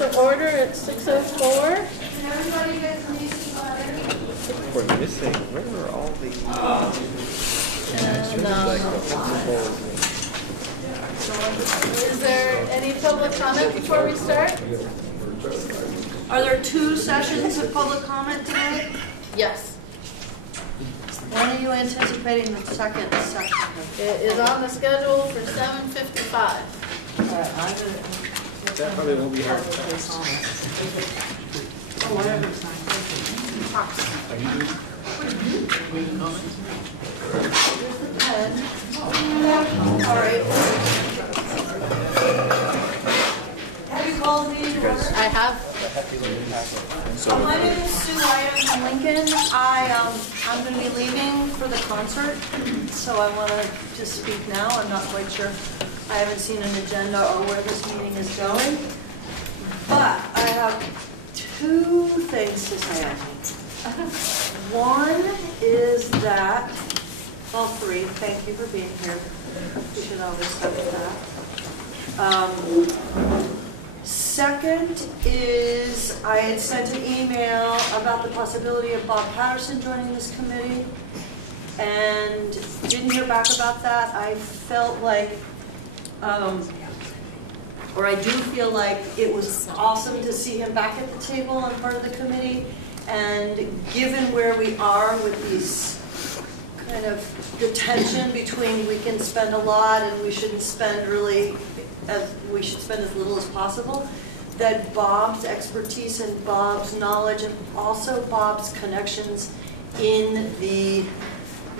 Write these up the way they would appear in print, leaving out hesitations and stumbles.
to order at 6:04. We're missing. Where are all the Is there any public comment before we start? Are there 2 sessions of public comment tonight? Yes. When are you anticipating the second session? It is on the schedule for 7:55. All right, I'm gonna. That probably won't be hard. Oh, whatever it's not. Here's the pen. All right. Have you called the meeting to order? I have. My name is Sue. I am from Lincoln. I'm going to be leaving for the concert, so I want to just speak now. I'm not quite sure. I haven't seen an agenda or where this meeting is going, but I have 2 things to say. One is that, well, 3. Thank you for being here. We should always start with that. Second is I had sent an email about the possibility of Bob Patterson joining this committee and didn't hear back about that. I felt like, or I do feel like it was awesome to see him back at the table and part of the committee. And given where we are with these kind of the tension between we can spend a lot and we shouldn't spend really, we should spend as little as possible, that Bob's expertise and Bob's knowledge and also Bob's connections in the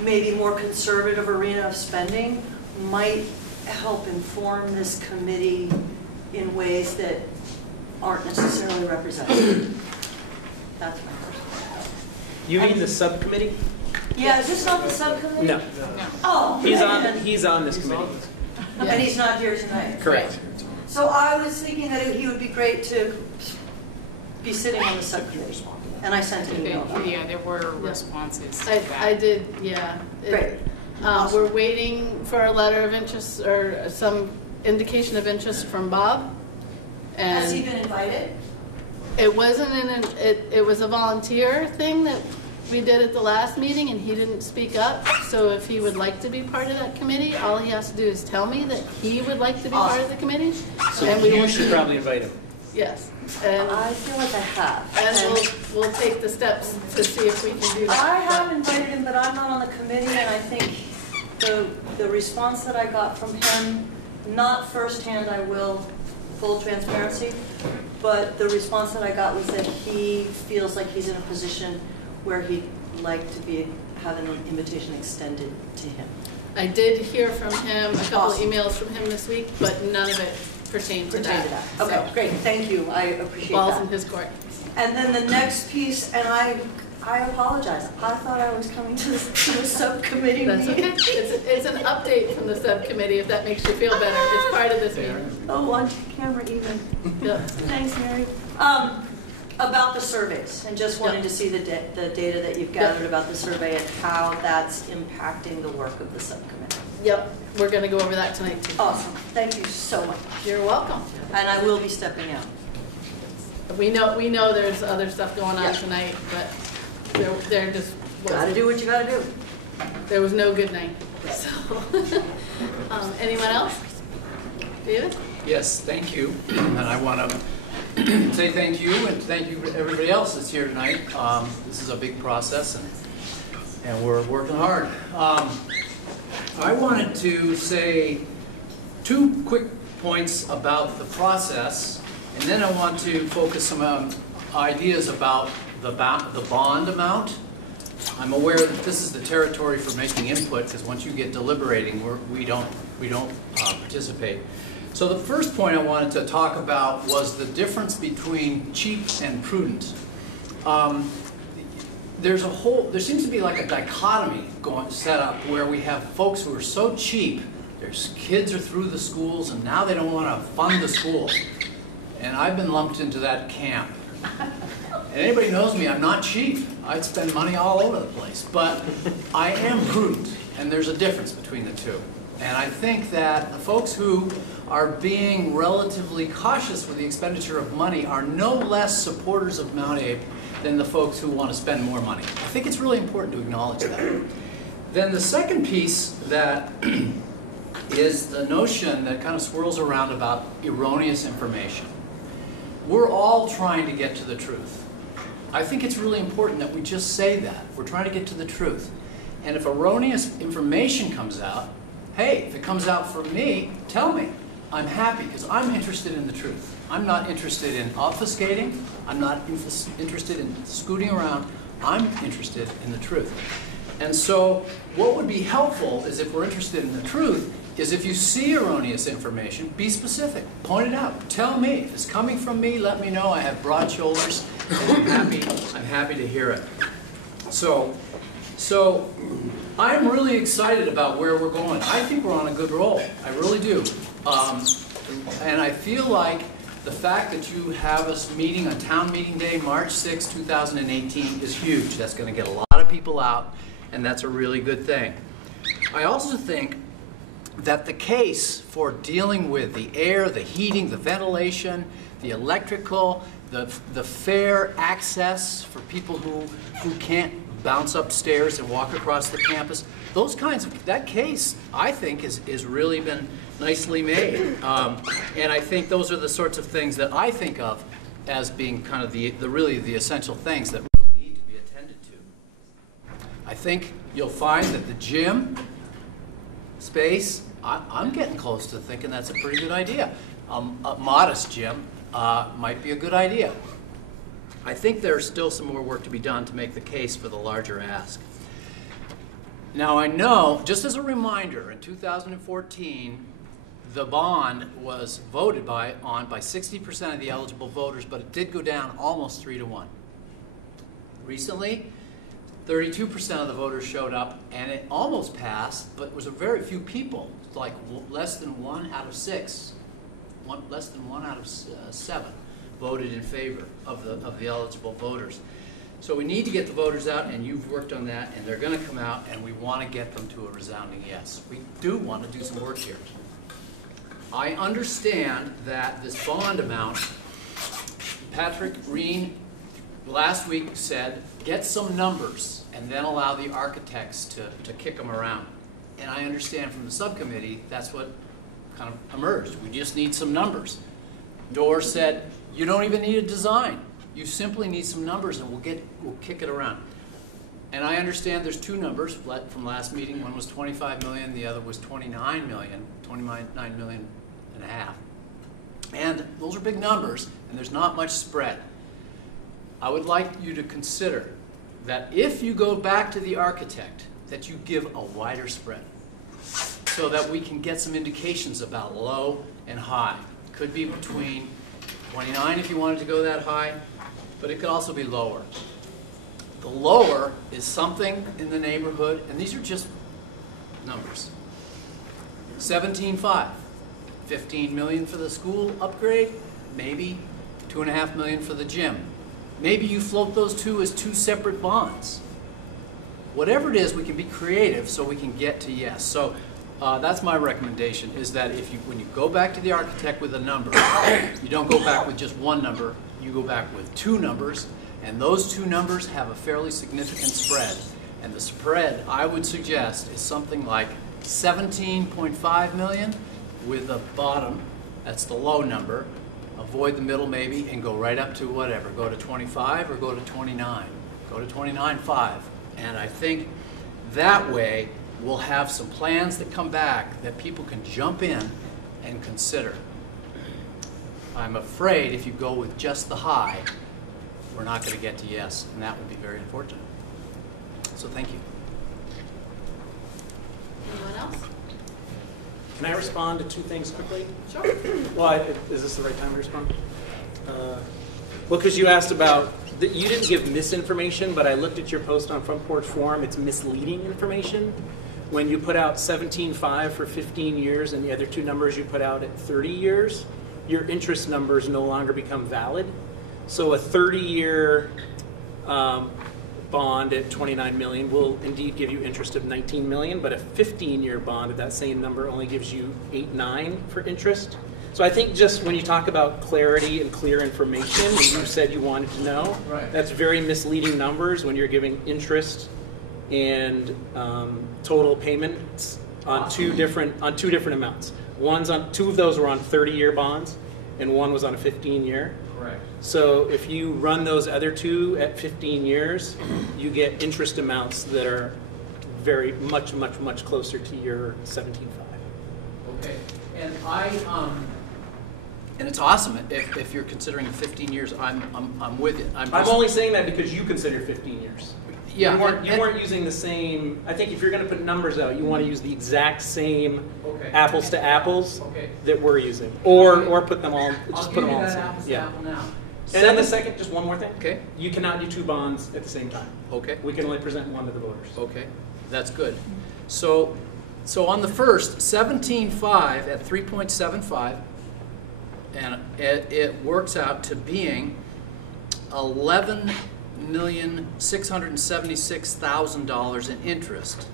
maybe more conservative arena of spending might help inform this committee in ways that aren't necessarily represented. That's my first one. You mean the subcommittee? Yeah, is this not the subcommittee? No. Oh, He's on this committee. and he's not here tonight. Correct. So I was thinking that he would be great to be sitting on the subcommittee, and I sent an email. Yeah, there were responses. I did, yeah. Great. Awesome. We're waiting for a letter of interest or some indication of interest from Bob. And Has he been invited? it wasn't it was a volunteer thing that we did at the last meeting, and he didn't speak up. So if he would like to be part of that committee, all he has to do is tell me that he would like to be part of the committee. So and we you should probably invite him. Yes. And I feel like I have. And we'll take the steps to see if we can do that. I have invited him, but I'm not on the committee, and I think the response that I got from him, not firsthand, I will, full transparency, but the response that I got was that he feels like he's in a position where he'd like to have an invitation extended to him. I did hear from him, a couple Awesome. of emails from him this week, but none of it pertained to that. Okay, So, great, thank you, I appreciate balls that. in his court. And then the next piece, and I apologize, I thought I was coming to the subcommittee That's meeting. okay. It's an update from the subcommittee, if that makes you feel better. It's part of this meeting. Oh, on camera even. Yep. Thanks, Mary. About the surveys, and just wanted to see the data that you've gathered about the survey and how that's impacting the work of the subcommittee. Yep, we're going to go over that tonight too. Awesome, thank you so much. You're welcome. And I will be stepping out. We know there's other stuff going on tonight, but they're just Gotta do what you gotta do. there was no good night. So, anyone else? David? Yes, thank you. And I want to say thank you and thank you to everybody else that's here tonight. This is a big process and we're working hard. I wanted to say 2 quick points about the process, and then I want to focus some ideas about the bond amount. I'm aware that this is the territory for making input, because once you get deliberating, we don't participate. So the first point I wanted to talk about was the difference between cheap and prudent. There seems to be like a dichotomy set up where we have folks who are so cheap, their kids are through the schools and now they don't want to fund the school. And I've been lumped into that camp. And anybody knows me, I'm not cheap. I'd spend money all over the place. But I am prudent, and there's a difference between the two. And I think that the folks who are being relatively cautious with the expenditure of money are no less supporters of Mount Abe than the folks who want to spend more money. I think it's really important to acknowledge that. Then the second piece that is the notion that kind of swirls around about erroneous information. We're all trying to get to the truth. I think it's really important that we just say that. We're trying to get to the truth. And if erroneous information comes out, hey, if it comes out from me, tell me. I'm happy because I'm interested in the truth. I'm not interested in obfuscating. I'm not interested in scooting around. I'm interested in the truth. And so what would be helpful is if we're interested in the truth, is if you see erroneous information, be specific. Point it out. Tell me. If it's coming from me, let me know. I have broad shoulders, and I'm happy to hear it. So I'm really excited about where we're going. I think we're on a good roll. I really do. And I feel like the fact that you have us meeting on town meeting day, March 6, 2018, is huge. That's going to get a lot of people out, and that's a really good thing. I also think that the case for dealing with the air, the heating, the ventilation, the electrical, the fair access for people who can't bounce upstairs and walk across the campus, those kinds of, that case, I think, is really been nicely made. And I think those are the sorts of things that I think of as being kind of really the essential things that really need to be attended to. I think you'll find that the gym space, I'm getting close to thinking that's a pretty good idea. A modest gym might be a good idea. I think there's still some more work to be done to make the case for the larger ask. Now I know, just as a reminder, in 2014, the bond was voted on by 60% of the eligible voters, but it did go down almost 3-to-1. Recently, 32% of the voters showed up, and it almost passed, but it was a very few people, like less than 1 out of 6, less than 1 out of 7 voted in favor of the eligible voters. So we need to get the voters out, and you've worked on that, and they're going to come out, and we want to get them to a resounding yes. We do want to do some work here. I understand that this bond amount, Patrick Reen last week said, get some numbers and then allow the architects to kick them around. And I understand from the subcommittee that's what kind of emerged. We just need some numbers. Dorr said, you don't even need a design. You simply need some numbers and we'll kick it around. And I understand there's 2 numbers from last meeting. One was 25 million, the other was 29 million, 29 million and a half. And those are big numbers, and there's not much spread. I would like you to consider that if you go back to the architect, that you give a wider spread so that we can get some indications about low and high. Could be between 29 if you wanted to go that high, but it could also be lower. The lower is something in the neighborhood, and these are just numbers. 17.5, 15 million for the school upgrade, maybe 2.5 million for the gym. Maybe you float those two as 2 separate bonds. Whatever it is, we can be creative so we can get to yes. So that's my recommendation, is that when you go back to the architect with a number, you don't go back with just 1 number, you go back with 2 numbers, and those 2 numbers have a fairly significant spread. And the spread, I would suggest, is something like 17.5 million with a bottom, that's the low number, avoid the middle maybe, and go right up to whatever. Go to 25 or go to 29. Go to 29.5. And I think that way we'll have some plans that come back that people can jump in and consider. I'm afraid if you go with just the high, we're not going to get to yes, and that would be very unfortunate. So thank you. Anyone else? Can I respond to 2 things quickly? Sure. Well, is this the right time to respond? Well, because you asked about, you didn't give misinformation, but I looked at your post on Front Porch Forum. It's misleading information. When you put out 17.5 for 15 years and the other 2 numbers you put out at 30 years, your interest numbers no longer become valid. So a 30-year bond at 29 million will indeed give you interest of 19 million, but a 15-year bond at that same number only gives you 8.9 for interest. So I think just when you talk about clarity and clear information, and you said you wanted to know, Right. that's very misleading numbers when you're giving interest and total payments on two different amounts. Two of those were on 30-year bonds, and one was on a 15-year. Correct. So if you run those other two at 15 years, you get interest amounts that are very much closer to your 17.5. Okay, and and it's awesome if you're considering 15 years. I'm with you. I'm only saying that because you consider 15 years. Yeah, you weren't using the same. I think if you're going to put numbers out, you want to use the exact same Okay. apples to apples Okay. that we're using, or put them all. I'll Just give put them you all. that the same. apples to Yeah. apple now. And then the second, just one more thing. Okay. You cannot do two bonds at the same time. Okay. We can only present one to the voters. Okay, that's good. So on the first, 17.5 at 3.75, and it works out to being $11,676,000 in interest,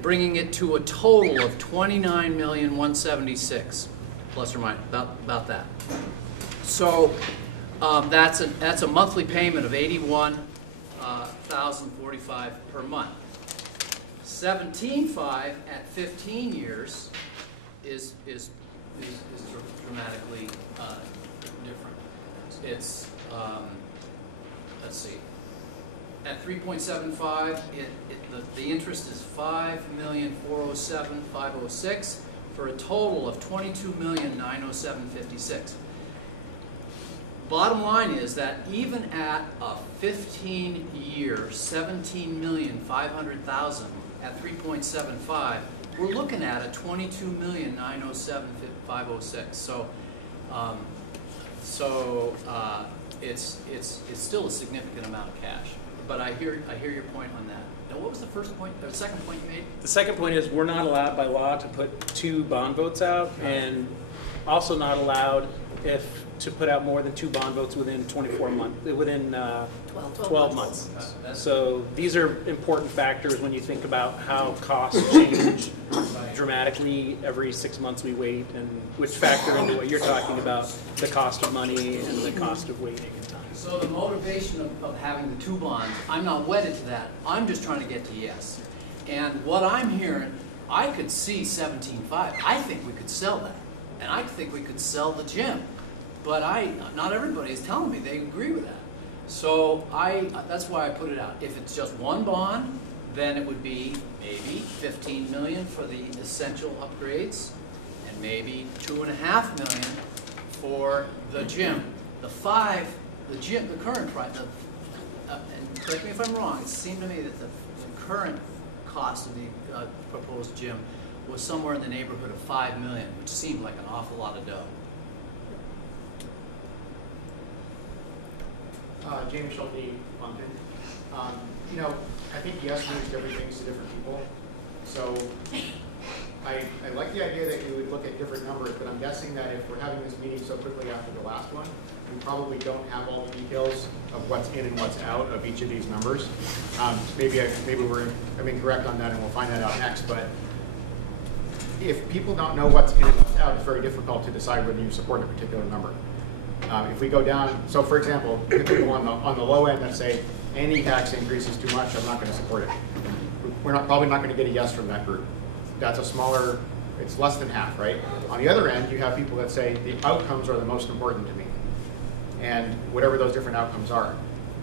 bringing it to a total of $29,176,000, plus or minus, about that. So that's a monthly payment of $81,045 per month. 17.5 at 15 years is dramatically different. It's let's see. At 3.75, the interest is $5,407,506 for a total of $22,907,56. Bottom line is that even at a 15-year, $17,500,000 at 3.75, we're looking at a $22,907,506. So it's still a significant amount of cash. But I hear your point on that. Now, what was the first point? The second point you made? The second point is we're not allowed by law to put two bond votes out, and also not allowed to put out more than two bond votes within 12 months. So these are important factors when you think about how costs change dramatically every 6 months we wait, and which factor into what you're talking about, the cost of money and the cost of waiting and time. So the motivation of having the two bonds, I'm not wedded to that. I'm just trying to get to yes. And what I'm hearing, I could see 17.5. I think we could sell that. And I think we could sell the gym. But not everybody is telling me they agree with that. So that's why I put it out. If it's just one bond, then it would be maybe $15 million for the essential upgrades, and maybe $2.5 million for the gym. The current price. And correct me if I'm wrong. It seemed to me that the current cost of the proposed gym was somewhere in the neighborhood of $5 million, which seemed like an awful lot of dough. James Schulte, Moncton. I think yes means different things to different people. So I like the idea that you would look at different numbers, but I'm guessing that if we're having this meeting so quickly after the last one, we probably don't have all the details of what's in and what's out of each of these numbers. Maybe I'm incorrect on that, and we'll find that out next. But if people don't know what's in and what's out, it's very difficult to decide whether you support a particular number. If we go down, so for example, if people on the low end that say any tax increase is too much, I'm not going to support it. We're probably not going to get a yes from that group. That's a smaller, it's less than half, right? On the other end, you have people that say the outcomes are the most important to me, and whatever those different outcomes are.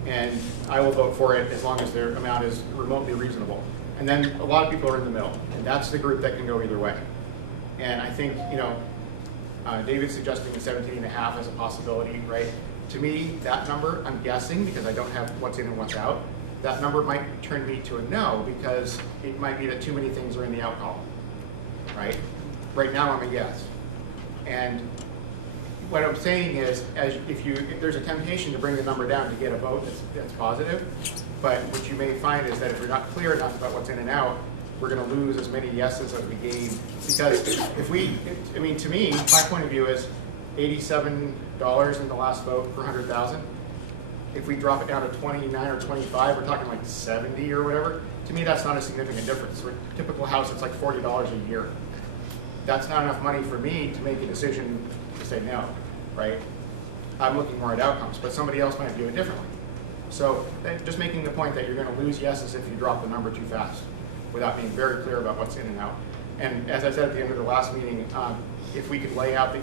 And I will vote for it as long as their amount is remotely reasonable. And then a lot of people are in the middle, and that's the group that can go either way. And I think, David's suggesting the 17.5 as a possibility, right? To me, that number, I'm guessing, because I don't have what's in and what's out, that number might turn me to a no, because it might be that too many things are in the out column, right? Right now, I'm a yes. And what I'm saying is, if there's a temptation to bring the number down to get a vote that's positive, but what you may find is that if you're not clear enough about what's in and out, we're going to lose as many yeses as we gain. Because to me, my point of view is $87 in the last vote per 100,000. if we drop it down to 29 or 25, we're talking like 70 or whatever. To me, that's not a significant difference. For a typical house, it's like $40 a year. That's not enough money for me to make a decision to say no, right? I'm looking more at outcomes, but somebody else might view it differently. So just making the point that you're going to lose yeses if you drop the number too fast without being very clear about what's in and out. And as I said at the end of the last meeting, if we could lay out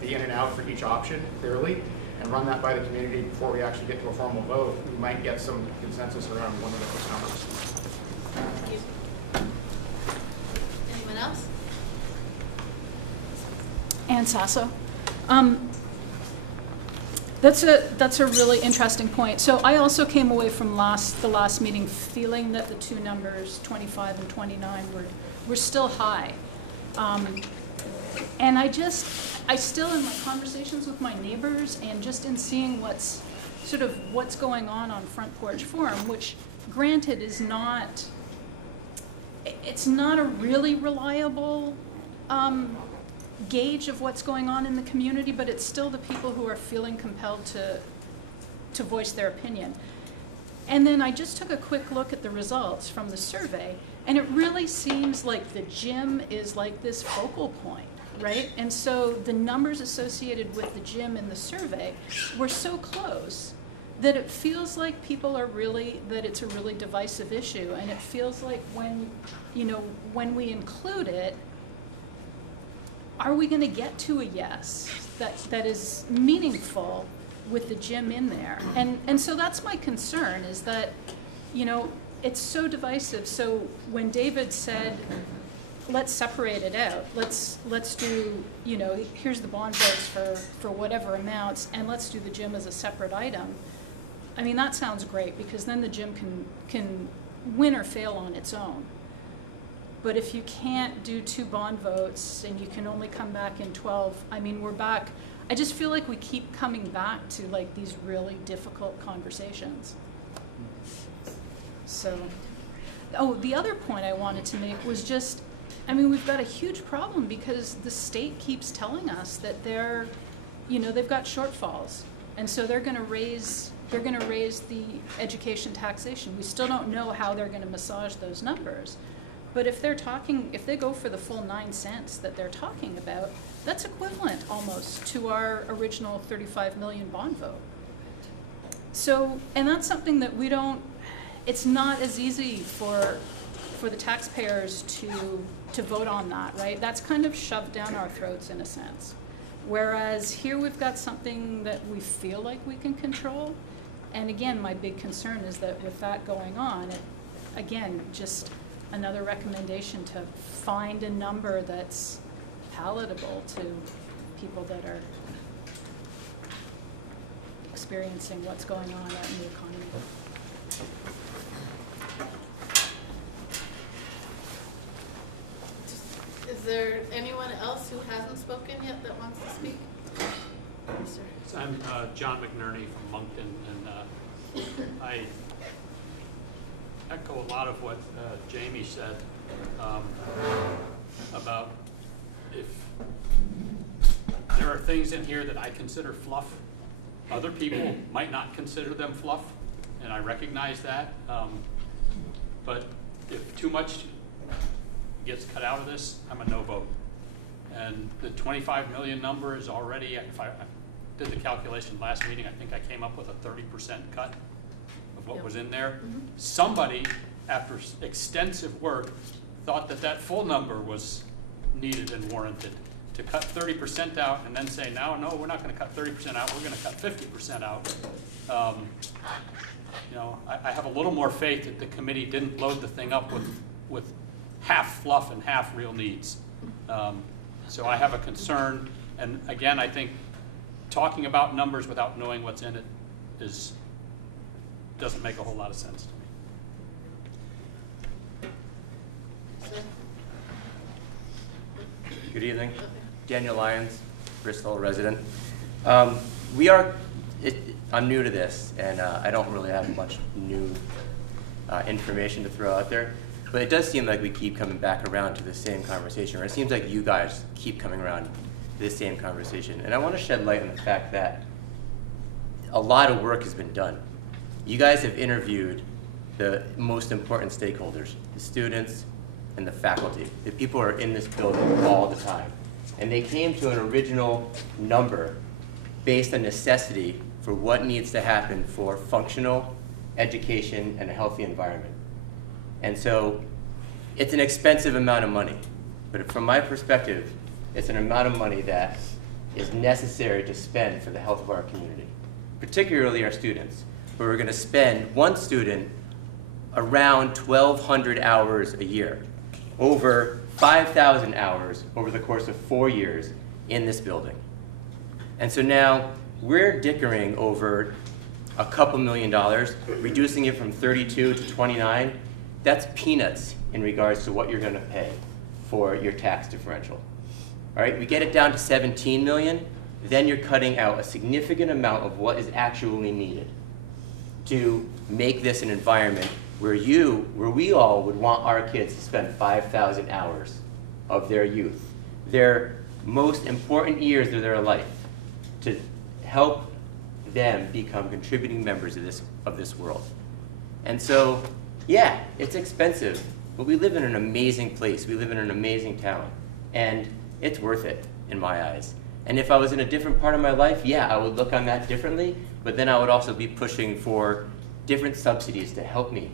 the in and out for each option clearly and run that by the community before we actually get to a formal vote, we might get some consensus around one of those numbers. Thank you. Anyone else? Ann Sasso. That's a really interesting point. So I also came away from the last meeting feeling that the two numbers, 25 and 29, were still high. And I still, in my conversations with my neighbors and just in seeing what's going on Front Porch Forum, which granted is not, it's not a really reliable gauge of what's going on in the community, but it's still the people who are feeling compelled to voice their opinion. And then I just took a quick look at the results from the survey, and it really seems like the gym is like this focal point, right? And so the numbers associated with the gym in the survey were so close that it feels like people are really, that it's a really divisive issue, and it feels like when we include it, are we going to get to a yes that is meaningful with the gym in there? And so that's my concern, is that, it's so divisive. So when David said, let's separate it out, let's do, here's the bond votes for whatever amounts, and let's do the gym as a separate item. I mean, that sounds great, because then the gym can win or fail on its own. But if you can't do 2 bond votes and you can only come back in 12, I mean, we're back. I just feel like we keep coming back to like these really difficult conversations. So, the other point I wanted to make was just, I mean, we've got a huge problem because the state keeps telling us that they've got shortfalls, and so they're going to raise the education taxation. We still don't know how they're going to massage those numbers. But if they go for the full 9 cents that they're talking about, that's equivalent almost to our original 35 million bond vote. So, and that's something that it's not as easy for the taxpayers to vote on that, right? That's kind of shoved down our throats in a sense. Whereas here we've got something that we feel like we can control. And again, my big concern is that with that going on, just another recommendation to find a number that's palatable to people that are experiencing what's going on out in the economy. Is there anyone else who hasn't spoken yet that wants to speak? Yes, sir. So I'm John McNerney from Moncton, and I echo a lot of what Jamie said about if there are things in here that I consider fluff, other people might not consider them fluff, and I recognize that. But if too much gets cut out of this, I'm a no vote. And the 25 million number is already, if I did the calculation last meeting, I think I came up with a 30% cut of what was in there. Mm-hmm. Somebody, after extensive work, thought that full number was needed and warranted. To cut 30% out and then say, no, we're not going to cut 30% out, we're going to cut 50% out. I have a little more faith that the committee didn't load the thing up with half fluff and half real needs. So I have a concern, and again, I think talking about numbers without knowing what's in it doesn't make a whole lot of sense to me. Sir? Good evening. Okay. Daniel Lyons, Bristol resident. I'm new to this, and I don't really have much new information to throw out there, but it does seem like we keep coming back around to the same conversation, or it seems like you guys keep coming around to the same conversation. And I want to shed light on the fact that a lot of work has been done. You guys have interviewed the most important stakeholders, the students and the faculty, the people who are in this building all the time. And they came to an original number based on necessity for what needs to happen for functional education and a healthy environment. And so it's an expensive amount of money, but from my perspective, it's an amount of money that is necessary to spend for the health of our community, particularly our students, where we're going to spend one student around 1,200 hours a year, over 5,000 hours over the course of 4 years in this building. And so now we're dickering over a couple $1 million, reducing it from 32 to 29. That's peanuts in regards to what you're going to pay for your tax differential. All right, we get it down to 17 million, then you're cutting out a significant amount of what is actually needed to make this an environment where we all would want our kids to spend 5,000 hours of their youth, their most important years of their life, to help them become contributing members of this world. And so, yeah, it's expensive, but we live in an amazing place. We live in an amazing town, and it's worth it in my eyes. And if I was in a different part of my life, yeah, I would look on that differently, but then I would also be pushing for different subsidies to help me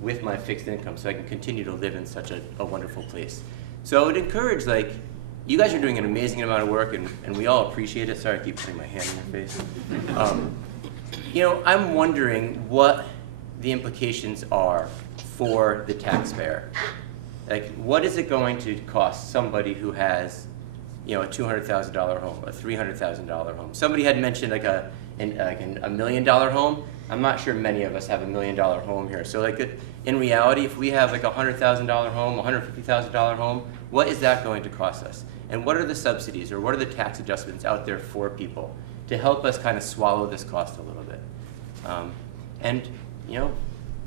with my fixed income so I can continue to live in such a wonderful place. So I would encourage, like, you guys are doing an amazing amount of work, and we all appreciate it. Sorry, I keep putting my hand in your face. You know, I'm wondering what the implications are for the taxpayer. Like, what is it going to cost somebody who has, you know, a $200,000 home, a $300,000 home? Somebody had mentioned like a $1 million home. I'm not sure many of us have a $1 million home here. So like in reality, if we have like a $100,000 home, $150,000 home, what is that going to cost us? And what are the subsidies or what are the tax adjustments out there for people to help us kind of swallow this cost a little bit? And you know,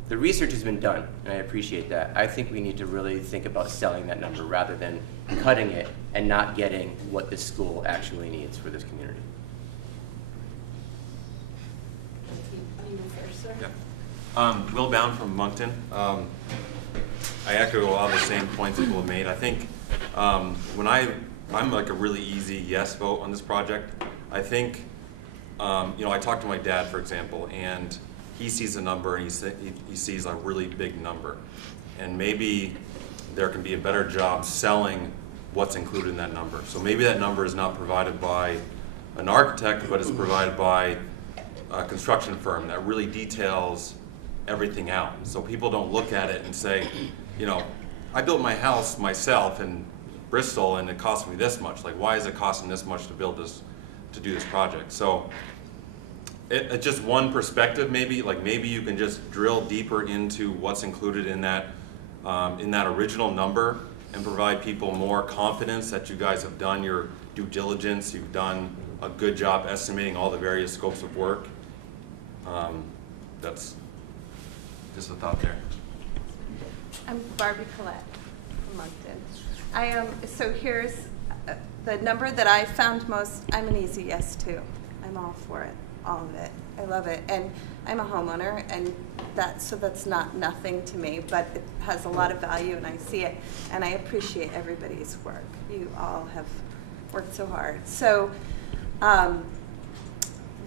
the research has been done, and I appreciate that. I think we need to really think about selling that number rather than cutting it and not getting what this school actually needs for this community. You first, sir? Yeah. Will Bound from Moncton. I echo a lot of the same points people have made. I think when I'm like a really easy yes vote on this project. I think, you know, I talked to my dad, for example, and he sees a number and he sees a really big number. And maybe there can be a better job selling what's included in that number. So maybe that number is not provided by an architect, but it's provided by a construction firm that really details everything out. So people don't look at it and say, you know, I built my house myself in Bristol and it cost me this much. Like, why is it costing this much to build this, to do this project? So it's just one perspective, maybe. Like, maybe you can just drill deeper into what's included in that original number and provide people more confidence that you guys have done your due diligence, you've done a good job estimating all the various scopes of work. That's just a thought there. I'm Barbie Collette from Moncton. So here's the number that I found most. I'm an easy yes too. I'm all for it, all of it. I love it, and I'm a homeowner, and that's not nothing to me, but it has a lot of value, and I see it, and I appreciate everybody's work. You all have worked so hard. So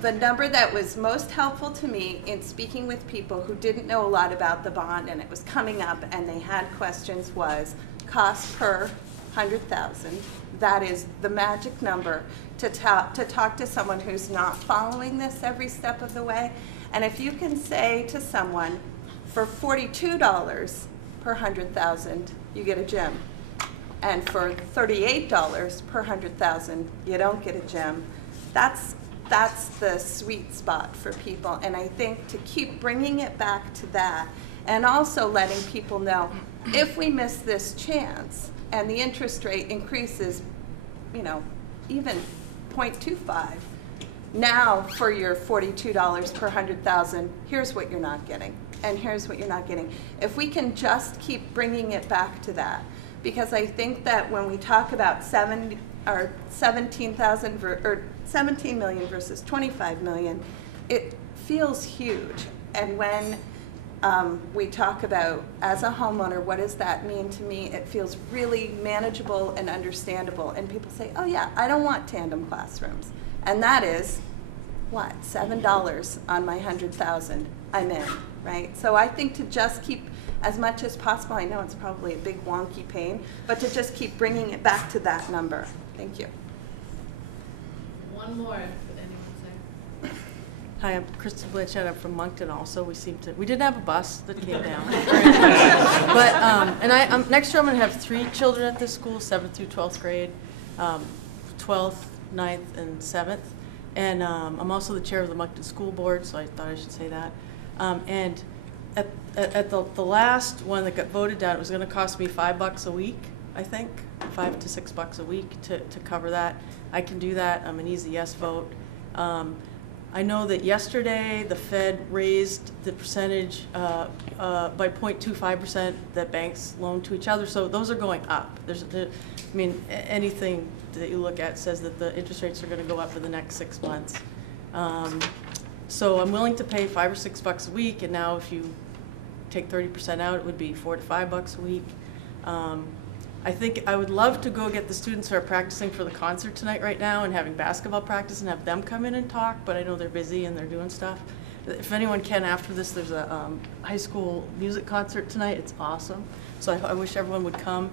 the number that was most helpful to me in speaking with people who didn't know a lot about the bond and it was coming up and they had questions was cost per 100,000. That is the magic number to talk to someone who's not following this every step of the way. And if you can say to someone, for $42 per 100,000, you get a gym. And for $38 per 100,000, you don't get a gym. That's the sweet spot for people. And I think to keep bringing it back to that and also letting people know if we miss this chance and the interest rate increases, you know, even 0.25, now for your $42 per 100,000, here's what you're not getting, and here's what you're not getting. If we can just keep bringing it back to that, because I think that when we talk about 17 million versus 25 million, it feels huge. And when we talk about, as a homeowner, what does that mean to me? It feels really manageable and understandable. And people say, oh yeah, I don't want tandem classrooms. And that is, what, $7 on my 100,000, I'm in, right? So I think to just keep, as much as possible, I know it's probably a big wonky pain, but to just keep bringing it back to that number. Thank you. One more. Hi, I'm Kristen Blanchett. I'm from Moncton also. We didn't have a bus that came down. But, and next year I'm going to have 3 children at this school, 7th through 12th grade, 12th, 9th, and 7th. And I'm also the chair of the Moncton School Board, so I thought I should say that. And at the last one that got voted down, it was going to cost me $5 a week, I think, $5 to $6 a week to cover that. I can do that. I'm an easy yes vote. I know that yesterday the Fed raised the percentage by 0.25% that banks loan to each other, so those are going up. I mean, anything that you look at says that the interest rates are going to go up for the next 6 months. So I'm willing to pay $5 or $6 a week, and now if you take 30% out, it would be $4 to $5 a week. I think I would love to go get the students who are practicing for the concert tonight right now and having basketball practice and have them come in and talk, but I know they're busy and they're doing stuff. If anyone can after this, there's a high school music concert tonight. It's awesome. So I wish everyone would come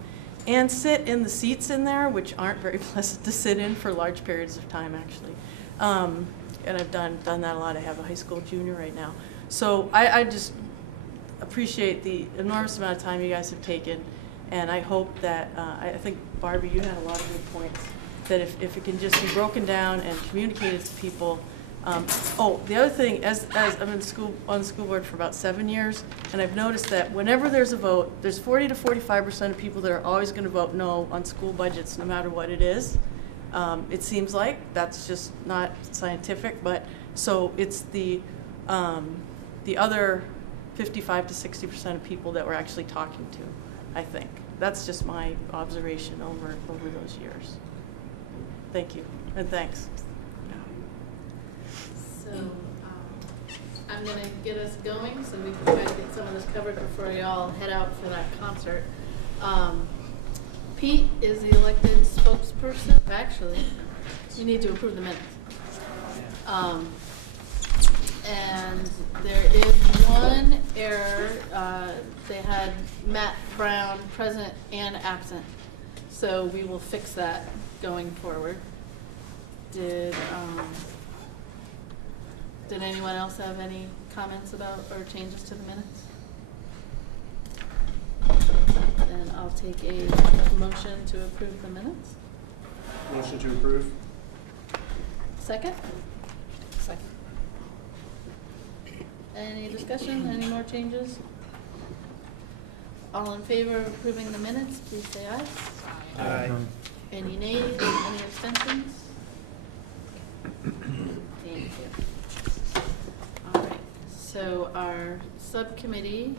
and sit in the seats in there, which aren't very pleasant to sit in for large periods of time, actually. And I've done that a lot. I have a high school junior right now. So I just appreciate the enormous amount of time you guys have taken. And I hope that, I think, Barbie, you had a lot of good points, that if it can just be broken down and communicated to people. The other thing, as I'm on the school board for about 7 years, and I've noticed that whenever there's a vote, there's 40 to 45% of people that are always going to vote no on school budgets, no matter what it is. It seems like that's just not scientific, but so it's the other 55 to 60% of people that we're actually talking to, I think. That's just my observation over those years. Thank you, and thanks. So I'm going to get us going so we can try to get some of this covered before you all head out for that concert. Pete is the elected spokesperson. Actually, you need to approve the minutes. And there is one error. They had Matt Brown present and absent. So we will fix that going forward. Did anyone else have any comments about or changes to the minutes? Then I'll take a motion to approve the minutes. Motion to approve. Second? Second. Any discussion? Any more changes? All in favor of approving the minutes, please say aye. Aye. Any nays? Any abstentions? Thank you. All right. So our subcommittee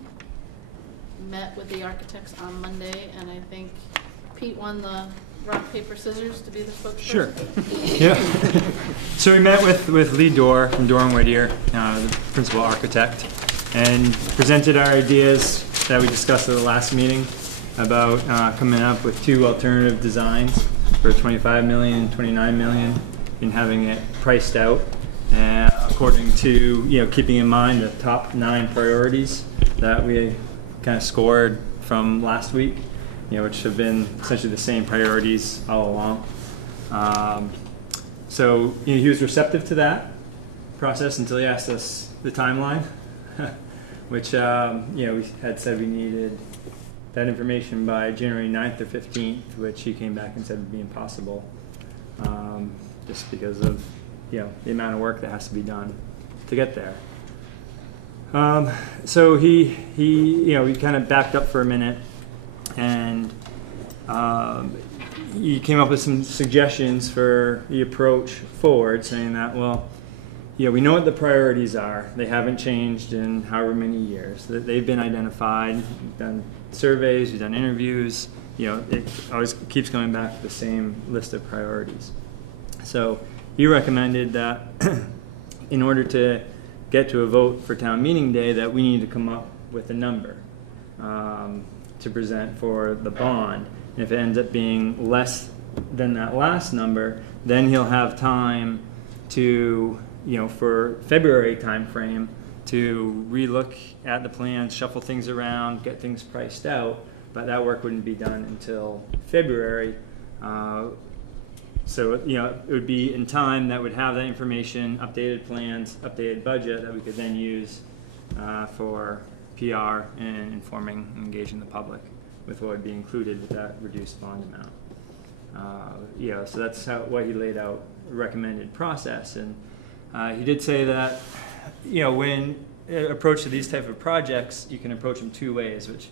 met with the architects on Monday, and I think Pete won the rock, paper, scissors to be the spokesperson. Sure. Yeah. So we met with Lee Dorr from Dorr & Whittier, the principal architect, and presented our ideas that we discussed at the last meeting about coming up with 2 alternative designs for $25 million, $29 million, and having it priced out according to, keeping in mind the top 9 priorities that we kind of scored from last week, which have been essentially the same priorities all along. So he was receptive to that process until he asked us the timeline, which we had said we needed that information by January 9th or 15th, which he came back and said would be impossible, just because of the amount of work that has to be done to get there. So we kind of backed up for a minute, and he came up with some suggestions for the approach forward, saying that, we know what the priorities are. They haven't changed in however many years. They've been identified. We've done surveys, we've done interviews. It always keeps coming back to the same list of priorities. So he recommended that in order to get to a vote for town meeting day, that we need to come up with a number to present for the bond. And if it ends up being less than that last number, then he'll have time to, for February timeframe, to relook at the plans, shuffle things around, get things priced out. But that work wouldn't be done until February. So, it would be in time that would have that information, updated plans, updated budget that we could then use for PR and informing and engaging the public with what would be included with that reduced bond amount. So that's what he laid out, a recommended process. And he did say that, when approach to these type of projects, you can approach them two ways, which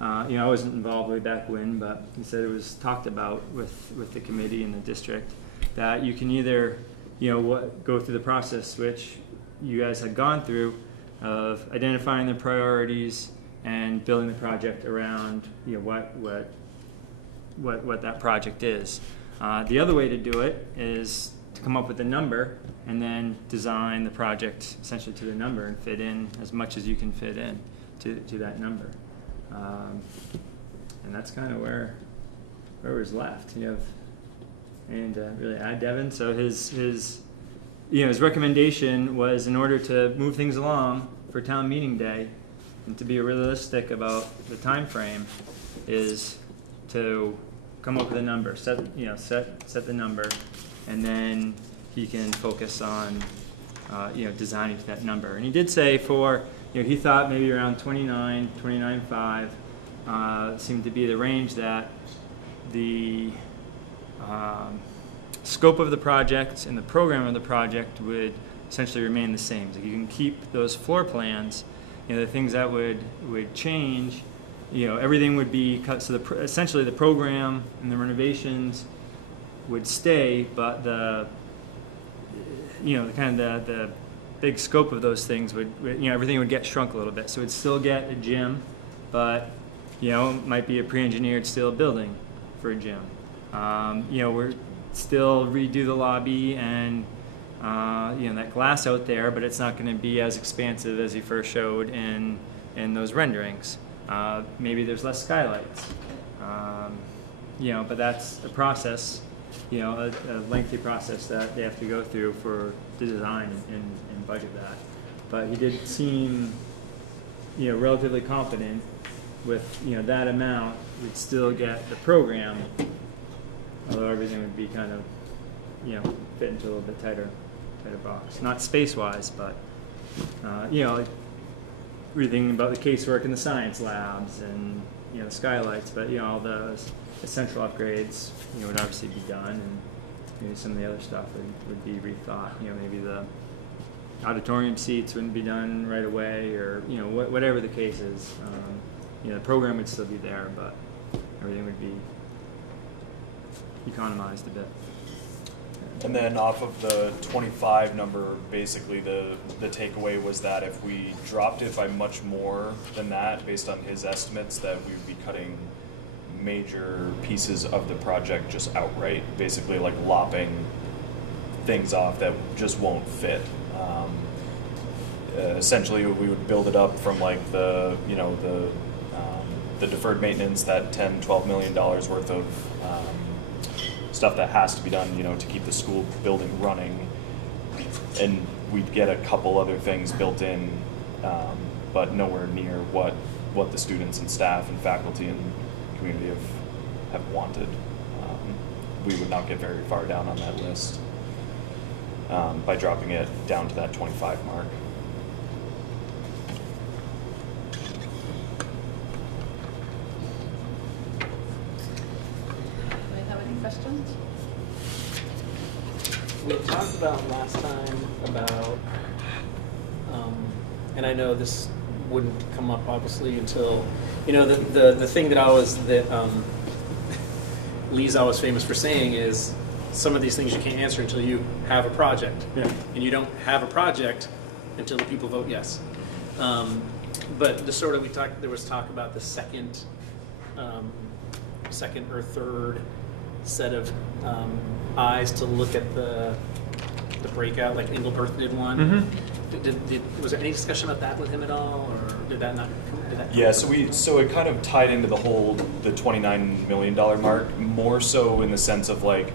I wasn't involved way back when, but he said it was talked about with the committee and the district, that you can either, go through the process which you guys had gone through of identifying the priorities and building the project around, what that project is. The other way to do it is to come up with a number and then design the project essentially to the number and fit in as much as you can fit in to that number. And that's kind of where was left. And really add Devin. So his recommendation was, in order to move things along for town meeting day and to be realistic about the time frame, is to come up with a number, set the number, and then he can focus on designing to that number. And he did say he thought maybe around 29.5 seemed to be the range that the scope of the project and the program of the project would essentially remain the same. So you can keep those floor plans. The things that would change, everything would be cut. So essentially the program and the renovations would stay, but the big scope of those things would everything would get shrunk a little bit. So it'd still get a gym, but it might be a pre-engineered steel building for a gym. We're still redo the lobby and that glass out there, but it's not going to be as expansive as he first showed in those renderings. Maybe there's less skylights, but that's a process, a lengthy process that they have to go through for the design and budget that. But he did seem, relatively confident with, that amount we'd still get the program, although everything would be kind of, fit into a little bit tighter box. Not space-wise, but, everything about the casework in the science labs and, the skylights, but, all the essential upgrades, would obviously be done, and maybe some of the other stuff would be rethought. Maybe the auditorium seats wouldn't be done right away, or, whatever the case is. The program would still be there, but everything would be economized a bit. And then off of the 25 number, basically the takeaway was that if we dropped it by much more than that, based on his estimates, that we would be cutting major pieces of the project just outright, basically like lopping things off that just won't fit. Essentially, we would build it up from like the deferred maintenance, that $10-12 million worth of stuff that has to be done, to keep the school building running, and we'd get a couple other things built in, but nowhere near what the students and staff and faculty and community have wanted. We would not get very far down on that list by dropping it down to that 25 mark. Questions? We talked about last time about, and I know this wouldn't come up obviously until, the thing that Lee's always famous for saying is, some of these things you can't answer until you have a project. Yeah. And you don't have a project until the people vote yes. But there was talk about the second or third set of eyes to look at the the breakout, like Engelberth did one. Mm-hmm. Was there any discussion about that with him at all, or did that not? Yeah, so it kind of tied into the $29 million mark, more so in the sense of like,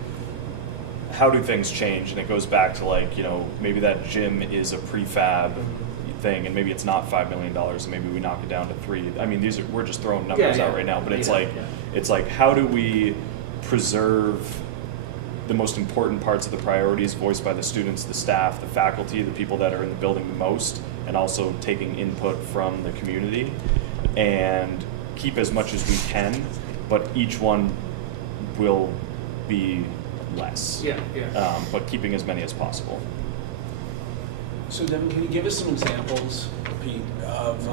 how do things change? And it goes back to like, maybe that gym is a prefab thing, and maybe it's not $5 million, and maybe we knock it down to $3 million. I mean, we're just throwing numbers out right now, but it's it's like, how do we preserve the most important parts of the priorities voiced by the students, the staff, the faculty, the people that are in the building the most, and also taking input from the community, and keep as much as we can, but each one will be less. But keeping as many as possible. So Devin, can you give us some examples, Pete, of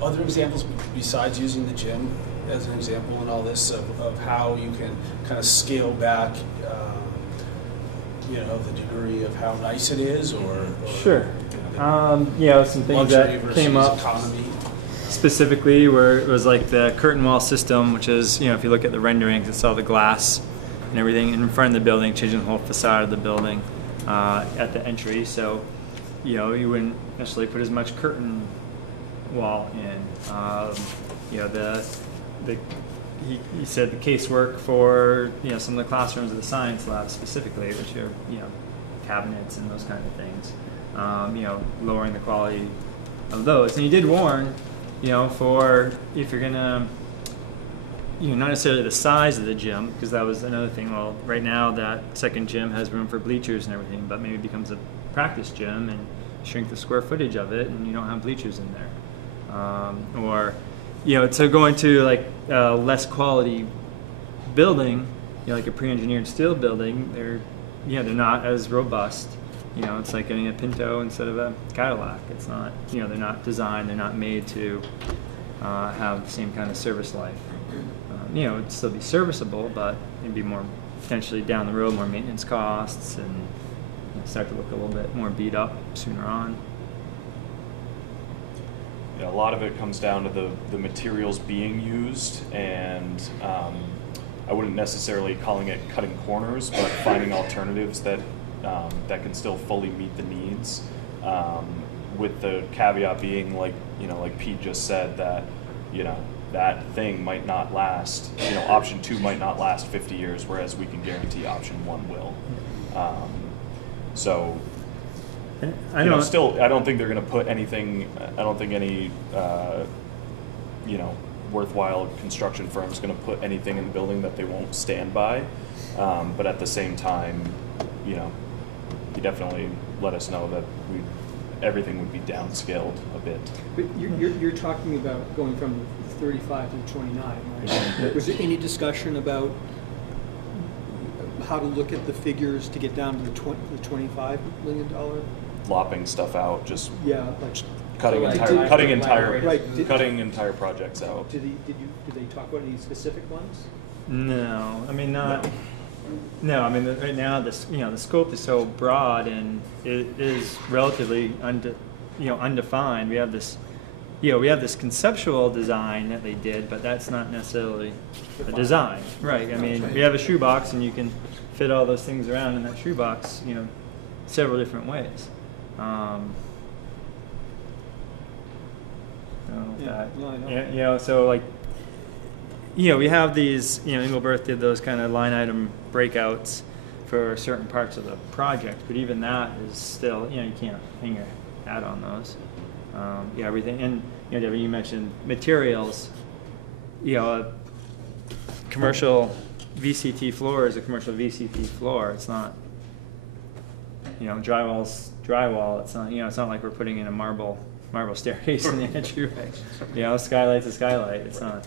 other examples besides using the gym as an example in all this of how you can kind of scale back, the degree of how nice it is, or sure. Some things that came up economy. Specifically where it was like the curtain wall system, which is, if you look at the renderings, it's all the glass and everything in front of the building, changing the whole facade of the building at the entry. So, you wouldn't necessarily put as much curtain wall in. He said the casework for some of the classrooms of the science lab specifically, which are cabinets and those kind of things. Lowering the quality of those. And he did warn, for if you're gonna, not necessarily the size of the gym, because that was another thing. Well, right now that second gym has room for bleachers and everything, but maybe it becomes a practice gym and shrink the square footage of it, and you don't have bleachers in there. Or to go into like a less quality building, like a pre-engineered steel building, they're not as robust. It's like getting a Pinto instead of a Cadillac. It's not, they're not designed, they're not made to have the same kind of service life. It'd still be serviceable, but it'd be more potentially down the road, more maintenance costs, and start to look a little bit more beat up sooner on. A lot of it comes down to the materials being used, and I wouldn't necessarily calling it cutting corners, but finding alternatives that can still fully meet the needs, with the caveat being like Pete just said, that that thing might not last, option 2 might not last 50 years, whereas we can guarantee option 1 will. So I don't think they're going to put anything. I don't think any worthwhile construction firm is going to put anything in the building that they won't stand by. But at the same time, he definitely let us know that everything would be downscaled a bit. But you're talking about going from 35 to 29, right? Was there any discussion about how to look at the figures to get down to the $25 million? Lopping stuff out, just like cutting entire projects out. Did they talk about any specific ones? No, I mean not. No, I mean right now the scope is so broad and it is relatively undefined. We have this conceptual design that they did, but that's not necessarily a design, right? I mean, we have a shoebox and you can fit all those things around in that shoebox, several different ways. So like, we have these, Engelberth did those kind of line item breakouts for certain parts of the project, but even that is still, you can't hang your hat on those. Everything, and Debbie, you mentioned materials. A commercial VCT floor is a commercial VCT floor. It's not, drywall's drywall. It's not, it's not like we're putting in a marble staircase in the entryway. Skylight's a skylight. It's not.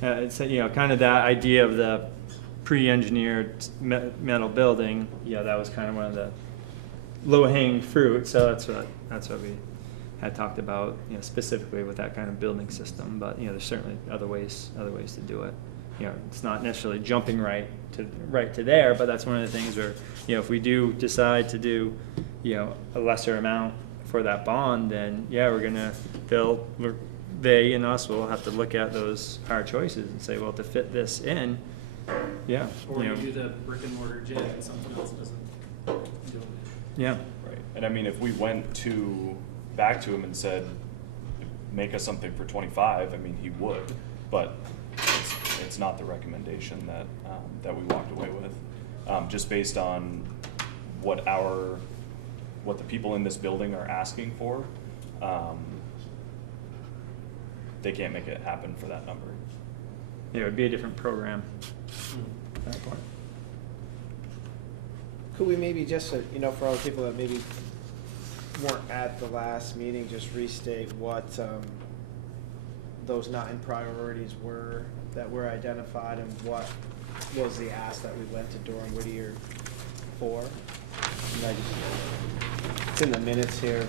It's kind of that idea of the pre-engineered metal building. That was kind of one of the low-hanging fruit. So that's what we had talked about, specifically with that kind of building system. But there's certainly other ways to do it. It's not necessarily jumping right to there, but that's one of the things where if we do decide to do a lesser amount for that bond, then they and us will have to look at those hard choices and say, well, to fit this in, yeah. Or you know, you do the brick and mortar gym and something else doesn't do it. yeah. Right, and I mean, if we went back to him and said, make us something for 25, I mean, he would, but it's not the recommendation that, that we walked away with. Just based on what the people in this building are asking for, they can't make it happen for that number. Yeah, it would be a different program at that point. Could we maybe just, you know, for all the people that maybe weren't at the last meeting, just restate what those 9 priorities were that were identified and what was the ask that we went to Durham Whittier for? And it's in the minutes here.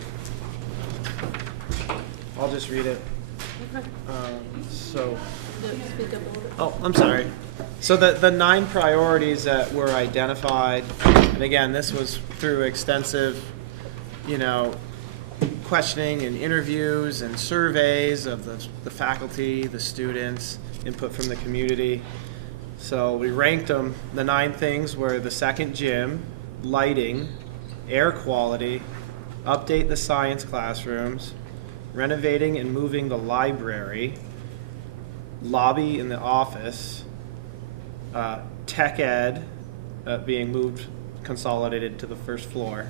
I'll just read it. Oh, I'm sorry. So the 9 priorities that were identified, and again, this was through extensive, you know, questioning and interviews and surveys of the faculty, the students, input from the community. So we ranked them. The 9 things were the second gym, lighting, air quality, update the science classrooms, renovating and moving the library, lobby in the office, tech ed being moved, consolidated to the first floor,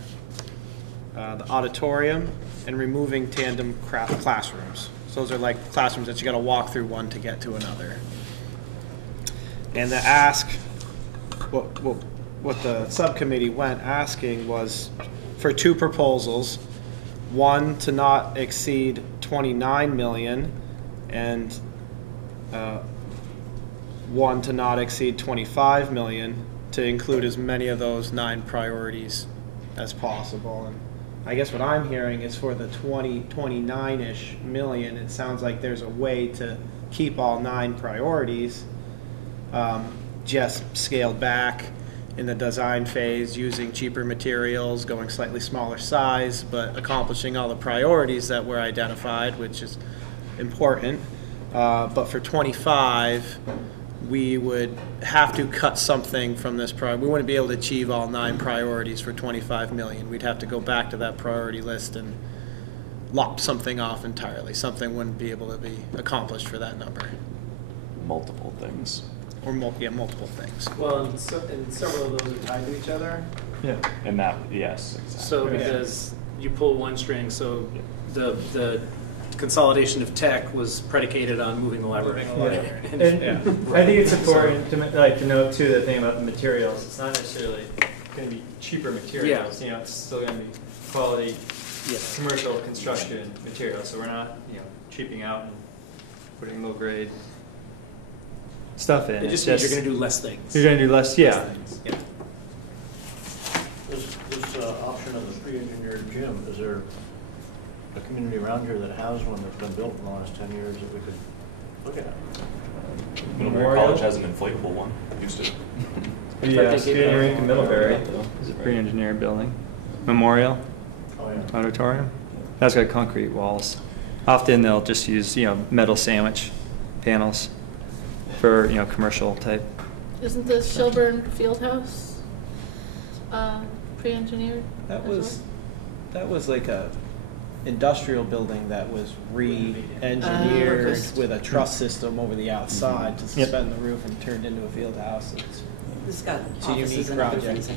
the auditorium, and removing tandem classrooms. So those are like classrooms that you got to walk through one to get to another. And the ask, what the subcommittee went asking was for 2 proposals, one to not exceed 29 million and one to not exceed 25 million, to include as many of those 9 priorities as possible. And I guess what I'm hearing is for the 29-ish million, it sounds like there's a way to keep all 9 priorities, just scaled back in the design phase, using cheaper materials, going slightly smaller size, but accomplishing all the priorities that were identified, which is important. But for 25, we would have to cut something from this priority. We wouldn't be able to achieve all 9 priorities for 25 million. We'd have to go back to that priority list and lop something off entirely. Something wouldn't be able to be accomplished for that number. Multiple things. Or multiple things. Well, and several of those are tied to each other. Yeah. And that, yes, exactly. So because you pull one string, so the consolidation of tech was predicated on moving the library. And I think it's important to note too, the thing about the materials. It's not necessarily going to be cheaper materials. You know, it's still going to be quality commercial construction materials. So we're not, you know, cheaping out and putting low grade stuff in. It just means you're going to do less things. You're going to do less, yeah. This option of the pre-engineered gym, is there a community around here that has one that's been built in the last 10 years that we could look at? Middlebury College has an inflatable one. Used to. Yeah, skating rink in Middlebury is a pre-engineered building. Memorial Auditorium. That's got concrete walls. Often they'll just use, you know, metal sandwich panels for, you know, commercial type. Isn't the Shelburne Fieldhouse pre-engineered? That was like a industrial building that was re-engineered with a truss system over the outside to suspend the roof and turned into a field house. It's got It's a unique project.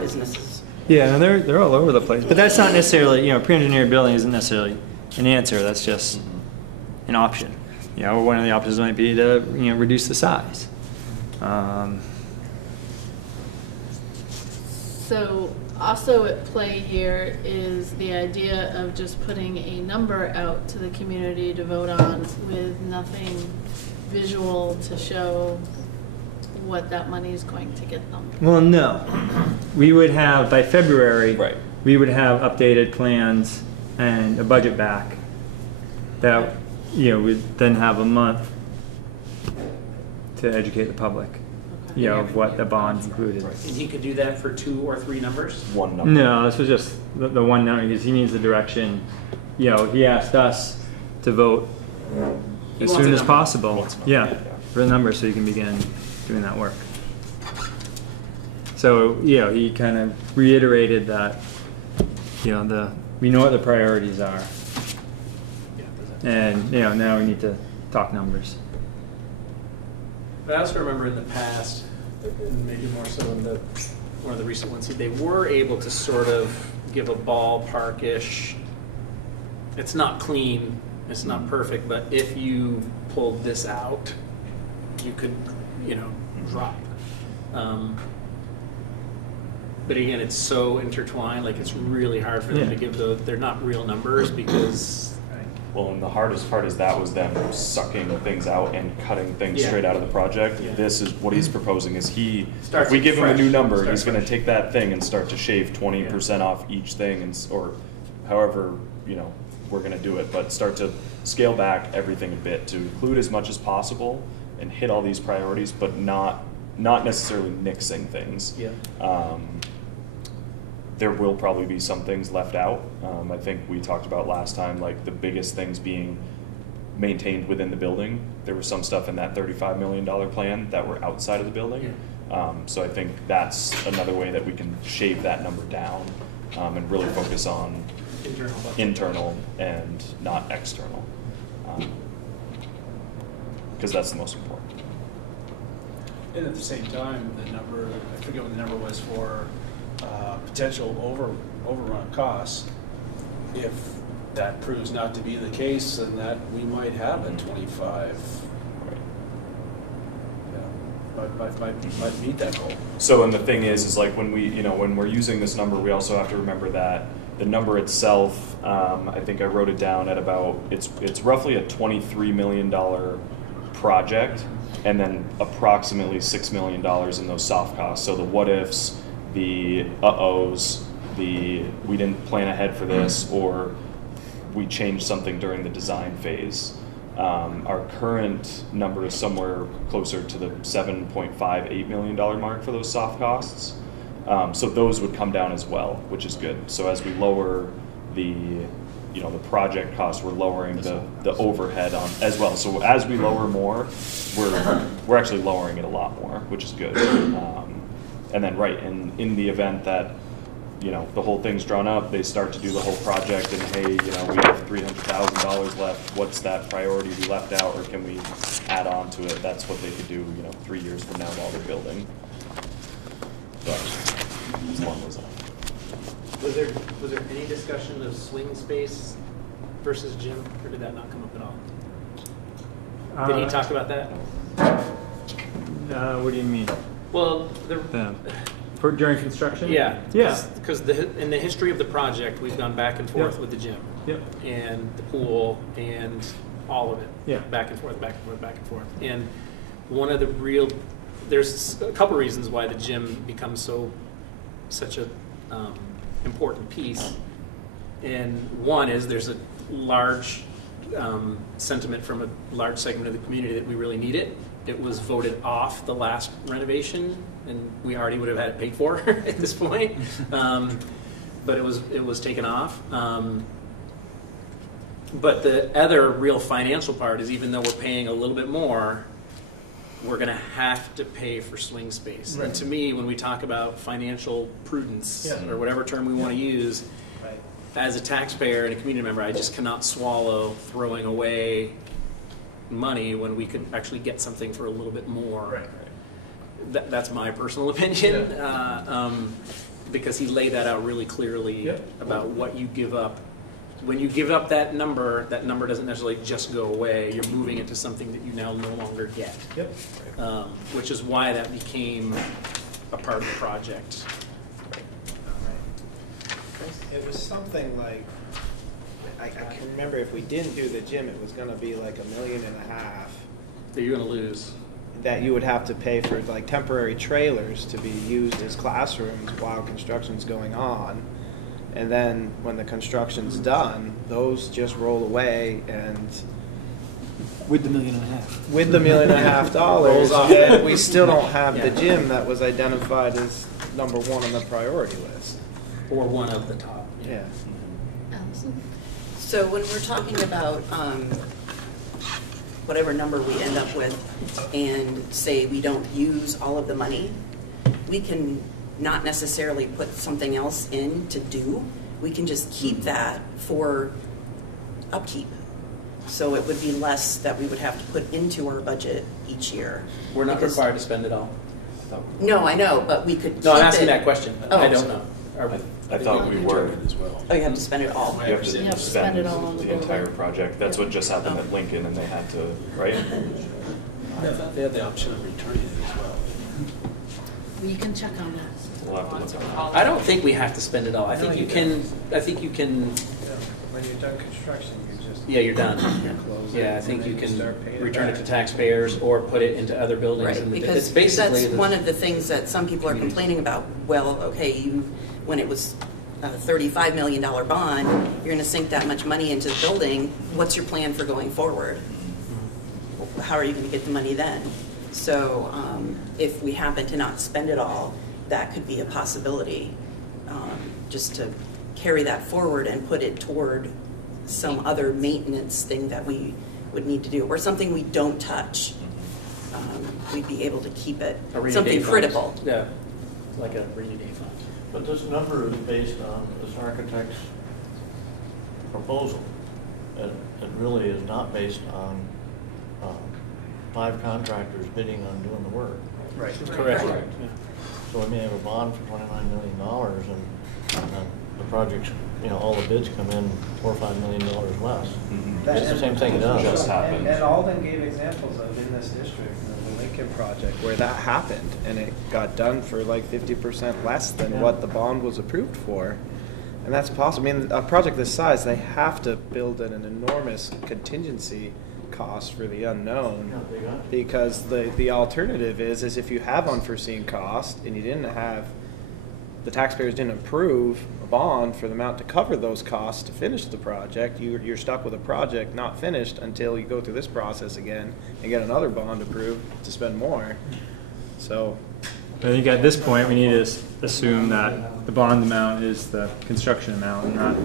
businesses. Yeah, and they're all over the place. But that's not necessarily, you know, pre-engineered building isn't necessarily an answer. That's just an option. You know, one of the options might be to, you know, reduce the size. So also at play here is the idea of just putting a number out to the community to vote on with nothing visual to show what that money is going to get them. Well, no. We would have, by February, we would have updated plans and a budget back that, you know, we'd then have a month to educate the public, you know, of what the bond included. And he could do that for 2 or 3 numbers? One number. No, this was just the one number because he needs the direction. You know, he asked us to vote as soon as possible. Yeah. for the numbers so you can begin doing that work. So, he kind of reiterated that, we know what the priorities are. And, now we need to talk numbers. But I also remember in the past, and maybe more so in one of the recent ones, they were able to sort of give a ballpark-ish. It's not clean, it's not perfect, but if you pulled this out, you could, drop. But again, it's so intertwined, like it's really hard for them to give they're not real numbers because. Well, and the hardest part is that was them sucking things out and cutting things straight out of the project. Yeah. This is what he's proposing is if we give him a new number, he's going to take that thing and start to shave 20% off each thing, or however, we're going to do it, but start to scale back everything a bit to include as much as possible and hit all these priorities, but not necessarily mixing things. Yeah. There will probably be some things left out. I think we talked about last time, like the biggest things being maintained within the building. There was some stuff in that $35 million plan that were outside of the building. Yeah. So I think that's another way that we can shave that number down and really focus on internal and not external. Because that's the most important. And at the same time, the number, I forget what the number was for potential overrun costs. If that proves not to be the case, then that we might have a 25. Might meet that goal. So, and the thing is like when when we're using this number, we also have to remember that the number itself, I think I wrote it down at about, it's roughly a $23 million project, and then approximately $6 million in those soft costs. So the what ifs, the uh-ohs, we didn't plan ahead for this, or we changed something during the design phase. Our current number is somewhere closer to the $7.58 million mark for those soft costs. So those would come down as well, which is good. So as we lower the project costs, we're lowering the overhead on as well. So as we lower more, we're actually lowering it a lot more, which is good. And then in the event that the whole thing's drawn up, they start to do the whole project, and hey, we have $300,000 left. What's that priority we left out, or can we add on to it? That's what they could do, 3 years from now while they're building. But as long as Was there any discussion of swing space versus gym, or did that not come up at all? Did he talk about that? What do you mean? Well, during construction? Yeah. Yeah. Because in the history of the project, we've gone back and forth with the gym. Yep. And the pool and all of it. Yeah. Back and forth, back and forth, back and forth. And there's a couple reasons why the gym becomes such a important piece. And one is there's a large sentiment from a large segment of the community that we really need it. It was voted off the last renovation, and we already would have had it paid for at this point. But it was taken off. But the other real financial part is, even though we're paying a little bit more, we're going to have to pay for swing space. Right. And to me, when we talk about financial prudence, or whatever term we want to use, as a taxpayer and a community member, I just cannot swallow throwing away money when we could actually get something for a little bit more. Right. That's my personal opinion, because he laid that out really clearly about what you give up. When you give up that number doesn't necessarily just go away. You're moving it to something that you now no longer get. Yep. Which is why that became a part of the project. It was something like, I can remember if we didn't do the gym, it was going to be like $1.5 million that you're going to lose. That you would have to pay for like temporary trailers to be used as classrooms while construction's going on. And then when the construction's done, those just roll away, and with the $1.5 million. With the $1.5 million, and we still don't have the gym that was identified as number one on the priority list. Or one of the top. Yeah. So when we're talking about whatever number we end up with, and say we don't use all of the money, we can not necessarily put something else in to do. We can just keep that for upkeep. So it would be less that we would have to put into our budget each year. We're not Because- required to spend it all. No, I know, but we could keep it. No, I'm asking that question. Oh. I don't know. I thought we were. Oh, you have to spend it all. You have to spend it all on the the entire project. That's what just happened at Lincoln, and they had to, right? I thought they had the option of returning it as well. We can check on that. We'll have to look at that. I don't think we have to spend it all. I think you can. I think you can. When you're done construction, you just. Yeah, you're done. Close Yeah, it, I think and you then can start paying it return it back. to taxpayers or put it into other buildings. Right, and because it's basically that's one of the things that some people are complaining about. Well, okay, when it was a $35 million bond, you're going to sink that much money into the building. What's your plan for going forward? How are you going to get the money then? So if we happen to not spend it all, that could be a possibility, just to carry that forward and put it toward some other maintenance thing that we would need to do, or something we don't touch. We'd be able to keep it, A rainy day something fund. critical. Yeah, like a rainy day fund. But this number is based on this architect's proposal. It really is not based on 5 contractors bidding on doing the work. Right. Correct. Right. So we may have a bond for $29 million, and the project's, all the bids come in $4 or $5 million less. It's the same thing it does. Just happened. And Alden gave examples of in this district, the Lincoln project, where that happened, and it got done for like 50% less than what the bond was approved for. And that's possible. I mean, a project this size, they have to build in an enormous contingency cost for the unknown, because the alternative is if you have unforeseen cost and you didn't have, the taxpayers didn't approve a bond for the amount to cover those costs to finish the project, you're stuck with a project not finished until you go through this process again and get another bond approved to spend more. So I think at this point, we need to assume that the bond amount is the construction amount and not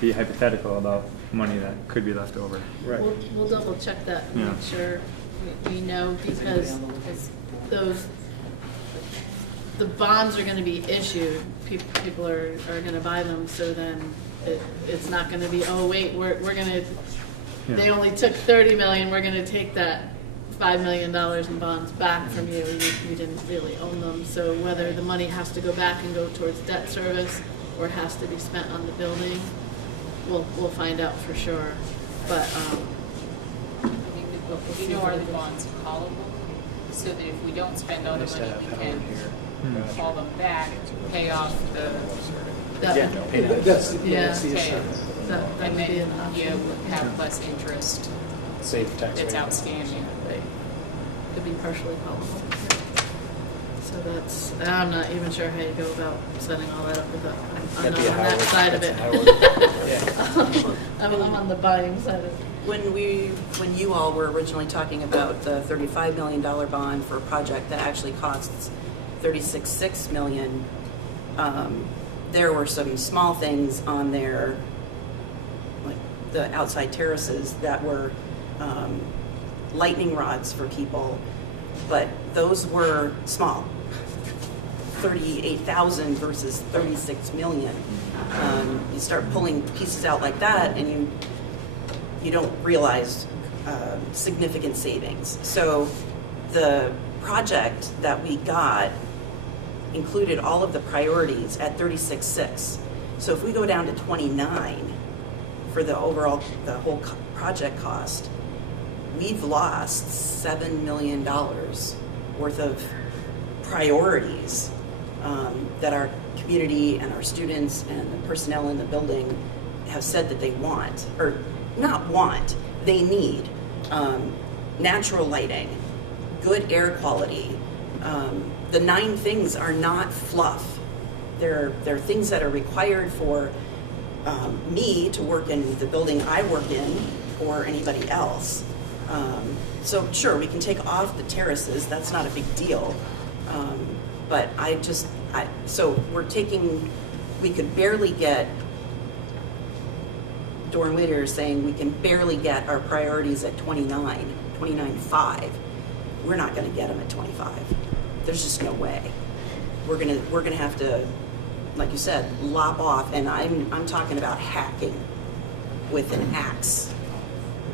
be hypothetical about money that could be left over. Right. We'll double check that and Yeah. make sure we know, because the bonds are gonna be issued, people are gonna buy them, so then it's not gonna be, oh wait, we're gonna, they only took 30 million, we're gonna take that $5 million in bonds back from you, you didn't really own them. So whether the money has to go back and go towards debt service or has to be spent on the building, we'll find out for sure. But We know are the bonds callable, so that if we don't spend all the money, we can call them back, pay off the. Pay down. That's that and would be an then option. you would have less interest Save taxpayers. that's outstanding. Right. Could be partially callable. So that's, I'm not even sure how you go about setting all that up with that. I'm That'd not be a on high that work- side of that's it. a high work- I'm on the buying side of it. When you all were originally talking about the $35 million bond for a project that actually costs $36.6 million, there were some small things on there, like the outside terraces that were lightning rods for people, but those were small. 38,000 versus 36 million. You start pulling pieces out like that, and you don't realize significant savings. So the project that we got included all of the priorities at 36.6. So if we go down to 29 for the whole project cost, we've lost $7 million worth of priorities that our community and our students and the personnel in the building have said that they want, or not want, they need. Natural lighting, good air quality. The 9 things are not fluff. They're things that are required for me to work in the building I work in, or anybody else. So sure, we can take off the terraces, that's not a big deal. But so we could barely get, Dorn Whittier is saying we can barely get our priorities at 29 29.5, we're not going to get them at 25. There's just no way. We're gonna have to, like you said, lop off, and I'm talking about hacking with an axe,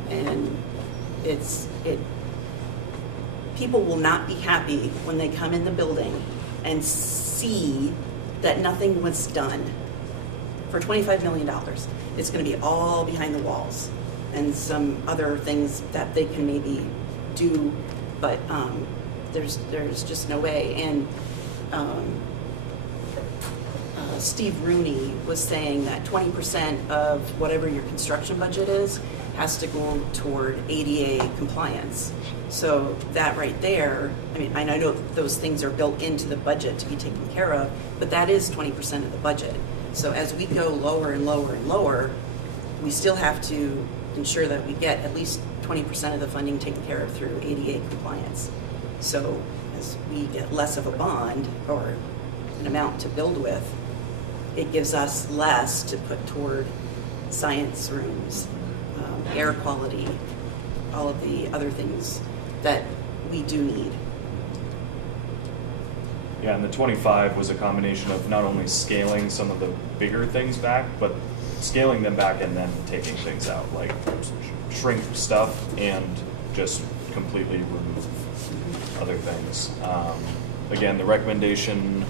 and people will not be happy when they come in the building and see that nothing was done. For $25 million, it's going to be all behind the walls and some other things that they can maybe do, but there's just no way. And Steve Rooney was saying that 20% of whatever your construction budget is has to go toward ADA compliance. So that right there, I mean, I know those things are built into the budget to be taken care of, but that is 20% of the budget. So as we go lower and lower and lower, we still have to ensure that we get at least 20% of the funding taken care of through ADA compliance. So as we get less of a bond or an amount to build with, it gives us less to put toward science rooms, air quality, all of the other things that we do need. Yeah, and the 25 was a combination of not only scaling some of the bigger things back, but scaling them back and then taking things out, like shrink stuff and just completely remove other things. Again, the recommendation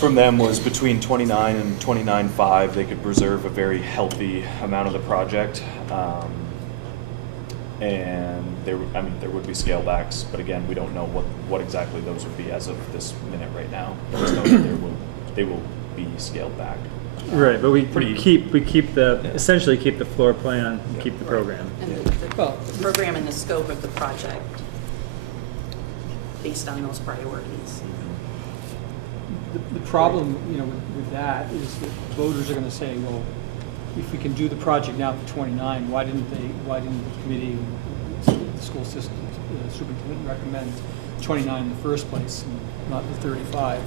from them was between 29 and 29.5. They could preserve a very healthy amount of the project. And there would be scale backs, but again, we don't know what exactly those would be as of this minute right now. We just know that they will be scaled back. Right, but we keep essentially keep the floor plan, keep the program. And the program and the scope of the project based on those priorities. The problem, with that is that voters are going to say, well, if we can do the project now for 29, why didn't the committee, the school system, the superintendent recommend 29 in the first place and not the 35?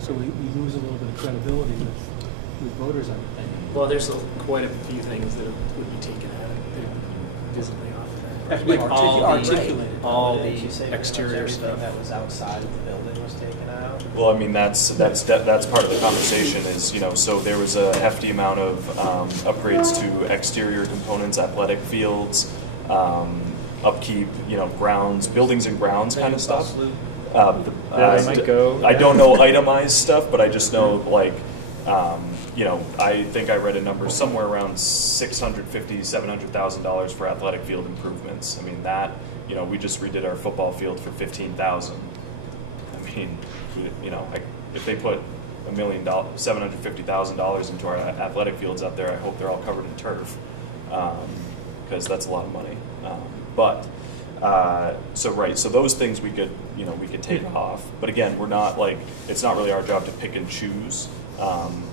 So we lose a little bit of credibility with voters, I would think. Well, there's quite a few things that would be taken out of it visibly off of that. Have to be articulated. All the exterior stuff that was outside of the building was taken out. Well, I mean, that's part of the conversation is, so there was a hefty amount of upgrades to exterior components, athletic fields, upkeep, grounds, buildings and grounds kind of stuff. I don't know itemized stuff, but I just know, I think I read a number somewhere around $650,000, $700,000 for athletic field improvements. I mean, that, we just redid our football field for $15,000. I mean, if they put $750,000 into our athletic fields out there, I hope they're all covered in turf, because that's a lot of money. So those things we could take off. But again, we're not it's not really our job to pick and choose.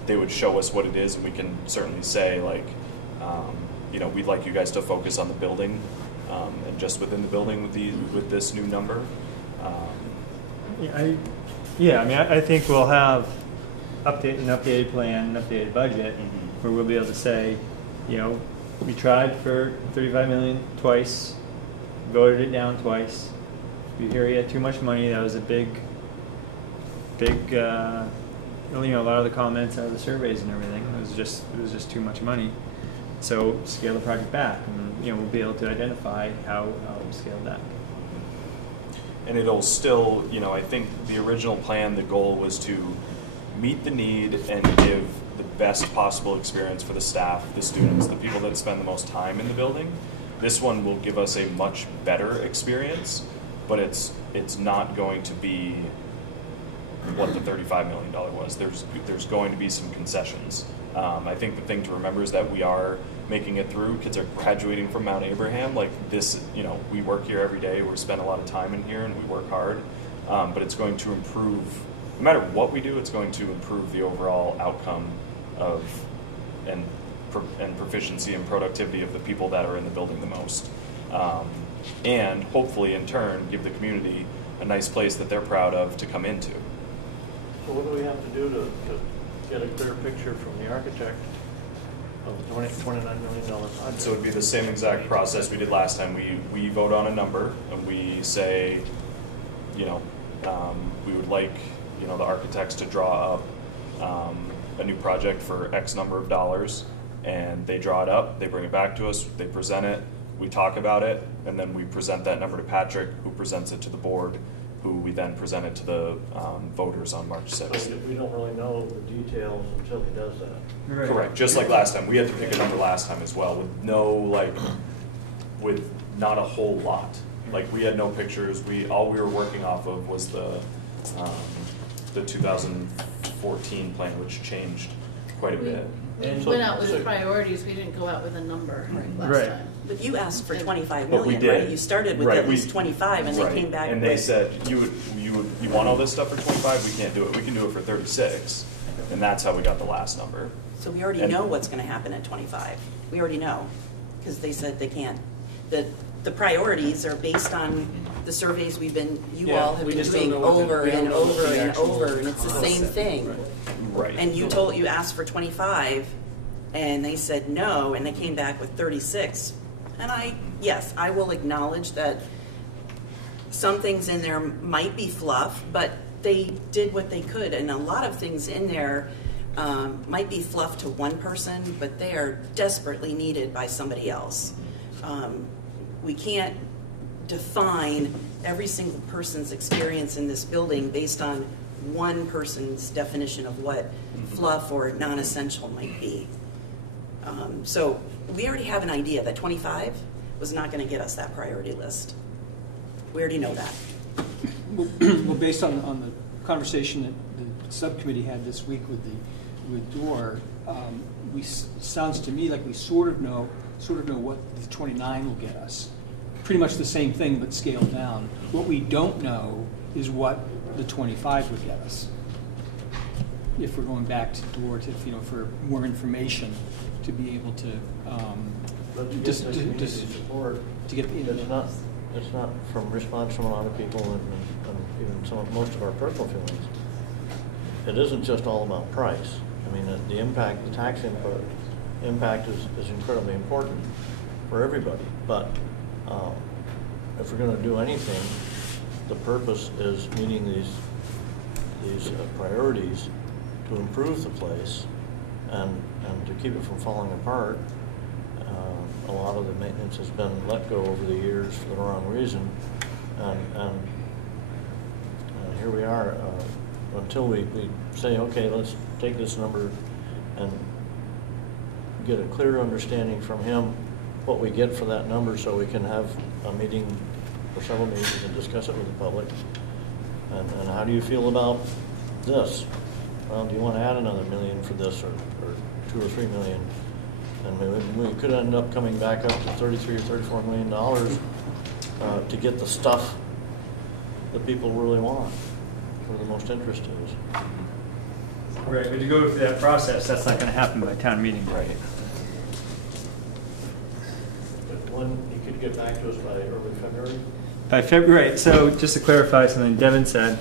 They would show us what it is, and we can certainly say we'd like you guys to focus on the building, and just within the building with this new number. I think we'll have an updated plan, an updated budget, where we'll be able to say, we tried for 35 million twice, voted it down twice. We hear you had too much money. That was a big, a lot of the comments out of the surveys and everything. It was just too much money. So scale the project back, and we'll be able to identify how we scale back. And it'll still, I think the original plan, the goal was to meet the need and give the best possible experience for the staff, the students, the people that spend the most time in the building. This one will give us a much better experience, but it's not going to be what the $35 million was. There's going to be some concessions. I think the thing to remember is that we are making it through. Kids are graduating from Mount Abraham. We work here every day. We spend a lot of time in here, and we work hard. But it's going to improve, no matter what we do, it's going to improve the overall outcome and proficiency and productivity of the people that are in the building the most. And hopefully, in turn, give the community a nice place that they're proud of to come into. So what do we have to do to get a clear picture from the architect of the $29 million project? So it'd be the same exact process we did last time. We vote on a number and we say, you know, we would like, you know, the architects to draw up a new project for X number of dollars, and they draw it up, they bring it back to us, they present it, we talk about it, and then we present that number to Patrick, who presents it to the board, who we then present it to the voters on March 6th. So we don't really know the details until he does that. Right. Correct, just like last time. We had to pick a number last time as well, with no, like, with not a whole lot. Like, we had no pictures, all we were working off of was the 2014 plan, which changed quite a bit. We went out with priorities, we didn't go out with a number last time. But you asked for 25 But we million, did. right? You started with at least 25 and they came back and with. they said, you want all this stuff for 25? We can't do it. We can do it for 36. And that's how we got the last number. So we already know what's going to happen at 25. We already know, because they said they can't. The priorities are based on the surveys you all have been doing over and over and over, and it's the same thing. Right. And you asked for 25, and they said no, and they came back with 36. And yes, I will acknowledge that some things in there might be fluff, but they did what they could, and a lot of things in there might be fluff to one person, but they are desperately needed by somebody else. We can't define every single person's experience in this building based on one person's definition of what fluff or non-essential might be. So we already have an idea that 25 was not going to get us that priority list. We already know that. Well, based on the conversation that the subcommittee had this week with Dor, sounds to me like we sort of know what the 29 will get us. Pretty much the same thing, but scaled down. What we don't know is what the 25 would get us. If we're going back to Dor for more information to be able to to get the it's not from response from a lot of people and even most of our personal feelings. It isn't just all about price. I mean, the impact, the tax input impact is incredibly important for everybody. But if we're going to do anything, the purpose is meeting these priorities to improve the place and to keep it from falling apart. A lot of the maintenance has been let go over the years for the wrong reason, and here we are. Until we say, okay, let's take this number and get a clear understanding from him what we get for that number, so we can have a meeting or several meetings and discuss it with the public. And how do you feel about this? Well, do you want to add another $1 million for this, or $2 or $3 million? And we could end up coming back up to $33 or $34 million to get the stuff that people really want, where the most interest is. Right, but to go through that process, that's not going to happen by town meeting. Right. But when you could get back to us by early February? By February, so just to clarify something Devin said,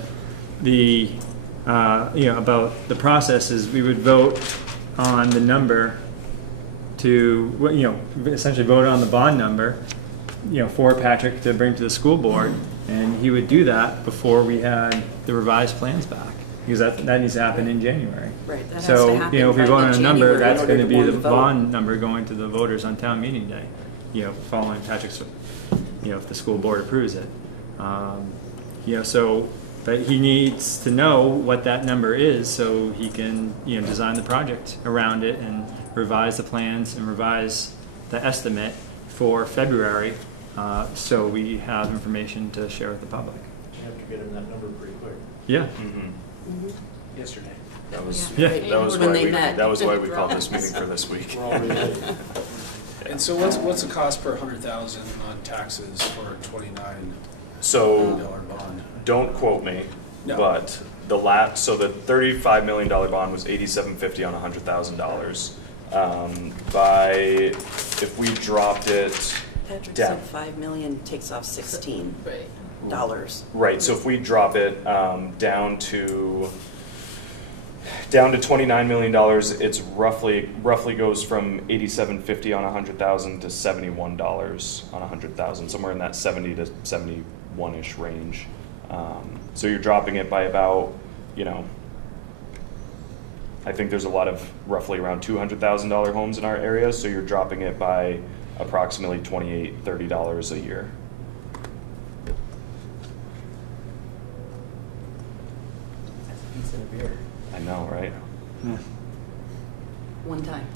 about the process is we would vote on the number to, essentially vote on the bond number, for Patrick to bring to the school board, and he would do that before we had the revised plans back, because that needs to happen in January. Right, that has So, to happen if we right vote in on a number, January that's in going to order be warn the vote. bond number going to the voters on town meeting day, following Patrick's, if the school board approves it. But he needs to know what that number is so he can, design the project around it and revise the plans and revise the estimate for February, so we have information to share with the public. You have to get him that number pretty quick. Yeah. Mm-hmm. Yesterday. That was That was why we called this meeting for this week. And so what's the cost per 100,000 on taxes for a $29 So bond? don't quote me, No. but the $35 million bond was $87.50 on $100,000. If we dropped it Patrick down, said 5 million takes off $16. right. So if we drop it down to down to $29 million, it's roughly goes from $87.50 on 100,000 to $71 on 100,000, somewhere in that 70 to 71-ish range. So you're dropping it by about, you know, I think there's a lot of roughly around $200,000 homes in our area, so you're dropping it by approximately $28, $30 a year. That's a piece of beer. I know, right? Yeah. One time.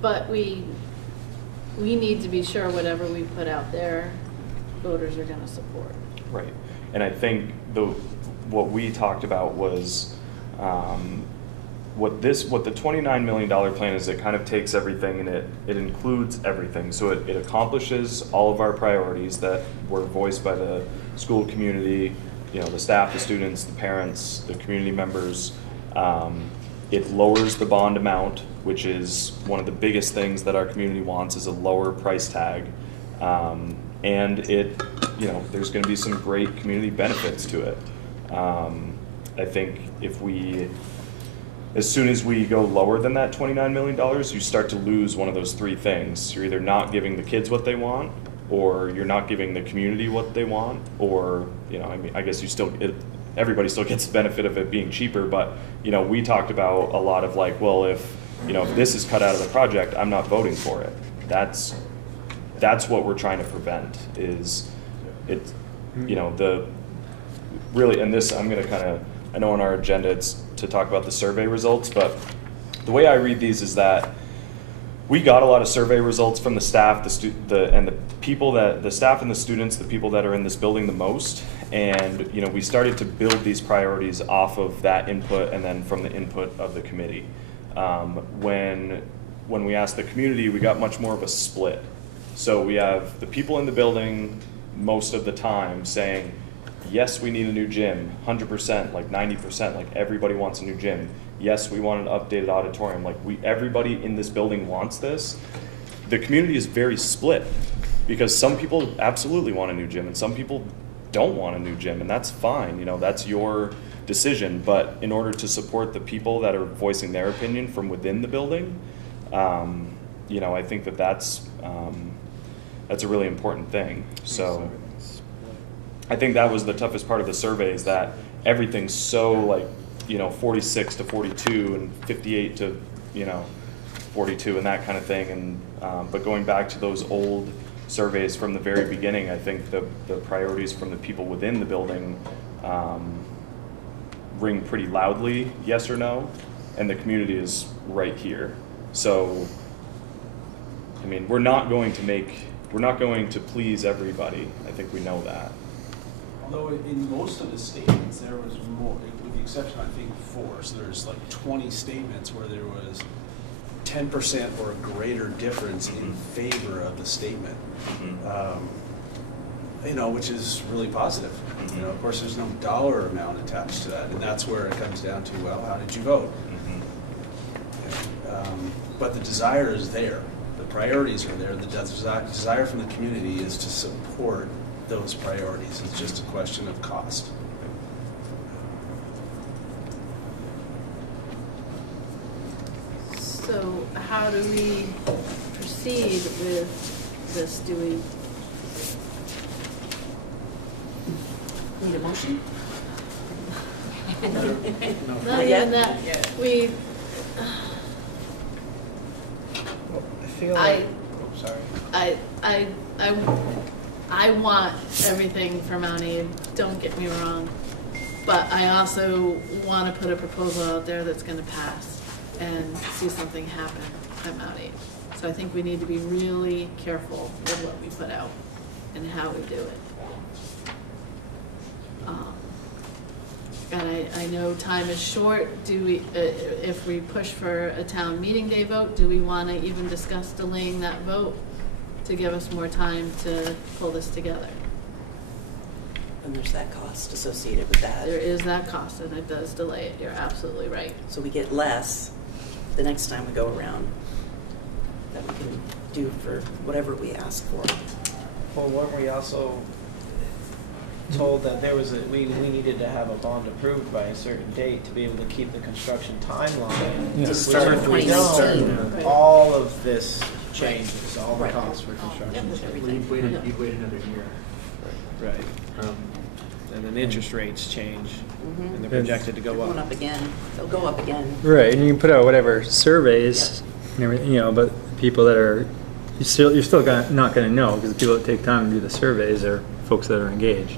But we need to be sure whatever we put out there, voters are gonna support. Right. And I think what we talked about was what the $29 million plan is. It kind of takes everything and it includes everything. So it accomplishes all of our priorities that were voiced by the school community, you know, the staff, the students, the parents, the community members. It lowers the bond amount, which is one of the biggest things that our community wants, is a lower price tag. And it, you know, there's going to be some great community benefits to it. I think as soon as we go lower than that $29 million, you start to lose one of those three things. You're either not giving the kids what they want, or you're not giving the community what they want, or, you know, I mean, I guess everybody still gets the benefit of it being cheaper, but, you know, we talked about a lot of like, well, if this is cut out of the project, I'm not voting for it. That's what we're trying to prevent, is it, you know, and this, I'm going to kind of, I know on our agenda it's to talk about the survey results, but the way I read these is that we got a lot of survey results from the staff, the staff and the students, the people that are in this building the most, and, you know, we started to build these priorities off of that input and then from the input of the committee. When we asked the community, we got much more of a split. So we have the people in the building most of the time saying, yes, we need a new gym, 100%, like 90%, like everybody wants a new gym. Yes, we want an updated auditorium, like everybody in this building wants this. The community is very split because some people absolutely want a new gym and some people don't want a new gym, and that's fine, you know, that's your decision. But in order to support the people that are voicing their opinion from within the building, you know, I think that's a really important thing. So I think that was the toughest part of the survey, is that everything's so, like, you know, 46 to 42 and 58 to, you know, 42 and that kind of thing. And but going back to those old surveys from the very beginning, I think the priorities from the people within the building ring pretty loudly, yes or no, and the community is right here. So, I mean, we're not going to please everybody. I think we know that. Although in most of the statements there was more, with the exception I think 4, so there's like 20 statements where there was 10% or a greater difference in favor of the statement. You know, which is really positive. You know, of course, there's no dollar amount attached to that, and that's where it comes down to, well, how did you vote? But the desire is there. The priorities are there. The desire from the community is to support those priorities. It's just a question of cost. So how do we proceed with this? Do we need a motion? Not even that. We. I feel like. I want everything for Mount Aid, don't get me wrong, but I also want to put a proposal out there that's going to pass and see something happen at Mount Aid. So I think we need to be really careful with what we put out and how we do it. And I know time is short. Do we, if we push for a town meeting day vote, do we want to even discuss delaying that vote to give us more time to pull this together? And there's that cost associated with that. There is that cost, and it does delay it. You're absolutely right. So we get less the next time we go around that we can do for whatever we ask for. Well, weren't we also told that there was we needed to have a bond approved by a certain date to be able to keep the construction timeline? To start If we 2019. don't, all of this changes, all the costs for construction. You'd wait another year. Right. And then interest rates change, and they're projected to go Going up. up again. They'll go up again. Right, and you can put out whatever surveys and everything, you know, but people that are, you're still not going to know, because the people that take time to do the surveys are folks that are engaged.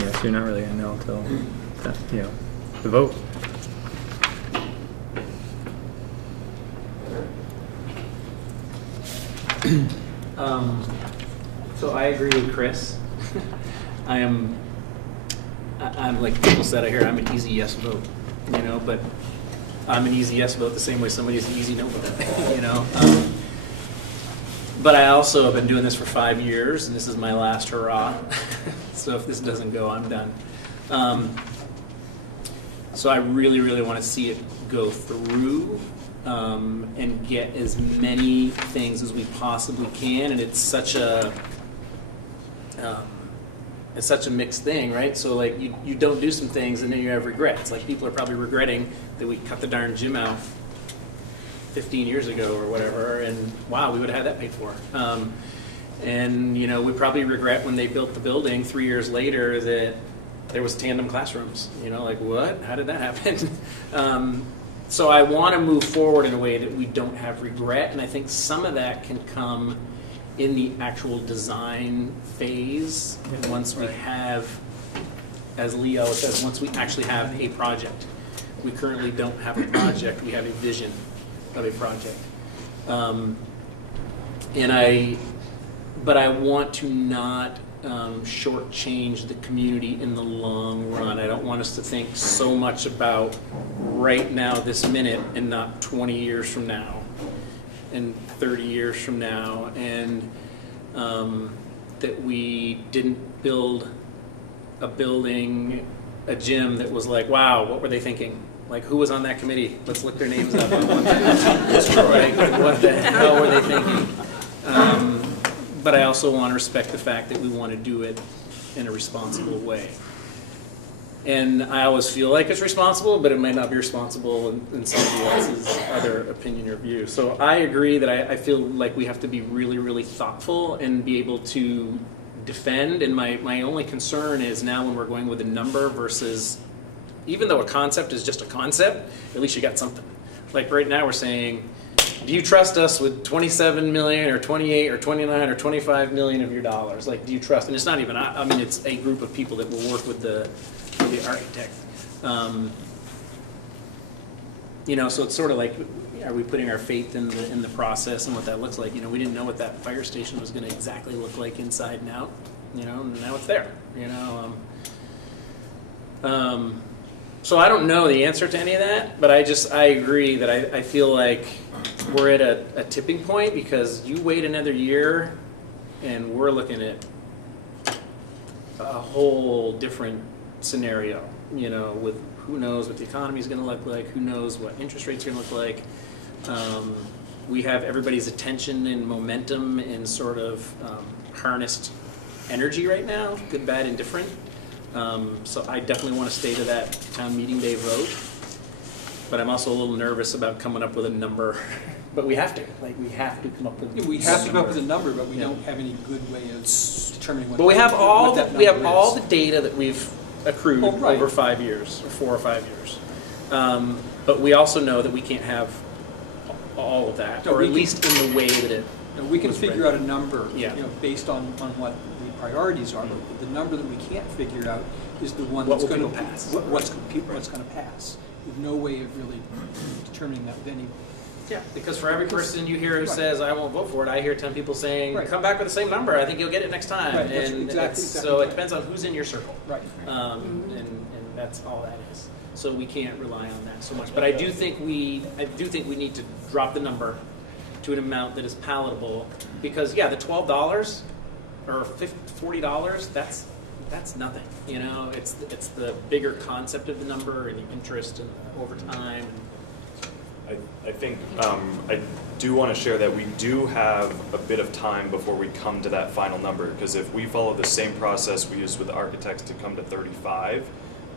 Yeah, so you're not really going to know until, you know, the vote. So I agree with Chris. I'm like people said I hear, I'm an easy yes vote, you know, but I'm an easy yes vote the same way somebody's an easy no vote, you know. But I also have been doing this for 5 years, and this is my last hurrah. So if this doesn't go, I'm done. So I really, really want to see it go through and get as many things as we possibly can. And it's such a mixed thing, right? So like you don't do some things and then you have regrets. Like people are probably regretting that we cut the darn gym out 15 years ago or whatever, and wow, we would have had that paid for. And you know, we probably regret when they built the building 3 years later that there was tandem classrooms. You know, like what? How did that happen? So I want to move forward in a way that we don't have regret, and I think some of that can come in the actual design phase once we have, as Lee always says, once we actually have a project. We currently don't have a project, we have a vision of a project. But I want to not shortchange the community in the long run. I don't want us to think so much about right now, this minute, and not 20 years from now, and 30 years from now, and that we didn't build a gym that was like, wow, what were they thinking? Like, who was on that committee? Let's look their names up. Like, what the hell were they thinking? But I also want to respect the fact that we want to do it in a responsible way. And I always feel like it's responsible, but it might not be responsible in somebody else's other opinion or view. So I agree that I feel like we have to be really, really thoughtful and be able to defend. And my only concern is now when we're going with a number versus, even though a concept is just a concept, at least you got something. Like right now we're saying, do you trust us with 27 million or 28 or 29 or 25 million of your dollars? Like, do you trust? And it's not even, I mean, it's a group of people that will work with the architect. You know, so it's sort of like, are we putting our faith in the process and what that looks like? You know, we didn't know what that fire station was going to exactly look like inside and out, you know, and now it's there, you know. So I don't know the answer to any of that, but I agree that I feel like we're at a tipping point, because you wait another year and we're looking at a whole different scenario, you know, with who knows what the economy is going to look like, who knows what interest rates are going to look like. We have everybody's attention and momentum and sort of harnessed energy right now, good, bad, indifferent. So I definitely want to stay to that town meeting day vote, but I'm also a little nervous about coming up with a number. But we have to, like, we have to come up with. We have to come up with a number, but we don't have any good way of determining what. But we have all the the data that we've accrued over 5 years, or 4 or 5 years. But we also know that we can't have all of that, or at least in the way that it. We can figure out a number, yeah, you know, based on what the priorities are. But the number that we can't figure out is the one What that's will going to people pass? What's going to pass? With no way of really determining that with any. Yeah, because for every person you hear who says, I won't vote for it, I hear 10 people saying, come back with the same number, I think you'll get it next time. Right, that's and exactly so it depends on who's in your circle. Right. And that's all that is. So we can't rely on that so much. But I do think we need to drop the number to an amount that is palatable, because yeah, the $12 or $40, that's nothing. You know, it's the bigger concept of the number and the interest and over time. I think I do want to share that we do have a bit of time before we come to that final number, because if we follow the same process we used with the architects to come to 35,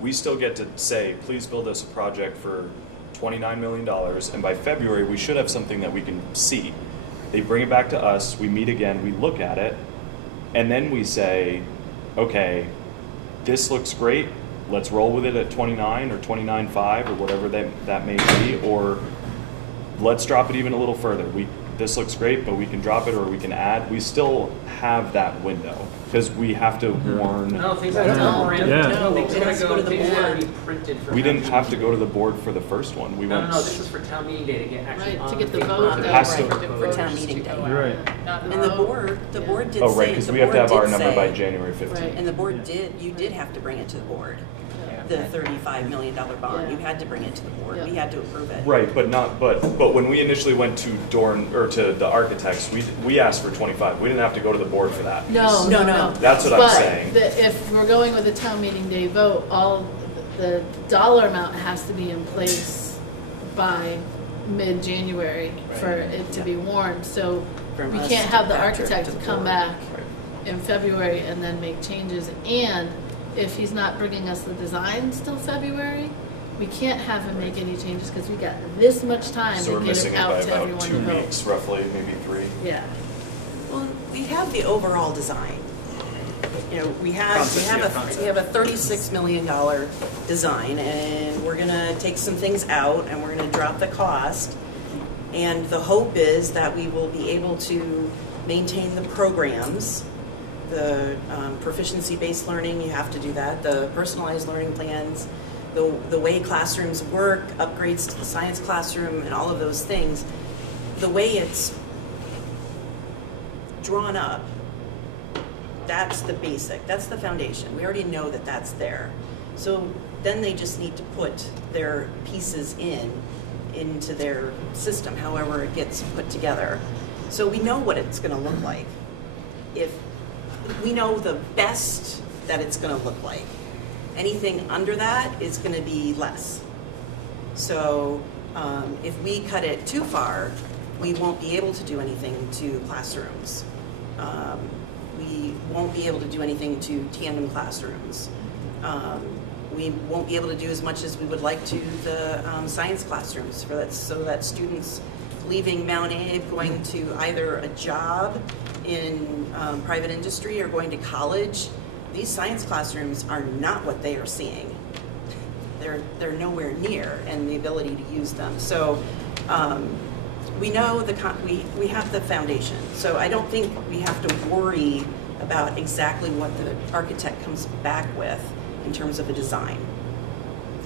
we still get to say, please build us a project for $29 million, and by February we should have something that we can see. They bring it back to us, we meet again, we look at it, and then we say, okay, this looks great, let's roll with it at 29 or 29.5 or whatever that may be, or let's drop it even a little further. This looks great, but we can drop it or we can add. We still have that window because we have to warn. No, things like that. It has to go to the board. We didn't have to go to the board for the first one. We went. No, this is for town meeting day to get actually Right, on to get the paper. vote. It has to. For town meeting day. Right. And the board did Oh, right, say, because the we have to board have our did number by say- January 15th. Right. And the board you did have to bring it to the board. The $35 million bond, you had to bring it to the board. We had to approve it. Right, but when we initially went to to the architects, we asked for 25. We didn't have to go to the board for that. No. That's what I'm saying. But if we're going with a town meeting day vote, all the dollar amount has to be in place by mid-January for it to be warned. So From we us can't to have the back architect to the come board. back in February and then make changes. And if he's not bringing us the design till February, we can't have him make any changes because we got this much time So we're to get missing it it by out to about everyone 2 to vote. weeks, roughly, maybe 3. Yeah. Well, we have the overall design. You know, we have a $36 million design, and we're gonna take some things out, and we're gonna drop the cost. And the hope is that we will be able to maintain the programs, the proficiency-based learning, you have to do that, the personalized learning plans, the way classrooms work, upgrades to the science classroom, and all of those things. The way it's drawn up, that's the basic, that's the foundation. We already know that that's there. So then they just need to put their pieces into their system, however it gets put together. So we know what it's gonna look like. If we know the best that it's gonna look like. Anything under that is gonna be less. So if we cut it too far, we won't be able to do anything to classrooms. We won't be able to do anything to tandem classrooms. We won't be able to do as much as we would like to the science classrooms so that students leaving Mount Abe going to either a job in private industry or going to college, these science classrooms are not what they are seeing. They're nowhere near, and the ability to use them. So we know we have the foundation. So I don't think we have to worry about exactly what the architect comes back with in terms of a design.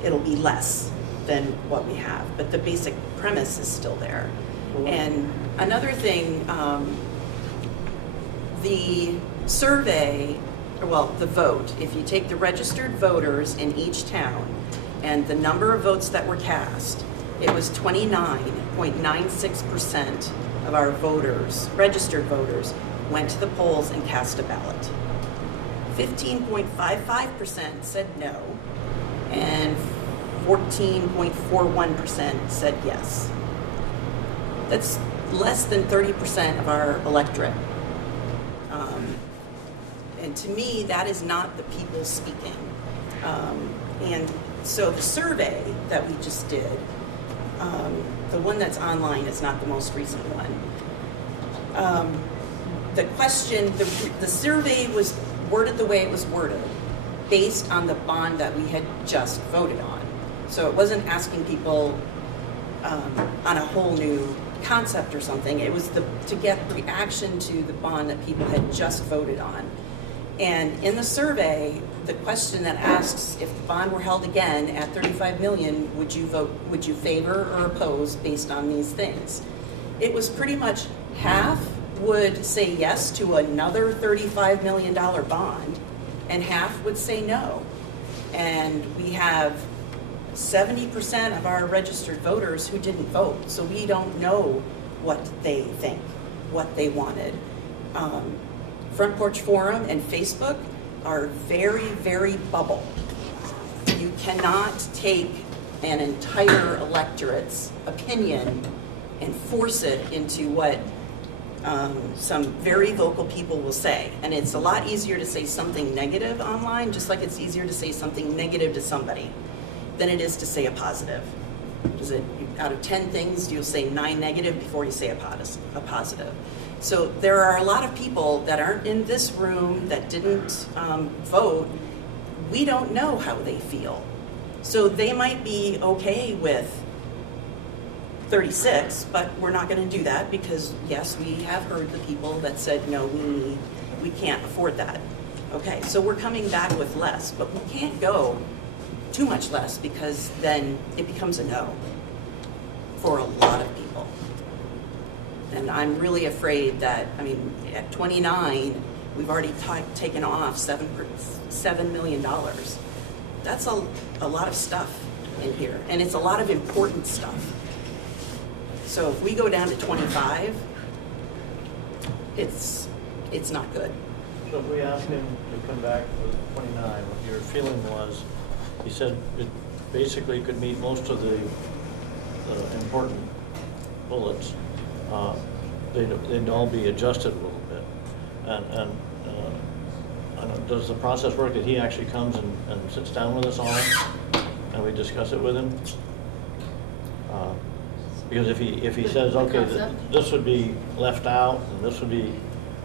It'll be less than what we have, but the basic premise is still there. And another thing, the survey, well, the vote, if you take the registered voters in each town and the number of votes that were cast, it was 29.96% of our voters, registered voters, went to the polls and cast a ballot. 15.55% said no, and 14.41% said yes. That's less than 30% of our electorate. And to me, that is not the people speaking. And so the survey that we just did, the one that's online is not the most recent one. The question, the survey was worded the way it was worded based on the bond that we had just voted on. So it wasn't asking people on a whole new concept or something. It was to get reaction to the bond that people had just voted on. And in the survey, the question that asks if the bond were held again at 35 million, would you favor or oppose based on these things? It was pretty much half would say yes to another $35 million bond, and half would say no. And we have 70% of our registered voters who didn't vote, so we don't know what they think, what they wanted. Front Porch Forum and Facebook are very, very bubble. You cannot take an entire electorate's opinion and force it into what some very vocal people will say. And it's a lot easier to say something negative online, just like it's easier to say something negative to somebody than it is to say a positive. Is it, out of 10 things, you'll say 9 negative before you say a positive. So there are a lot of people that aren't in this room that didn't vote. We don't know how they feel. So they might be okay with 36, but we're not going to do that because, yes, we have heard the people that said, no, we can't afford that. Okay, so we're coming back with less, but we can't go too much less because then it becomes a no for a lot of people. And I'm really afraid that, I mean, at 29, we've already taken off $7 million. That's a lot of stuff in here, and it's a lot of important stuff. So if we go down to 25, it's not good. So if we ask him to come back with 29, what your feeling was, he said it basically could meet most of the important bullets. They'd all be adjusted a little bit. And does the process work that he actually comes and sits down with us all and we discuss it with him? Because if he says, okay, this would be left out and this would be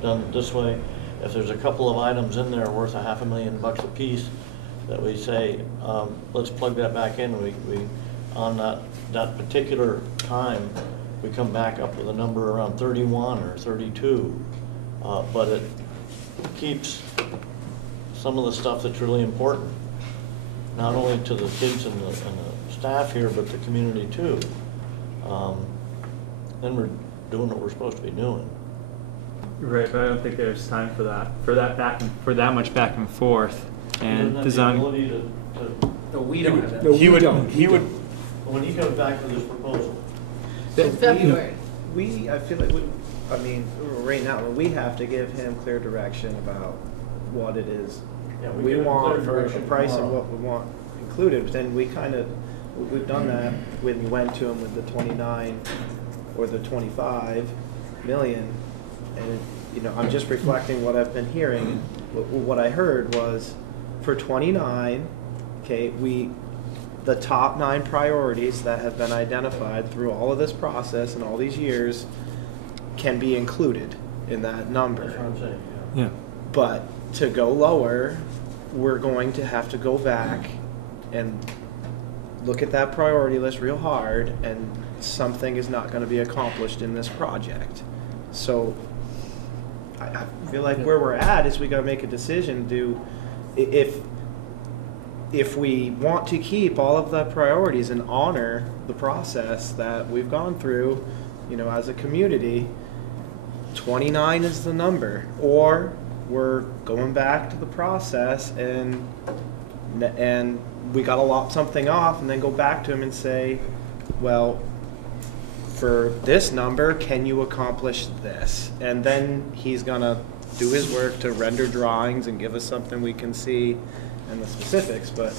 done this way, if there's a couple of items in there worth $500,000 a piece that we say, let's plug that back in, we on that particular time, we come back up with a number around 31 or 32, but it keeps some of the stuff that's really important, not only to the kids and the staff here, but the community too. Then we're doing what we're supposed to be doing. Right, but I don't think there's time for that, for that much back and forth. And design. No, we don't have that. No, he would. When he comes back with his proposal. In February. I feel like right now, we have to give him clear direction about what it is we want for the price of what we want included. But then we've done that when we went to him with the 29 or the 25 million. And, I'm just reflecting what I've been hearing. What I heard was for 29, okay, the top 9 priorities that have been identified through all of this process and all these years can be included in that number. That's what I'm saying, yeah. But to go lower, we're going to have to go back and look at that priority list real hard, and something is not going to be accomplished in this project. So I feel like where we're at is we got to make a decision. If we want to keep all of the priorities and honor the process that we've gone through, as a community, 29 is the number, or we're going back to the process and we got to lop something off and then go back to him and say, well, for this number, can you accomplish this? And then he's gonna do his work to render drawings and give us something we can see and the specifics. But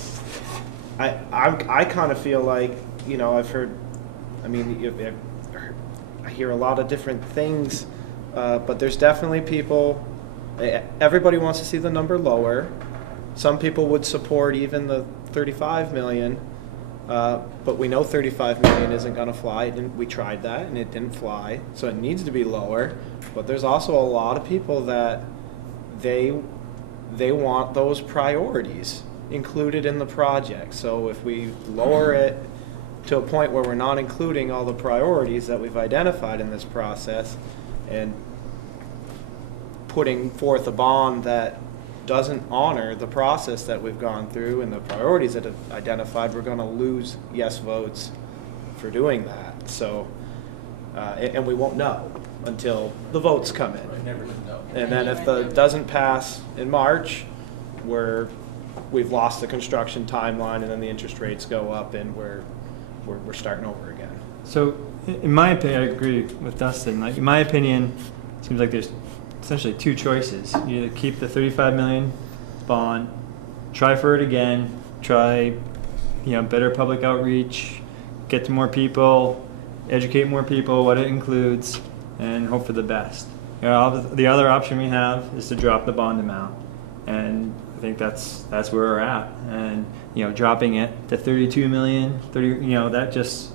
I kind of feel like, I've heard, I hear a lot of different things, but there's definitely people, everybody wants to see the number lower. Some people would support even the 35 million, but we know 35 million isn't going to fly. We tried that and it didn't fly, so it needs to be lower. But there's also a lot of people that they want those priorities included in the project. So if we lower it to a point where we're not including all the priorities that we've identified in this process and putting forth a bond that doesn't honor the process that we've gone through and the priorities that have identified, we're going to lose yes votes for doing that. So, and we won't know until the votes come in. I never know. And then if the doesn't pass in March, we've lost the construction timeline, and then the interest rates go up, and we're starting over again. So, in my opinion, I agree with Dustin. Like, in my opinion, it seems like there's essentially 2 choices. You either keep the 35 million bond, try for it again, try better public outreach, get to more people, educate more people, what it includes, and hope for the best. The other option we have is to drop the bond amount, and I think that's where we're at. And dropping it to 32 million, that just,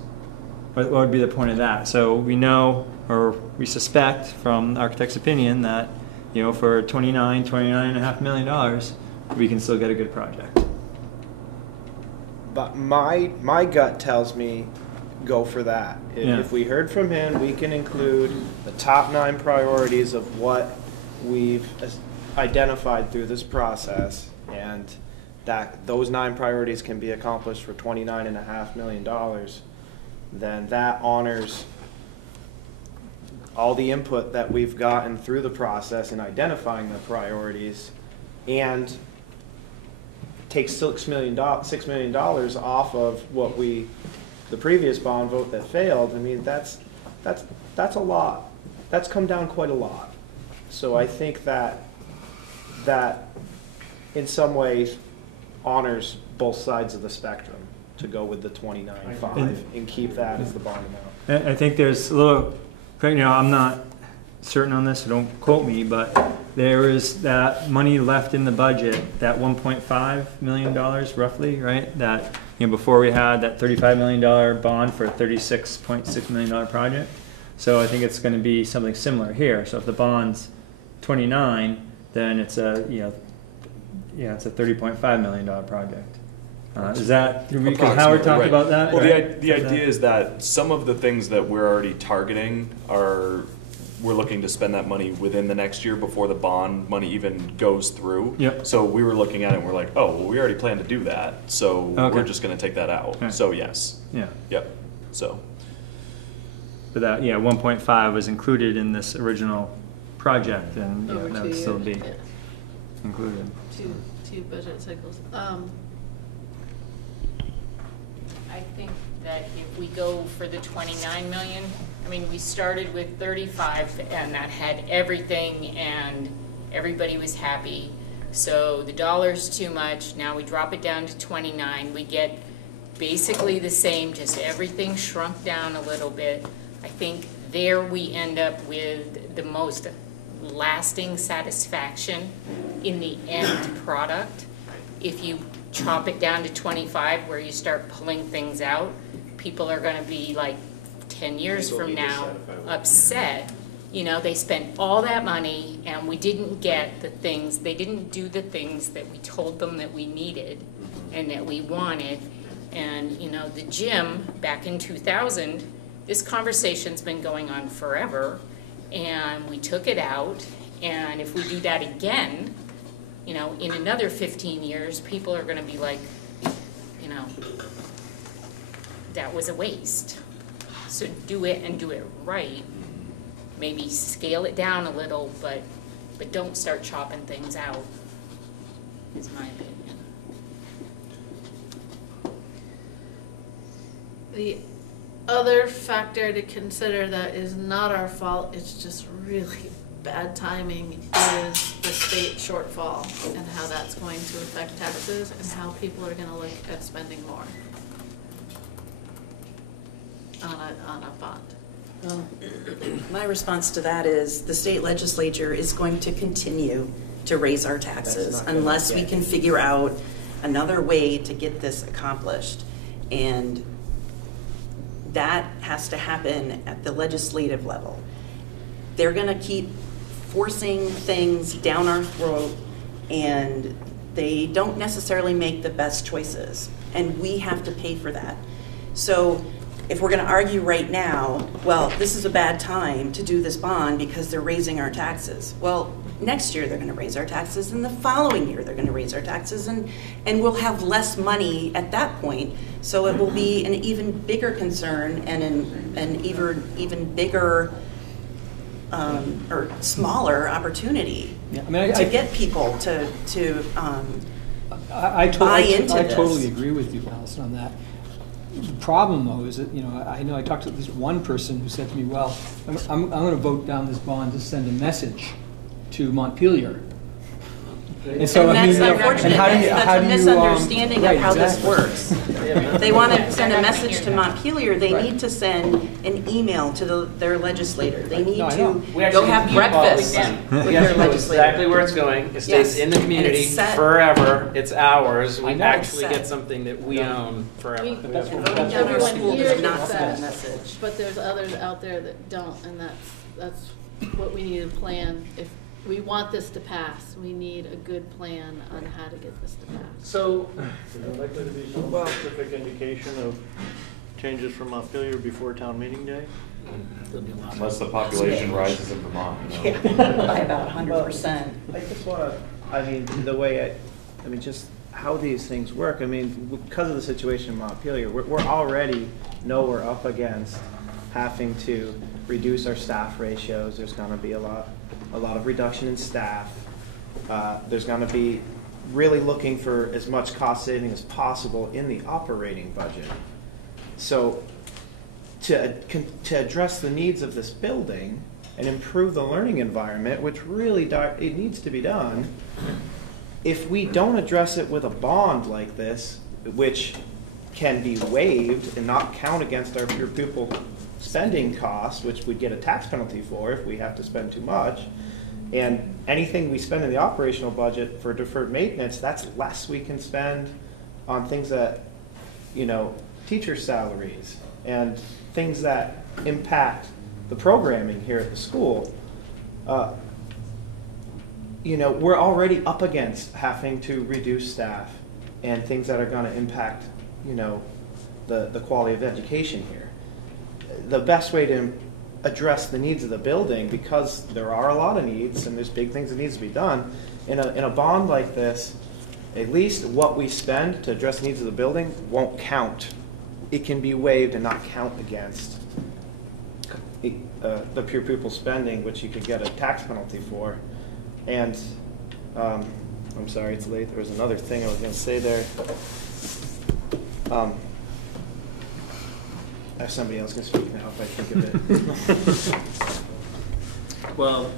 what would be the point of that? So we know, or we suspect from the architect's opinion that for $29.5 million, we can still get a good project. But my gut tells me go for that. If we heard from him, we can include the top 9 priorities of what we've identified through this process, and that those 9 priorities can be accomplished for $29.5 million. Then that honors all the input that we've gotten through the process in identifying the priorities, and takes $6 million off of what the previous bond vote that failed. I mean, that's a lot. That's come down quite a lot. So I think that in some ways honors both sides of the spectrum to go with the 29.5 and keep that as the bond amount. I think there's a little, I'm not certain on this, so don't quote me, but there is that money left in the budget, that $1.5 million roughly, right? That, before we had that $35 million bond for a $36.6 million project. So I think it's going to be something similar here. So if the bond's 29, then it's a, it's a $30.5 million project. Is that, can Howard talk about that? Well, the idea is that some of the things that we're already targeting we're looking to spend that money within the next year before the bond money even goes through. Yep. So we were looking at it and we're like, oh, well, we already plan to do that, so we're just going to take that out. Okay. So yes. Yeah. Yep. So. But that, 1.5 was included in this original project, and Over that 2 would still years, be included. Two budget cycles. I think that if we go for the 29 million, I mean, we started with 35 and that had everything and everybody was happy. So the dollar's too much. Now we drop it down to 29. We get basically the same, just everything shrunk down a little bit. I think there we end up with the most lasting satisfaction in the end product. If you chop it down to 25 where you start pulling things out, people are going to be like 10 years from now upset. They spent all that money and we didn't get the things, they didn't do the things that we told them that we needed and that we wanted. And the gym back in 2000, this conversation's been going on forever, and we took it out, and if we do that again, in another 15 years, people are going to be like, that was a waste. So do it and do it right. Maybe scale it down a little, but don't start chopping things out, is my opinion. The other factor to consider that is not our fault, it's just really bad timing, is the state shortfall and how that's going to affect taxes and how people are going to look at spending more on a bond. Well, my response to that is the state legislature is going to continue to raise our taxes unless we can figure out another way to get this accomplished. And that has to happen at the legislative level. They're going to keep forcing things down our throat, and they don't necessarily make the best choices, and we have to pay for that. So if we're going to argue right now, well, this is a bad time to do this bond because they're raising our taxes. Well, next year they're going to raise our taxes, and the following year they're going to raise our taxes, and we'll have less money at that point. So it will be an even bigger concern and an even bigger or smaller opportunity to get people to buy into this. I totally agree with you, Allison, on that. The problem, though, is that, I know I talked to this one person who said to me, well, I'm going to vote down this bond to send a message to Montpelier. And so, that's unfortunate. That's a misunderstanding of how this works. If they want to send a message to Montpelier, they need to send an email to their legislator. They need to go have breakfast with their legislator. Exactly where it's going. It stays in the community forever. It's ours. We actually get something that we own forever. Voting down our school does not send a message. But there's others out there that don't, and that's what we need to plan. If we want this to pass, we need a good plan on how to get this to pass. So, is there likely to be some specific indication of changes from Montpelier before town meeting day? Unless the population rises in Vermont. You know? By about 100%. I just want to, I mean, the way I mean, just how these things work. I mean, because of the situation in Montpelier, we're already know we're up against having to reduce our staff ratios. There's going to be a lot of reduction in staff. There's going to be really looking for as much cost saving as possible in the operating budget. So to address the needs of this building and improve the learning environment, which really it needs to be done, if we don't address it with a bond like this, which can be waived and not count against our pupil spending costs, which we'd get a tax penalty for if we have to spend too much, and anything we spend in the operational budget for deferred maintenance, that's less we can spend on things that, you know, teacher salaries and things that impact the programming here at the school. You know, we're already up against having to reduce staff and things that are going to impact, you know, the quality of education here. The best way to address the needs of the building, because there are a lot of needs and there's big things that needs to be done, in a bond like this, at least what we spend to address the needs of the building won't count. It can be waived and not count against the pure pupil spending, which you could get a tax penalty for. And I'm sorry it's late. There was another thing I was going to say there. I have somebody else going to speak now if I think of it. well,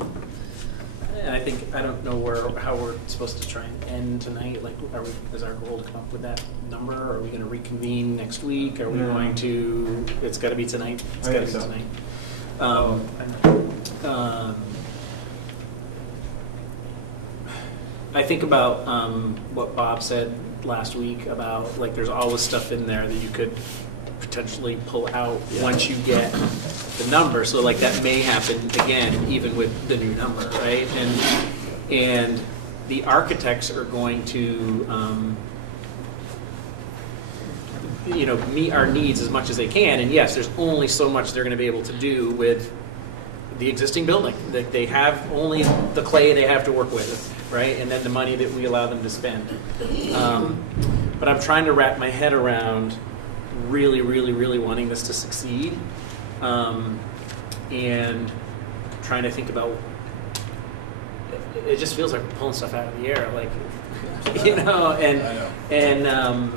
and I think, I don't know how we're supposed to try and end tonight. Like, is our goal to come up with that number? Are we going to reconvene next week? Are we going to, it's got to be tonight. It's got to be tonight. I think about what Bob said last week about, like, there's always stuff in there that you could potentially pull out once you get the number. So, like, that may happen again, even with the new number, right? And the architects are going to, you know, meet our needs as much as they can. And yes, there's only so much they're going to be able to do with the existing building. That they have only the clay they have to work with, right? And then the money that we allow them to spend. But I'm trying to wrap my head around really, really, really wanting this to succeed, and trying to think about. It just feels like we're pulling stuff out of the air, like, you know, and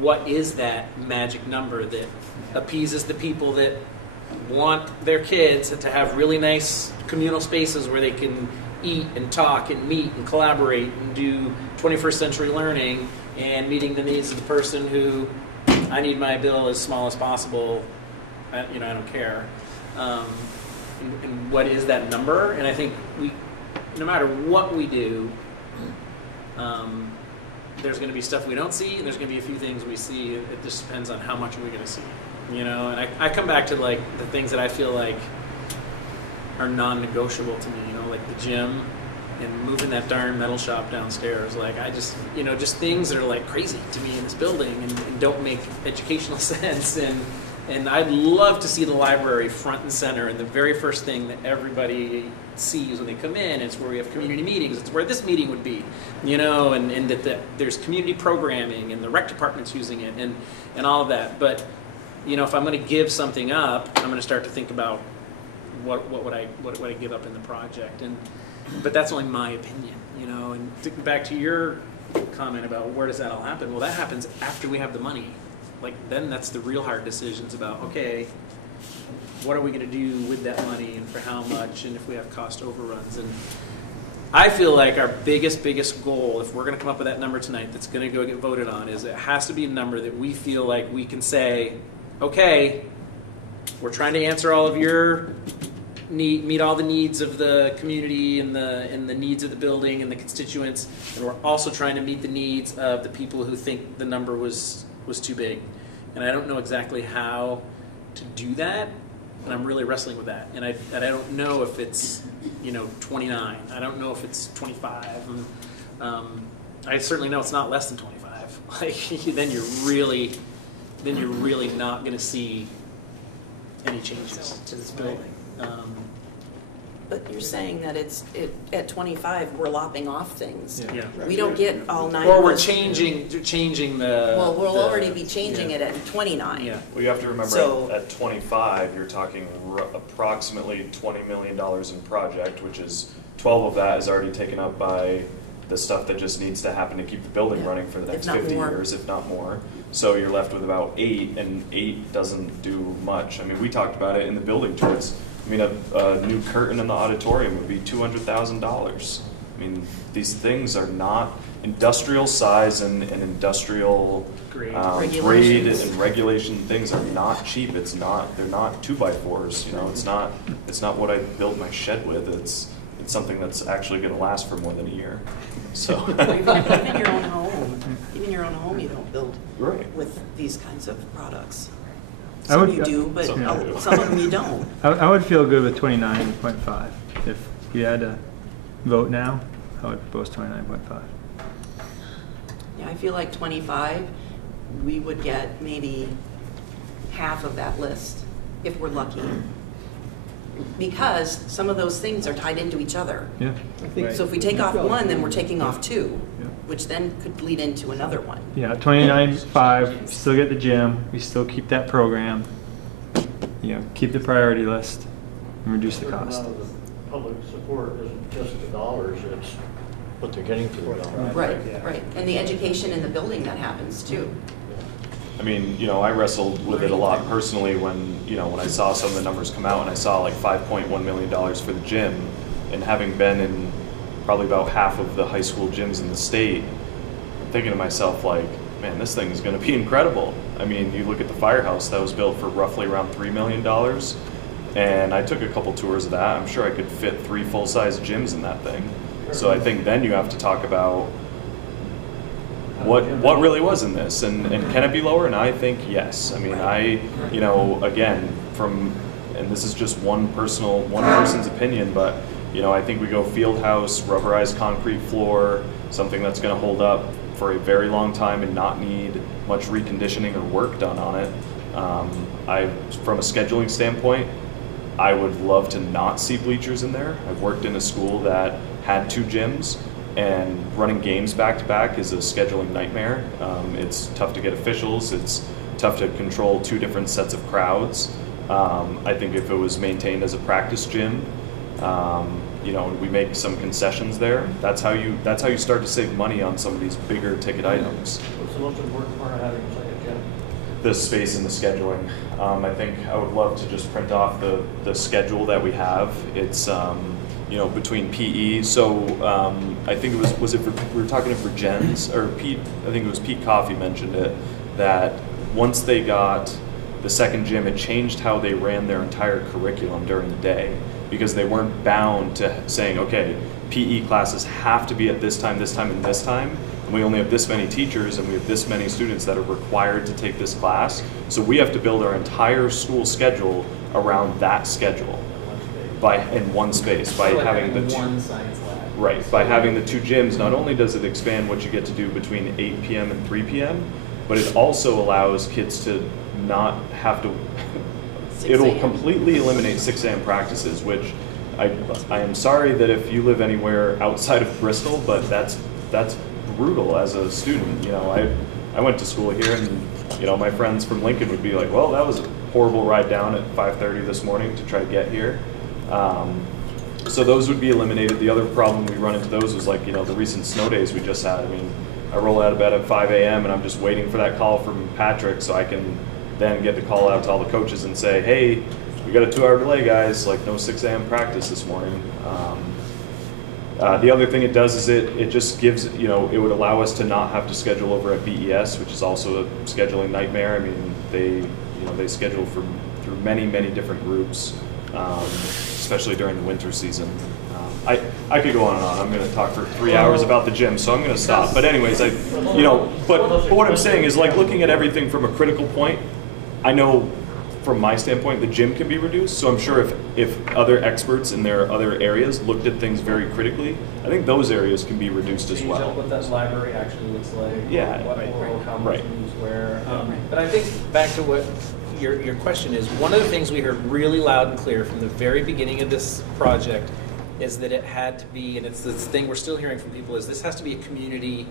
what is that magic number that appeases the people that want their kids to have really nice communal spaces where they can eat and talk and meet and collaborate and do 21st century learning, and meeting the needs of the person who, I need my bill as small as possible, you know, I don't care. And what is that number? And I think no matter what we do, there's going to be stuff we don't see, and there's going to be a few things we see. It just depends on how much are we going to see, you know. And I come back to, like, the things that I feel like are non-negotiable to me, you know, like the gym and moving that darn metal shop downstairs. Like, I just, you know, just things that are, like, crazy to me in this building and don't make educational sense. And I'd love to see the library front and center, and the very first thing that everybody sees when they come in, it's where we have community meetings. It's where this meeting would be, you know, and that there's community programming and the rec department's using it and all of that. But, you know, if I'm going to give something up, I'm going to start to think about what would I give up in the project. But that's only my opinion, you know. And back to your comment about where does that all happen? Well, that happens after we have the money. Like, then that's the real hard decisions about, okay, what are we going to do with that money and for how much, and if we have cost overruns. I feel like our biggest goal, if we're going to come up with that number tonight that's going to go get voted on, is it has to be a number that we feel like we can say, okay, we're trying to answer all of your meet all the needs of the community and the needs of the building and the constituents, and we're also trying to meet the needs of the people who think the number was too big. And I don't know exactly how to do that, and I'm really wrestling with that. And I don't know if it's 29. I don't know if it's 25. I certainly know it's not less than 25. Like then you're really not going to see any changes to this building. But you're saying that at 25 we're lopping off things. Yeah. We don't get all 9. Or we're changing the. Well, we'll already be changing it at 29. Yeah. Well, you have to remember So- at 25, you're talking approximately $20 million in project, which is 12 of that is already taken up by the stuff that just needs to happen to keep the building running for the next 50 years, if not more. So you're left with about 8, and 8 doesn't do much. I mean, we talked about it in the building tours. I mean, a new curtain in the auditorium would be $200,000. I mean, these things are not industrial size and industrial grade and regulation things are not cheap. It's not. They're not 2x4s. You know, it's not what I build my shed with. It's something that's actually going to last for more than a year. So even your own home, you don't build right with these kinds of products. I would, you do, but some of them you don't. I would feel good with 29.5. If we had to vote now, I would propose 29.5. Yeah, I feel like 25, we would get maybe half of that list if we're lucky. Because some of those things are tied into each other. Yeah. So if we take off one, then we're taking off 2, which then could lead into another one. Yeah, 29.5, we still get the gym, we still keep that program, keep the priority list, and reduce the cost. The public support isn't just the dollars, it's what they're getting for the dollars. Right. And the education in the building that happens too. I mean, I wrestled with it a lot personally when I saw some of the numbers come out and I saw like $5.1 million for the gym, and having been in probably about half of the high school gyms in the state, I'm thinking to myself like, man, this thing is going to be incredible. I mean, you look at the firehouse that was built for roughly around $3 million, and I took a couple tours of that. I'm sure I could fit 3 full-size gyms in that thing. So I think then you have to talk about what really was in this, and can it be lower? And I think yes. I mean, again, and this is just one person's opinion, but I think we go field house, rubberized concrete floor, something that's going to hold up for a very long time and not need much reconditioning or work done on it. From a scheduling standpoint, I would love to not see bleachers in there. I've worked in a school that had 2 gyms, and running games back to back is a scheduling nightmare. It's tough to get officials. It's tough to control 2 different sets of crowds. I think if it was maintained as a practice gym, we make some concessions there. That's how you start to save money on some of these bigger ticket items. What's the most important part of having a second gym? The space and the scheduling. I think I would love to just print off the schedule that we have. It's between PE. So I think we were talking to Virgins, or Pete. I think it was Pete Coffey mentioned it, that once they got the second gym, it changed how they ran their entire curriculum during the day, because they weren't bound to saying, okay, PE classes have to be at this time, and this time. And we only have this many teachers, and we have this many students that are required to take this class. So we have to build our entire school schedule around that schedule in one space by having the one science lab. Right. By having the 2 gyms, not only does it expand what you get to do between 8 p.m. and 3 p.m., but it also allows kids to not have to. It'll completely eliminate 6 a.m. practices, which I am sorry that if you live anywhere outside of Bristol, but that's brutal as a student. I went to school here, and my friends from Lincoln would be like, well, that was a horrible ride down at 5:30 this morning to try to get here. So those would be eliminated. The other problem we run into those was like, the recent snow days we just had. I mean, I roll out of bed at 5 a.m. and I'm just waiting for that call from Patrick so I can then get the call out to all the coaches and say, hey, we got a 2-hour delay, guys, like no 6 a.m. practice this morning. The other thing it does is it just gives, it would allow us to not have to schedule over at BES, which is also a scheduling nightmare. I mean, they schedule through many, many different groups, especially during the winter season. I could go on and on. I'm going to talk for 3 hours about the gym, so I'm going to stop. But anyways, but what I'm saying is, like, looking at everything from a critical point, I know from my standpoint the gym can be reduced. So I'm sure if other experts in their other areas looked at things very critically, I think those areas can be reduced as well. Change up what that library actually looks like. Yeah. What how much we use where. But I think back to what your question is, one of the things we heard really loud and clear from the very beginning of this project is that it had to be, and it's this thing we're still hearing from people, is this has to be a community.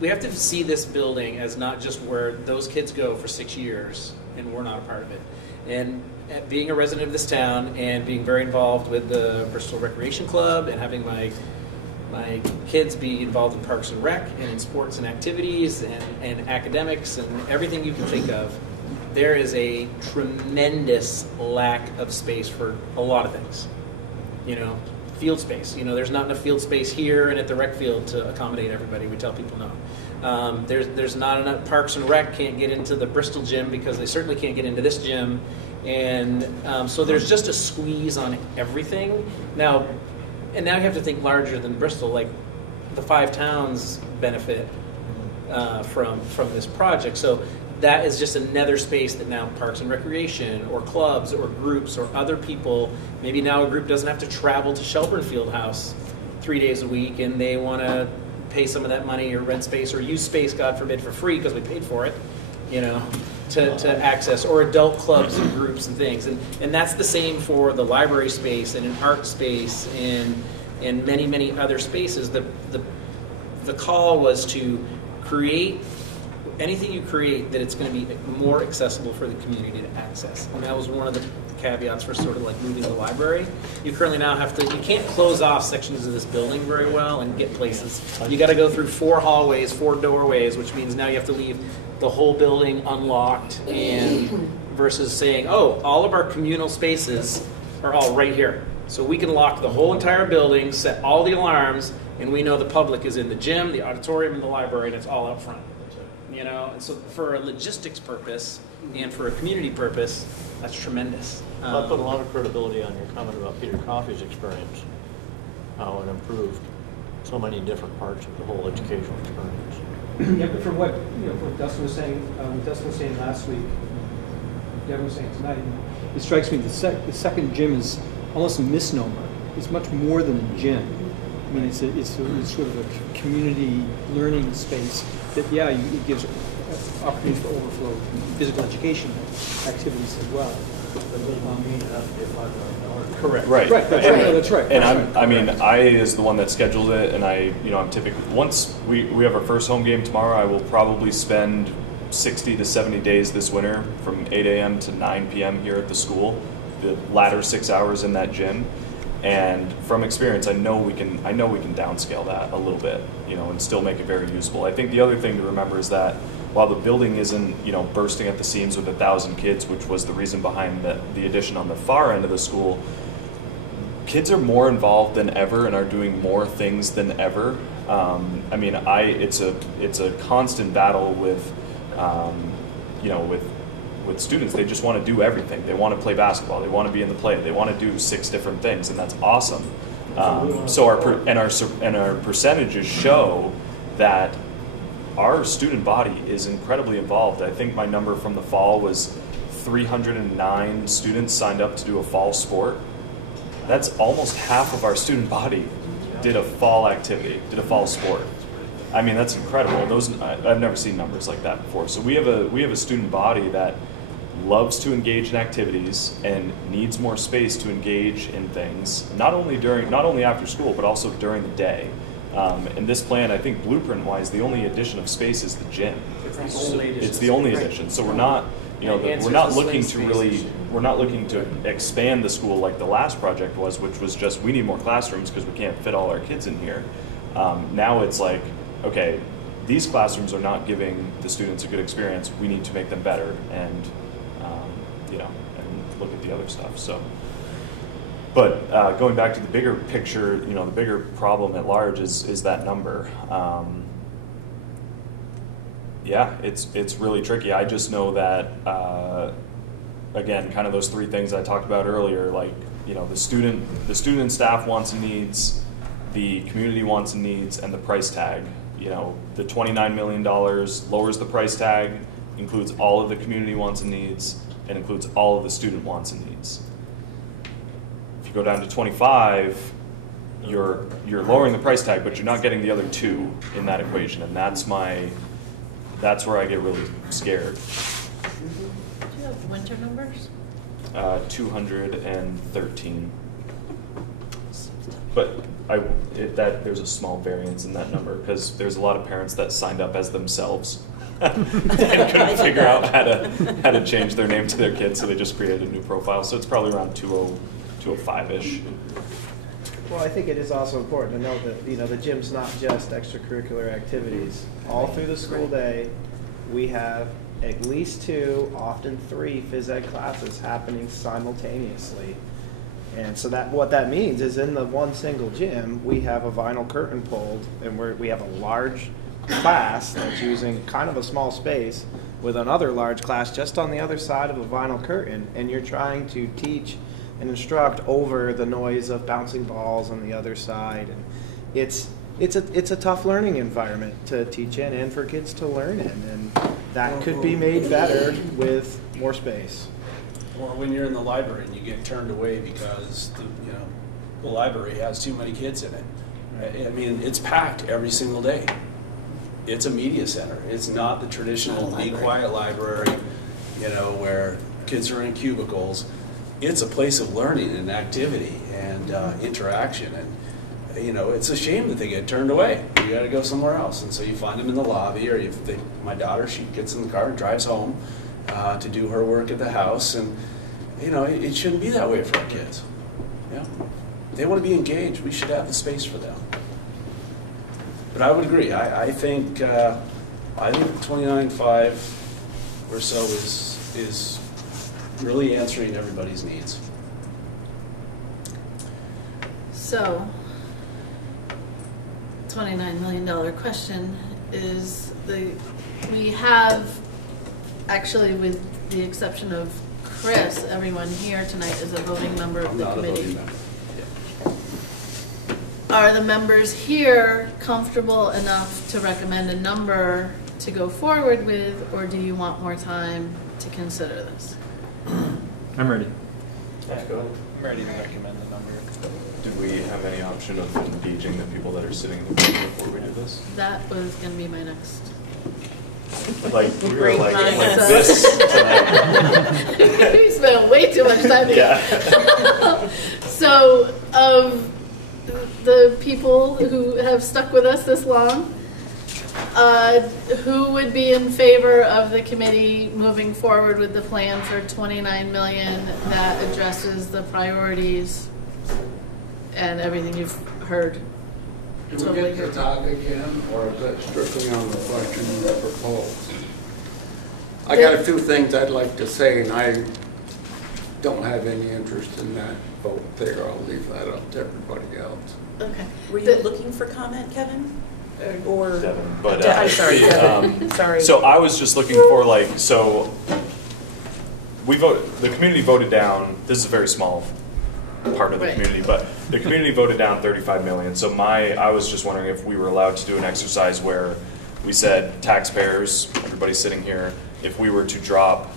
We have to see this building as not just where those kids go for 6 years and we're not a part of it. And being a resident of this town and being very involved with the Bristol Recreation Club and having my kids be involved in Parks and Rec and in sports and activities and academics and everything you can think of, there is a tremendous lack of space for a lot of things. Field space. There's not enough field space here and at the rec field to accommodate everybody. We tell people no. There's not enough. Parks and Rec can't get into the Bristol gym because they certainly can't get into this gym. And so there's just a squeeze on everything. Now you have to think larger than Bristol. Like the 5 towns benefit from this project. So that is just another space that now Parks and Recreation or clubs or groups or other people, maybe now a group doesn't have to travel to Shelburne Fieldhouse 3 days a week and they want to pay some of that money or rent space or use space, God forbid, for free because we paid for it, to access, or adult clubs and groups and things. And that's the same for the library space and an art space and many, many other spaces. The call was to create anything you create that it's going to be more accessible for the community to access. And that was one of the caveats for sort of like moving the library. You currently now you can't close off sections of this building very well and get places. You got to go through 4 hallways, 4 doorways, which means now you have to leave the whole building unlocked, and versus saying, oh, all of our communal spaces are all right here. So we can lock the whole entire building, set all the alarms, and we know the public is in the gym, the auditorium, and the library, and it's all up front. And so for a logistics purpose and for a community purpose, that's tremendous. I put a lot of credibility on your comment about Peter Coffey's experience, how it improved so many different parts of the whole educational experience. Yeah, but from what Dustin was saying, last week, Devin was saying tonight, it strikes me the second gym is almost a misnomer. It's much more than a gym. I mean, it's sort of a community learning space that, it gives opportunities for overflow physical education activities as well. Correct. Right. That's right. And I as the one that scheduled it, and I'm typically, once we have our first home game tomorrow, I will probably spend 60 to 70 days this winter from 8 a.m. to 9 p.m. here at the school, the latter 6 hours in that gym. And from experience, I know we can downscale that a little bit, and still make it very usable. I think the other thing to remember is that while the building isn't, bursting at the seams with 1,000 kids, which was the reason behind the addition on the far end of the school, kids are more involved than ever and are doing more things than ever. It's a constant battle with, with students. They just want to do everything. They want to play basketball. They want to be in the play. They want to do 6 different things, and that's awesome. So our percentages show that our student body is incredibly involved. I think my number from the fall was 309 students signed up to do a fall sport. That's almost half of our student body did a fall activity, did a fall sport. I mean, that's incredible. I've never seen numbers like that before. So we have a student body that loves to engage in activities and needs more space to engage in things, not only after school, but also during the day. And this plan, I think blueprint-wise, the only addition of space is the gym. It's the only addition. So we're not, we're not looking to expand the school like the last project was, which was just we need more classrooms because we can't fit all our kids in here. Now it's like, okay, these classrooms are not giving the students a good experience. We need to make them better, and and look at the other stuff. So But going back to the bigger picture, the bigger problem at large is that number. Yeah, it's really tricky. I just know that again, kind of those three things I talked about earlier, like the student and staff wants and needs, the community wants and needs, and the price tag. The $29 million lowers the price tag, includes all of the community wants and needs, and includes all of the student wants and needs. If you go down to 25, you're lowering the price tag, but you're not getting the other two in that equation, and that's where I get really scared. Do you have winter numbers? 213. But there's a small variance in that number because there's a lot of parents that signed up as themselves and couldn't figure out how to change their name to their kids, so they just created a new profile. So it's probably around 205-ish. Well, I think it is also important to note that the gym's not just extracurricular activities. All through the school day, we have at least 2, often 3 phys ed classes happening simultaneously. And so what that means is in the one single gym, we have a vinyl curtain pulled, and we have a large class that's using kind of a small space with another large class just on the other side of a vinyl curtain, and you're trying to teach and instruct over the noise of bouncing balls on the other side. And it's a tough learning environment to teach in and for kids to learn in, and that could be made better with more space. Or when you're in the library and you get turned away because the library has too many kids in it. I mean, it's packed every single day. It's a media center. It's not the traditional be quiet library, where kids are in cubicles. It's a place of learning and activity and interaction. And it's a shame that they get turned away. You got to go somewhere else. And so you find them in the lobby, or my daughter, she gets in the car and drives home to do her work at the house. And it shouldn't be that way for our kids. They want to be engaged. We should have the space for them. But I would agree. I think 29.5 or so is really answering everybody's needs. So, $29 million question is we have, actually with the exception of Chris, everyone here tonight is a voting member of the committee. Are the members here comfortable enough to recommend a number to go forward with, or do you want more time to consider this? I'm ready. Yeah, go ahead. I'm ready to recommend the number. Do we have any option of engaging the people that are sitting in the room before we do this? That was going to be my next. Like, we were like So- this tonight. We spent way too much time here. So, of the people who have stuck with us this long, who would be in favor of the committee moving forward with the plan for $29 million that addresses the priorities and everything you've heard? Do we get to talk again, or is that strictly on the question you proposed? I got a few things I'd like to say, and I don't have any interest in that vote there. I'll leave that up to everybody else. Okay. Were you looking for comment, Kevin? Or Devin, but I'm sorry, Devin. Sorry. So I was just looking for the community voted down. This is a very small part of the community, but the community voted down $35 million. So I was just wondering if we were allowed to do an exercise where we said, taxpayers, everybody sitting here, if we were to drop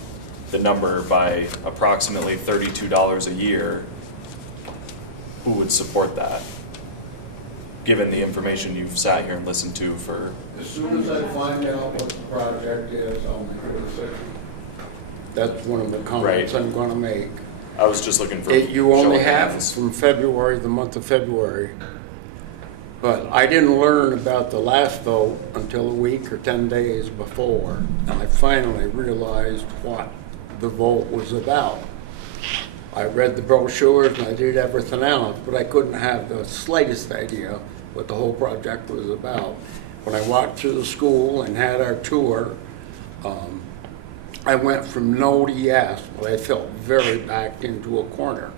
the number by approximately $32 a year, who would support that? Given the information you've sat here and listened to for... As soon as I find out what the project is, I'll make a decision. That's one of the comments I'm going to make. I was just looking for... You only showing have hands. from February, the month of February. But I didn't learn about the last vote until a week or 10 days before. And I finally realized what the vote was about. I read the brochures and I did everything else, but I couldn't have the slightest idea what the whole project was about. When I walked through the school and had our tour, I went from no to yes, but I felt very backed into a corner.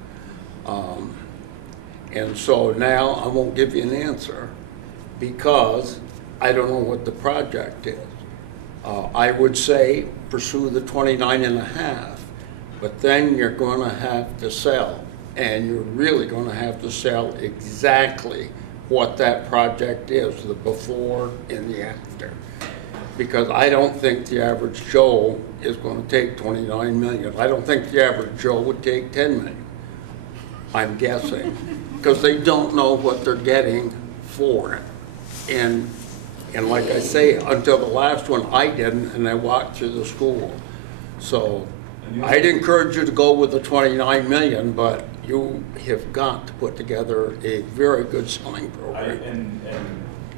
And so now I won't give you an answer because I don't know what the project is. I would say pursue the 29.5, but then you're going to have to sell, and you're really going to have to sell exactly what that project is, the before and the after. Because I don't think the average Joe is going to take 29 million. I don't think the average Joe would take 10 million. I'm guessing, because they don't know what they're getting for it. And like I say, until the last one, I didn't, and I walked through the school. So I'd encourage you to go with the 29 million, but you have got to put together a very good selling program.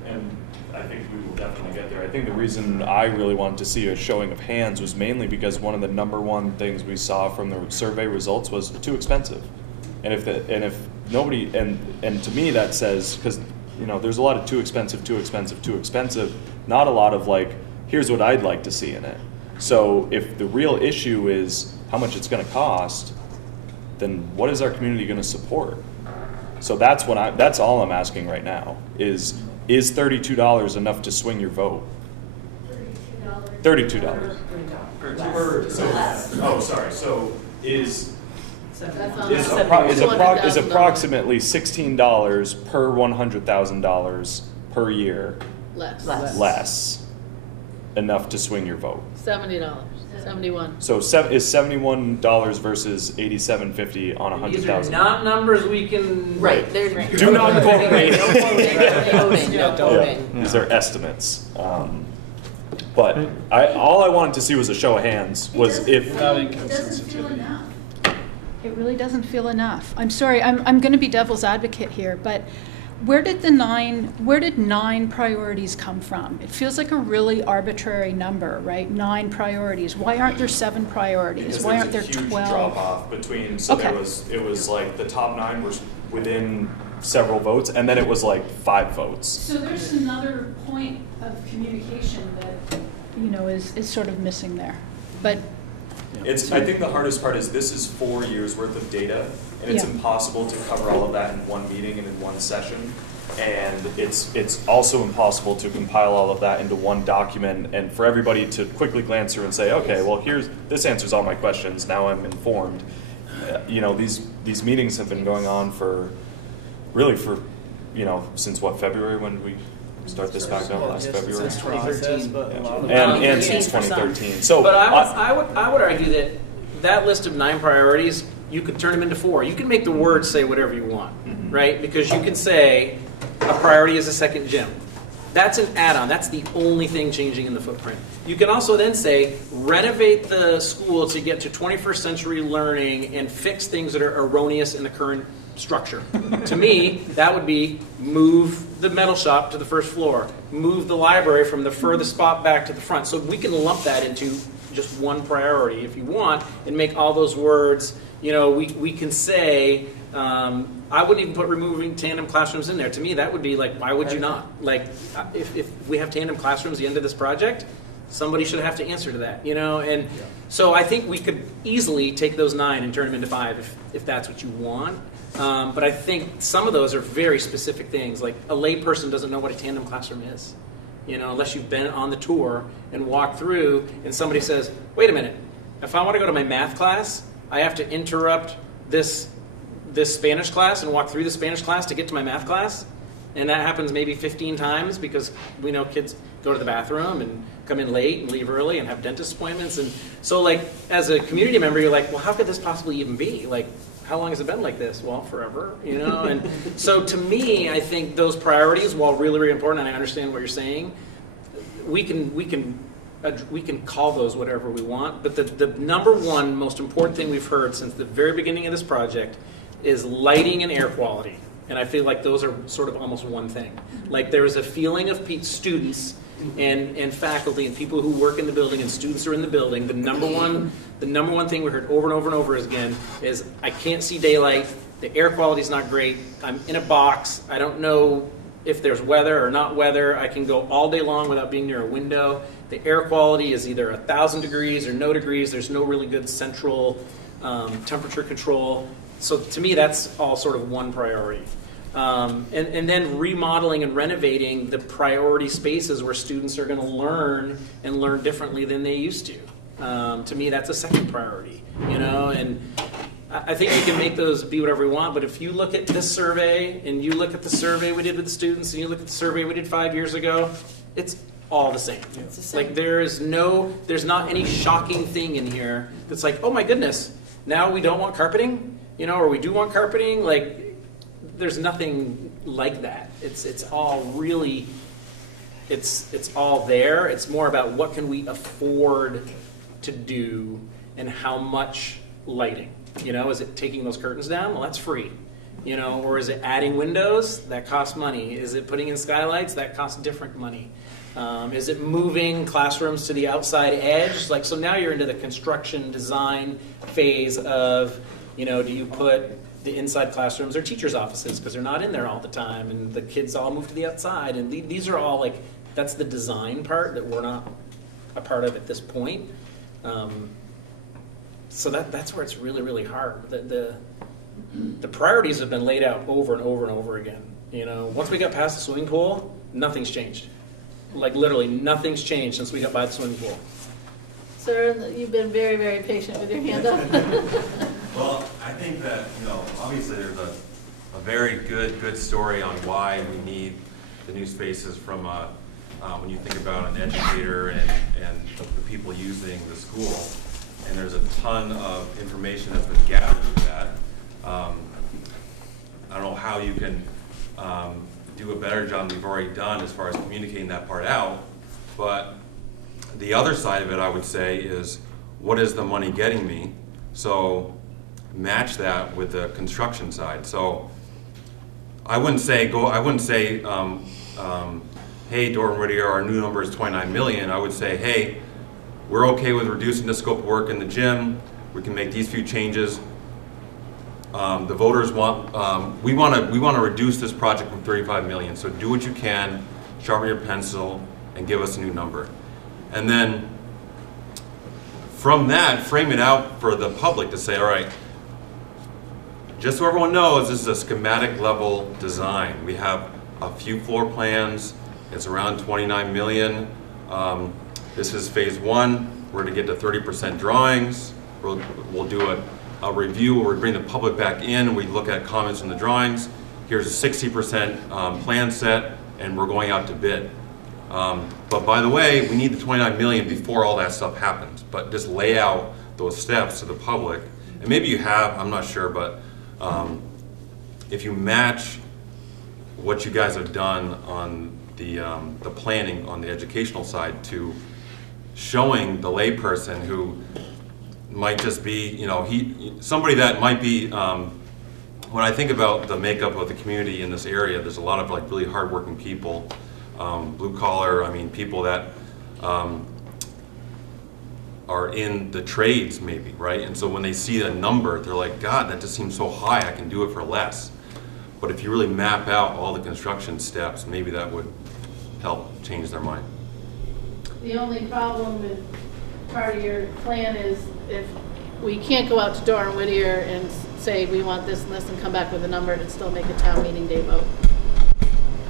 And I think we will definitely get there. I think the reason I really wanted to see a showing of hands was mainly because one of the #1 things we saw from the survey results was too expensive. And if nobody, and to me that says, because there's a lot of too expensive, not a lot of like, here's what I'd like to see in it. So if the real issue is how much it's going to cost, then what is our community going to support? So that's all I'm asking right now is $32 enough to swing your vote? $32. Oh, sorry. So is approximately $16 per $100,000 per year less enough to swing your vote? $70, 71. So is $71 versus $87.50 on 100,000? These are not numbers we can. Right. Do not quote me. Don't. These are estimates. But all I wanted to see was a show of hands. It doesn't feel enough. It really doesn't feel enough. I'm sorry. I'm going to be devil's advocate here, but where did 9 priorities come from? It feels like a really arbitrary number, right? 9 priorities. Why aren't there 7 priorities? Why aren't there 12? Huge drop off between. So okay. it was like the top 9 were within several votes, and then it was like 5 votes. So there's another point of communication that is sort of missing there, but. I think the hardest part is this is 4 years worth of data, and it's impossible to cover all of that in one meeting and in one session. And it's also impossible to compile all of that into one document and for everybody to quickly glance through and say, okay, well this answers all my questions. Now I'm informed. These meetings have been going on for since what, February, when we start this back up last February? Since 2013. And since 2013. So, but I would argue that list of 9 priorities, you could turn them into 4. You can make the words say whatever you want, right? Because you can say a priority is a second gym. That's an add-on. That's the only thing changing in the footprint. You can also then say renovate the school to get to 21st century learning and fix things that are erroneous in the current structure. To me, that would be move the metal shop to the first floor, move the library from the furthest spot back to the front. So we can lump that into just one priority if you want and make all those words, we can say, I wouldn't even put removing tandem classrooms in there. To me, that would be like, why would you not? Like, if we have tandem classrooms at the end of this project, somebody should have to answer to that, And so I think we could easily take those 9 and turn them into 5 if that's what you want. But I think some of those are very specific things. Like a layperson doesn't know what a tandem classroom is, unless you've been on the tour and walked through and somebody says, wait a minute, if I want to go to my math class, I have to interrupt this Spanish class and walk through the Spanish class to get to my math class. And that happens maybe 15 times because we know kids go to the bathroom and come in late and leave early and have dentist appointments. And so like as a community member, you're like, well, how could this possibly even be? Like, how long has it been like this? Well, forever, And so to me, I think those priorities, while really, really important, and I understand what you're saying, we can call those whatever we want. But the #1 most important thing we've heard since the very beginning of this project is lighting and air quality. And I feel like those are sort of almost one thing. Like there is a feeling of students and faculty and people who work in the building and students are in the building. The number one thing we heard over and over and over again is I can't see daylight. The air quality is not great. I'm in a box. I don't know if there's weather or not weather. I can go all day long without being near a window. The air quality is either 1,000 degrees or no degrees. There's no really good central temperature control. So to me, that's all sort of one priority. And then remodeling and renovating the priority spaces where students are going to learn and learn differently than they used to. To me, that's a second priority, you know, and I think you can make those be whatever we want, but if you look at this survey and you look at the survey we did with the students and you look at the survey we did 5 years ago, it's all the same. It's the same. Like there's not any shocking thing in here that's like, oh my goodness, now we don't want carpeting, you know, or we do want carpeting. Like there's nothing like that. It's all really, it's all there. It's more about what can we afford to do and how much lighting. You know, is it taking those curtains down? Well, that's free. You know, or is it adding windows? That costs money. Is it putting in skylights? That costs different money. Is it moving classrooms to the outside edge? Like, so now you're into the construction design phase of, you know, do you put the inside classrooms or teachers' offices because they're not in there all the time and the kids all move to the outside? And these are all like, that's the design part that we're not a part of at this point. So that's where it's really, really hard. The priorities have been laid out over and over and over again. You know, once we got past the swimming pool, nothing's changed. Like literally nothing's changed since we got by the swimming pool. Sir, you've been very, very patient with your hand up. Well, I think that, you know, obviously there's a very good story on why we need the new spaces from when you think about an educator and the people using the school. And there's a ton of information that's been gathered with that. I don't know how you can do a better job than we've already done as far as communicating that part out. But the other side of it, I would say, is what is the money getting me? So match that with the construction side. So I wouldn't say, hey, Dorton Whittier, our new number is 29 million. I would say, hey, we're okay with reducing the scope of work in the gym. We can make these few changes. The voters want, we want to reduce this project from 35 million. So do what you can, sharpen your pencil, and give us a new number. And then from that, frame it out for the public to say, all right, just so everyone knows, this is a schematic level design. We have a few floor plans. It's around 29 million. This is phase one. We're going to get to 30% drawings. We'll do a review where we bring the public back in and we look at comments from the drawings. Here's a 60% plan set, and we're going out to bid. But by the way, we need the 29 million before all that stuff happens. But just lay out those steps to the public. And maybe you have, I'm not sure, but if you match what you guys have done on the planning on the educational side to showing the layperson who might just be, you know, somebody that might be, when I think about the makeup of the community in this area, there's a lot of like really hardworking people, blue collar, I mean, people that are in the trades maybe, right? And so when they see a number, they're like, God, that just seems so high, I can do it for less. But if you really map out all the construction steps, maybe that would help change their mind. The only problem with part of your plan is if we can't go out to Dorton Whittier and say we want this and this and come back with a number and still make a town meeting day vote.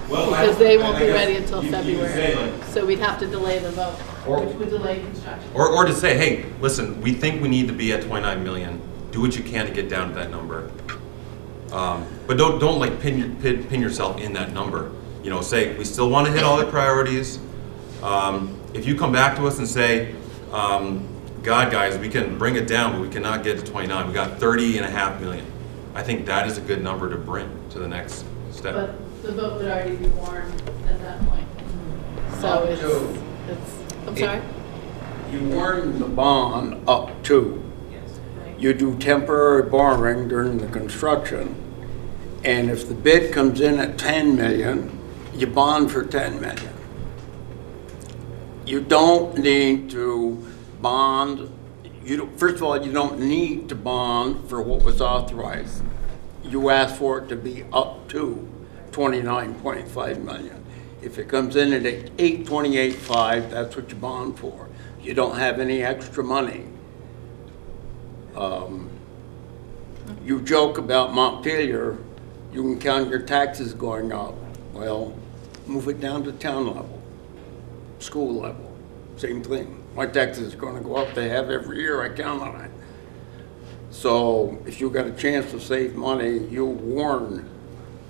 Well, because they won't be ready until you February. say, like, so we'd have to delay the vote, which would delay construction. Or to say, hey, listen, we think we need to be at 29 million. Do what you can to get down to that number. But don't like pin yourself in that number. You know, say we still want to hit all the priorities. If you come back to us and say, God, guys, we can bring it down, but we cannot get to 29. We got 30.5 million. I think that is a good number to bring to the next step. But the vote would already be warned at that point. So I'm sorry? You warn the bond up to. You do temporary borrowing during the construction, and if the bid comes in at 10 million, you bond for 10 million. You don't need to bond. First of all, you don't need to bond for what was authorized. You asked for it to be up to 29.5 million. If it comes in at 828.5, that's what you bond for. You don't have any extra money. You joke about Montpelier. You can count your taxes going up. Well, move it down to town level, school level, same thing. My taxes are gonna go up, they have every year, I count on it. So if you got a chance to save money, you'll warn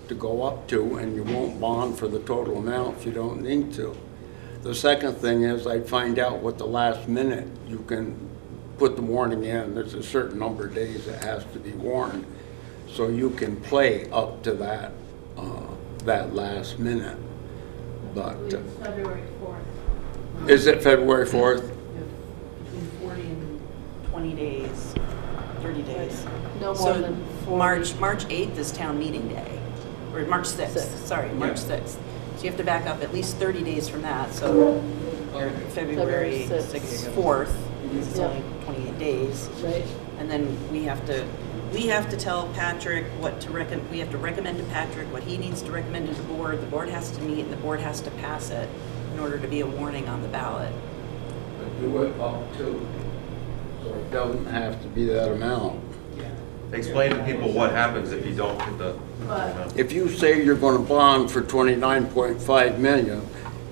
to go up to, and you won't bond for the total amount if you don't need to. The second thing is I'd find out what the last minute you can put the warning in. There's a certain number of days it has to be warned. So you can play up to that, that last minute. But February 4th. is it February 4th? Between 40 and 20 days, 30 days. No more So than 40. March 8th is town meeting day, or March 6th, sorry, March 6th. So you have to back up at least 30 days from that, so or February 6th, 4th, because it's only 28 days. Right. And then we have to tell Patrick what to recommend, we have to recommend to Patrick what he needs to recommend to the board has to meet, and the board has to pass it in order to be a warning on the ballot. Do it up to, so it doesn't have to be that amount. Explain to people what happens if you don't hit the. If you say you're gonna bond for 29.5 million,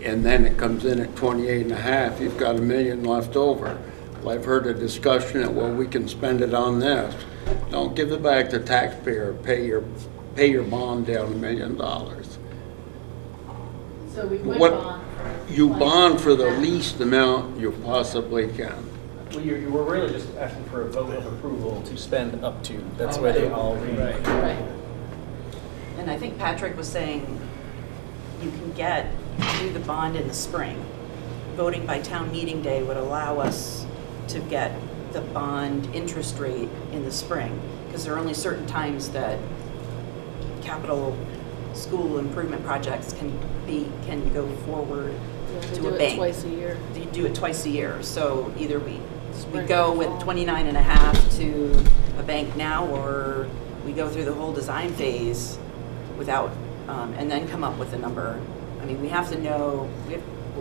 and then it comes in at 28.5, you've got $1 million left over. Well, I've heard a discussion that, well, we can spend it on this. Don't give it back to taxpayer, pay your bond down $1 million. So we would What, bond for you bond for the least amount you possibly can. Well, you were really just asking for a vote of approval to spend up to. That's where they all read. Right. And I think Patrick was saying you can do the bond in the spring. Voting by town meeting day would allow us to get the bond interest rate in the spring, because there are only certain times that capital school improvement projects can go forward to a bank. Do it twice a year. You do it twice a year, so either we go with 29.5 to a bank now, or we go through the whole design phase without, and then come up with a number. I mean, we have to know.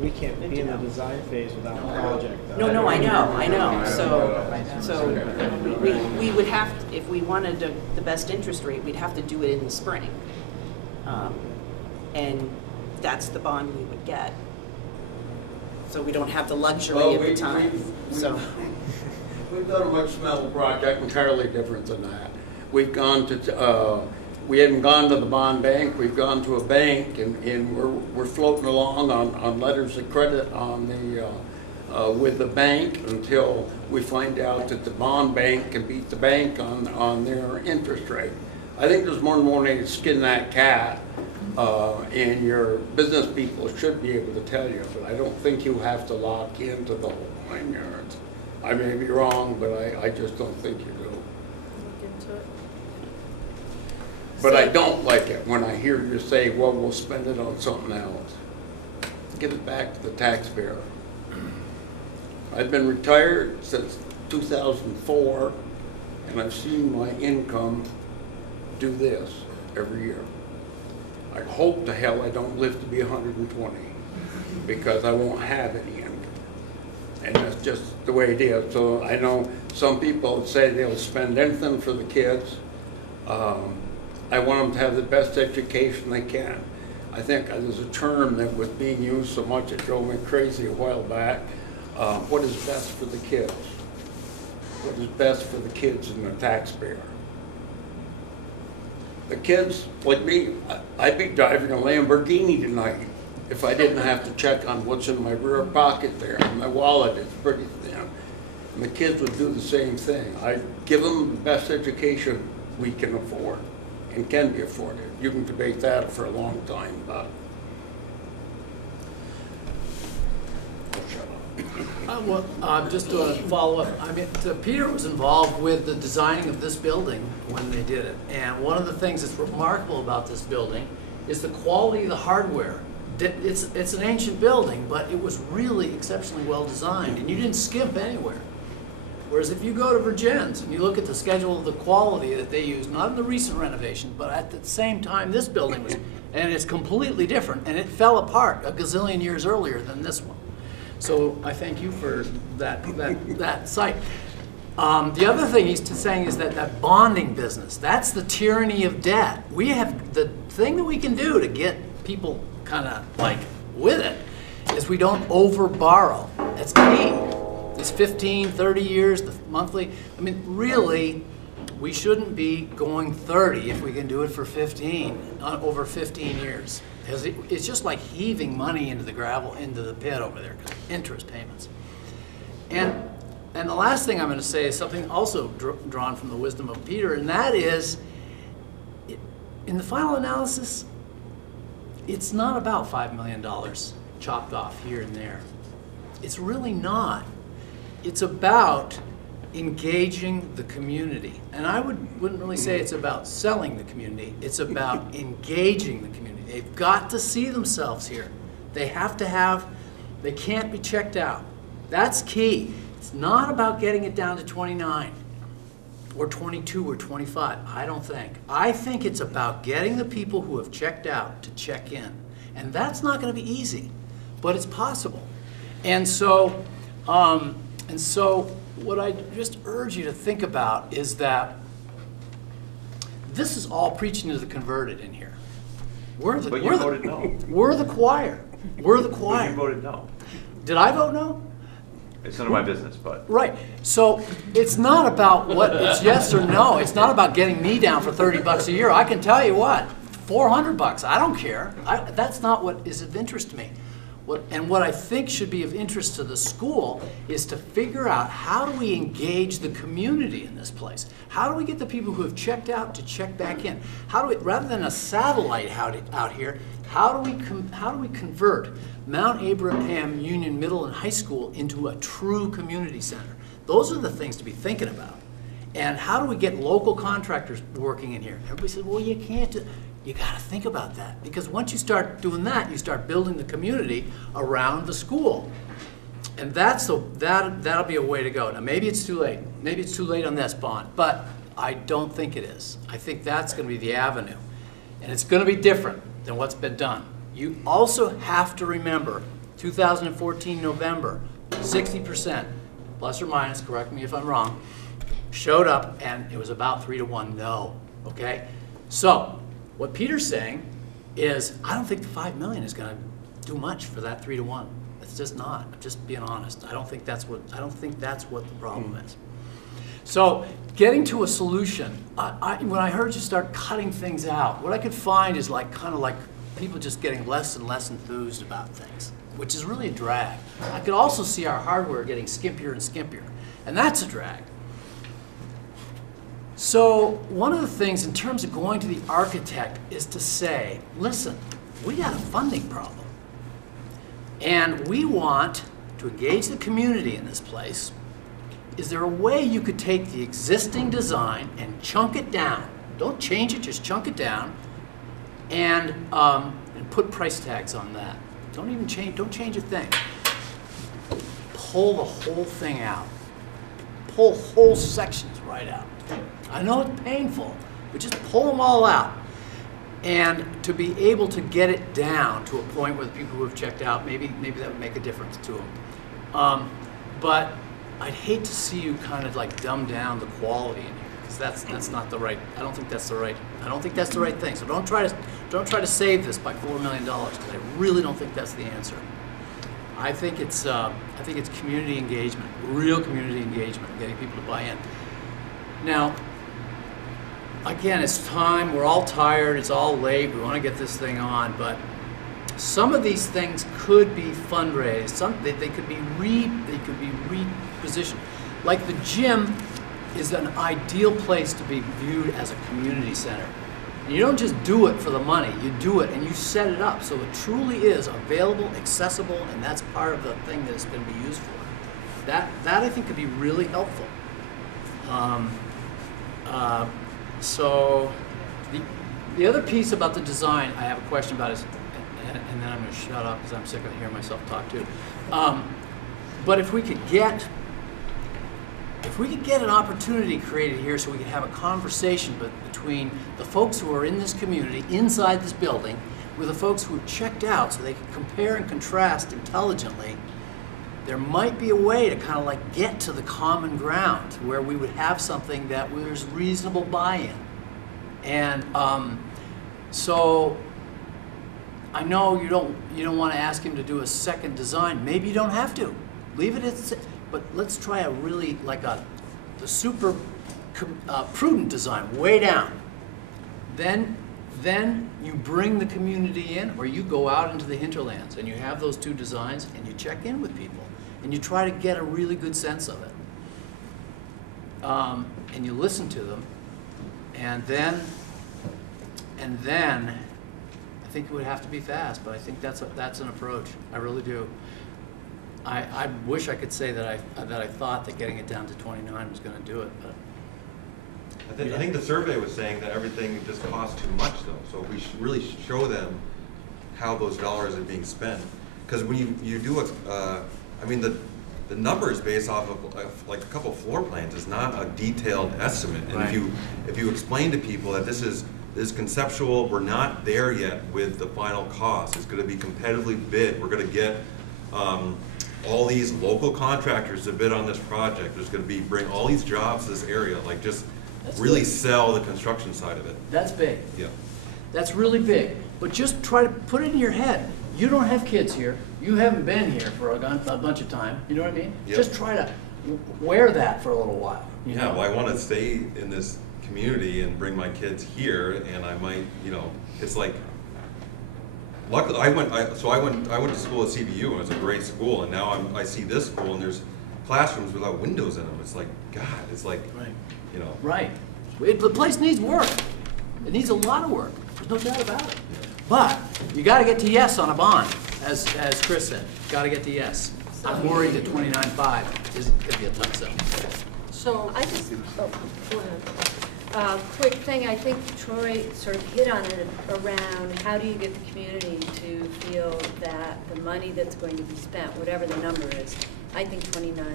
We can't be in the design phase without a project, though. No, I know. So we would have, if we wanted the best interest rate, we'd have to do it in the spring. And that's the bond we would get. So we don't have the luxury of the time. We've done a much smaller project, entirely different than that. We've gone to, we haven't gone to the bond bank, we've gone to a bank, and we're floating along on letters of credit on the, with the bank until we find out that the bond bank can beat the bank on their interest rate. I think there's more than one way to skin that cat, and your business people should be able to tell you, but I don't think you have to lock into the whole 9 yards. I may be wrong, but I just don't think you do. Look into it. But I don't like it when I hear you say, well, we'll spend it on something else. Give it back to the taxpayer. I've been retired since 2004, and I've seen my income do this every year. I hope to hell I don't live to be 120, because I won't have any income. And that's just the way it is. So I know some people say they'll spend anything for the kids. I want them to have the best education they can. I think there's a term that was being used so much it drove me crazy a while back. What is best for the kids? What is best for the kids and the taxpayer? The kids, like me, I'd be driving a Lamborghini tonight if I didn't have to check on what's in my rear pocket there. My wallet is pretty thin. And the kids would do the same thing. I give them the best education we can afford and can be afforded. You can debate that for a long time, but Just to follow up, I mean, Peter was involved with the designing of this building when they did it. And one of the things that's remarkable about this building is the quality of the hardware. It's an ancient building, but it was really exceptionally well designed, and you didn't skimp anywhere. Whereas if you go to Virgin's and you look at the schedule of the quality that they used, not in the recent renovation, but at the same time this building was, and it's completely different, and it fell apart a gazillion years earlier than this one. So I thank you for that site. The other thing he's saying is that bonding business, that's the tyranny of debt. We have, the thing that we can do to get people kind of like with it is we don't over borrow. That's key. It's 15, 30 years, the monthly. I mean, really, we shouldn't be going 30 if we can do it for 15, over 15 years. Because it's just like heaving money into the gravel, into the pit over there, interest payments. And the last thing I'm going to say is something also drawn from the wisdom of Peter, and that is, in the final analysis, it's not about $5 million chopped off here and there. It's really not. It's about engaging the community. And I wouldn't really say it's about selling the community. It's about engaging the community. They've got to see themselves here. They have to have, they can't be checked out. That's key. It's not about getting it down to 29 or 22 or 25, I don't think. I think it's about getting the people who have checked out to check in. And that's not going to be easy, but it's possible. And so what I just urge you to think about is that this is all preaching to the converted in here. But you voted no. We're the choir. We're the choir. But you voted no. Did I vote no? It's none of my business, but. Right. So it's not about what it's yes or no. It's not about getting me down for $30 a year. I can tell you what, $400. I don't care. That's not what is of interest to me. What I think should be of interest to the school is to figure out how do we engage the community in this place? How do we get the people who have checked out to check back in? How do we, rather than a satellite out here, how do we convert Mount Abraham Union Middle and High School into a true community center? Those are the things to be thinking about. And how do we get local contractors working in here? Everybody says, well, you can't do. You got to think about that, because once you start doing that, you start building the community around the school, and that'll be a way to go. Now, maybe it's too late. Maybe it's too late on this bond, but I don't think it is. I think that's going to be the avenue, and it's going to be different than what's been done. You also have to remember, 2014 November, 60%, plus or minus, correct me if I'm wrong, showed up, and it was about 3-to-1 no. Okay, so. What Peter's saying is, I don't think the $5 million is going to do much for that 3-to-1. It's just not. I'm just being honest. I don't think that's what the problem is. So, getting to a solution. When I heard you start cutting things out, what I could find is kind of like people just getting less and less enthused about things, which is really a drag. I could also see our hardware getting skimpier and skimpier, and that's a drag. So one of the things in terms of going to the architect is to say, listen, we got a funding problem. And we want to engage the community in this place. Is there a way you could take the existing design and chunk it down? Don't change it, just chunk it down, and put price tags on that. Don't change a thing. Pull the whole thing out. Pull whole sections right out. I know it's painful, but just pull them all out. And to be able to get it down to a point where the people who have checked out, maybe that would make a difference to them. But I'd hate to see you kind of like dumb down the quality in here, because that's not the right. I don't think that's the right thing. So don't try to save this by $4 million, because I really don't think that's the answer. I think it's community engagement, real community engagement, getting people to buy in. Now, again, it's time. We're all tired. It's all late. We want to get this thing on, but some of these things could be fundraised. They could be repositioned. Like the gym is an ideal place to be viewed as a community center. And you don't just do it for the money. You do it and you set it up so it truly is available, accessible, and that's part of the thing that it's going to be used for. That I think could be really helpful. So the other piece about the design I have a question about is, and then I'm going to shut up because I'm sick of hearing myself talk too. But if we could get an opportunity created here so we could have a conversation between the folks who are in this community, inside this building, with the folks who have checked out so they can compare and contrast intelligently, there might be a way to kind of like get to the common ground where we would have something that was reasonable buy-in. And so I know you don't want to ask him to do a second design. Maybe you don't have to. Leave it at, but let's try a really like the super prudent design, way down. Then you bring the community in, or you go out into the hinterlands and you have those two designs and you check in with people and you try to get a really good sense of it. And you listen to them, and then I think it would have to be fast, but I think that's an approach. I really do. I wish I could say that I thought that getting it down to 29 was going to do it, but I think the survey was saying that everything just costs too much, though. So we should really show them how those dollars are being spent. Because when you do I mean, the numbers based off of like a couple of floor plans is not a detailed estimate. And right. if you explain to people that this is conceptual, we're not there yet with the final cost. It's going to be competitively bid. We're going to get all these local contractors to bid on this project. There's going to be bring all these jobs to this area. Like just really big. Sell the construction side of it. That's big. Yeah. That's really big. But just try to put it in your head. You don't have kids here. You haven't been here for a bunch of time. You know what I mean? Yep. Just try to wear that for a little while. You know? Well, I want to stay in this community and bring my kids here, and I might, it's like. Luckily, I went to school at CBU, and it's a great school, and now I see this school, and there's classrooms without windows in them. It's like, God, it's like, right. Right. The place needs work. It needs a lot of work. There's no doubt about it. But you got to get to yes on a bond, as Chris said. Got to get to yes. I'm worried that 29.5 isn't going to be a tough sell. So I just, go ahead. Quick thing, I think Troy sort of hit on it around how do you get the community to feel that the money that's going to be spent, whatever the number is, I think 29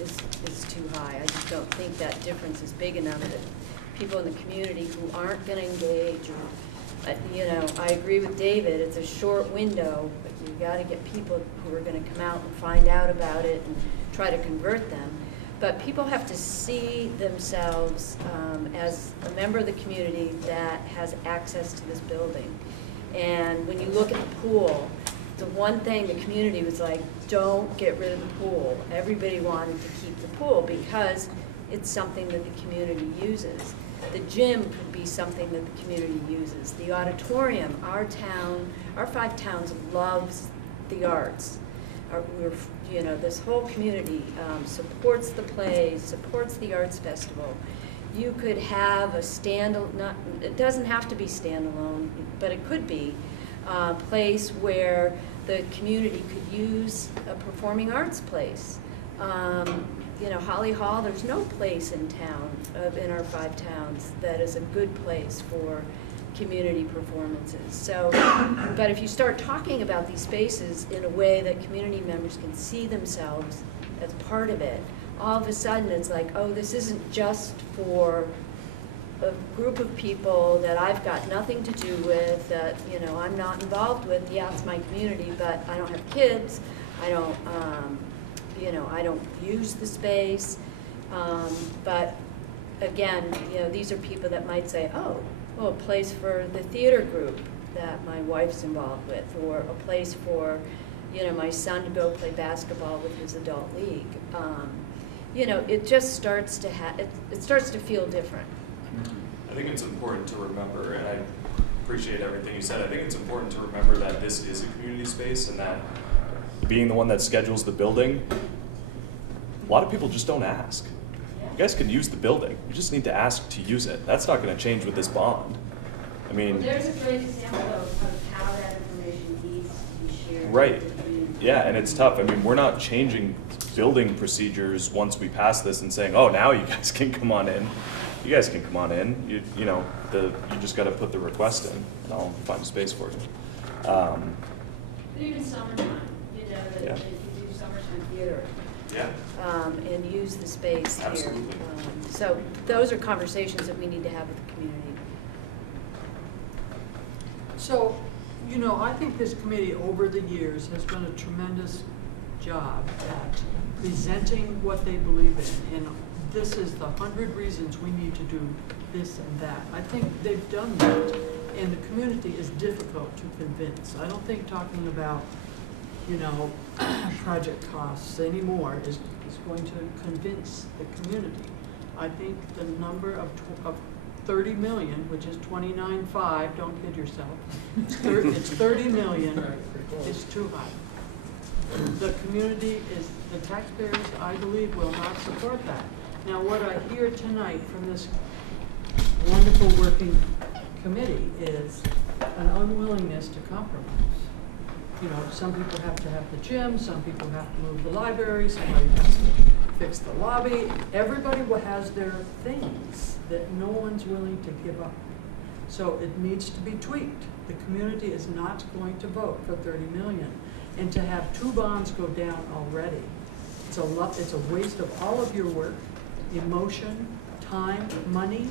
is too high. I just don't think that difference is big enough that people in the community who aren't going to engage, or, I agree with David, it's a short window, but you got to get people who are going to come out and find out about it and try to convert them. But people have to see themselves as a member of the community that has access to this building. And when you look at the pool, the one thing the community was like, don't get rid of the pool. Everybody wanted to keep the pool because it's something that the community uses. The gym could be something that the community uses. The auditorium, our 5 towns loves the arts. This whole community supports the plays, supports the arts festival. You could have a it doesn't have to be standalone, but it could be a place where the community could use a performing arts place. Holly Hall, there's no place in town, in our 5 towns, that is a good place for community performances. So, but if you start talking about these spaces in a way that community members can see themselves as part of it, all of a sudden it's like, oh, this isn't just for a group of people that I've got nothing to do with, that I'm not involved with. Yeah, it's my community, but I don't have kids. I don't, I don't use the space. But again, these are people that might say, oh, well, a place for the theater group that my wife's involved with, or a place for, my son to go play basketball with his adult league. It just starts to it starts to feel different. I think it's important to remember, and I appreciate everything you said. I think it's important to remember that this is a community space, and that being the one that schedules the building, a lot of people just don't ask. You guys can use the building. You just need to ask to use it. That's not going to change with this bond. I mean, well, there's a great example of how that information needs to be shared. Right. Yeah, and it's tough. I mean, we're not changing building procedures once we pass this and saying, oh, now you guys can come on in. You guys can come on in. You just got to put the request in, and I'll find a space for you. But even summertime, yeah. If you do summertime theater. Yeah. And use the space Absolutely. here. So those are conversations that we need to have with the community. So, I think this committee over the years has done a tremendous job at presenting what they believe in, and this is the 100 reasons we need to do this and that. I think they've done that, and the community is difficult to convince. I don't think talking about, you know, project costs anymore is going to convince the community. I think the number of 30 million, which is 29.5, don't kid yourself, it's 30 million, it's too high. The community is, the taxpayers, I believe, will not support that. Now, what I hear tonight from this wonderful working committee is an unwillingness to compromise. You know, some people have to have the gym, some people have to move the library, somebody has to fix the lobby. Everybody has their things that no one's willing to give up. So it needs to be tweaked. The community is not going to vote for 30 million. And to have 2 bonds go down already, it's a waste of all of your work, emotion, time, money.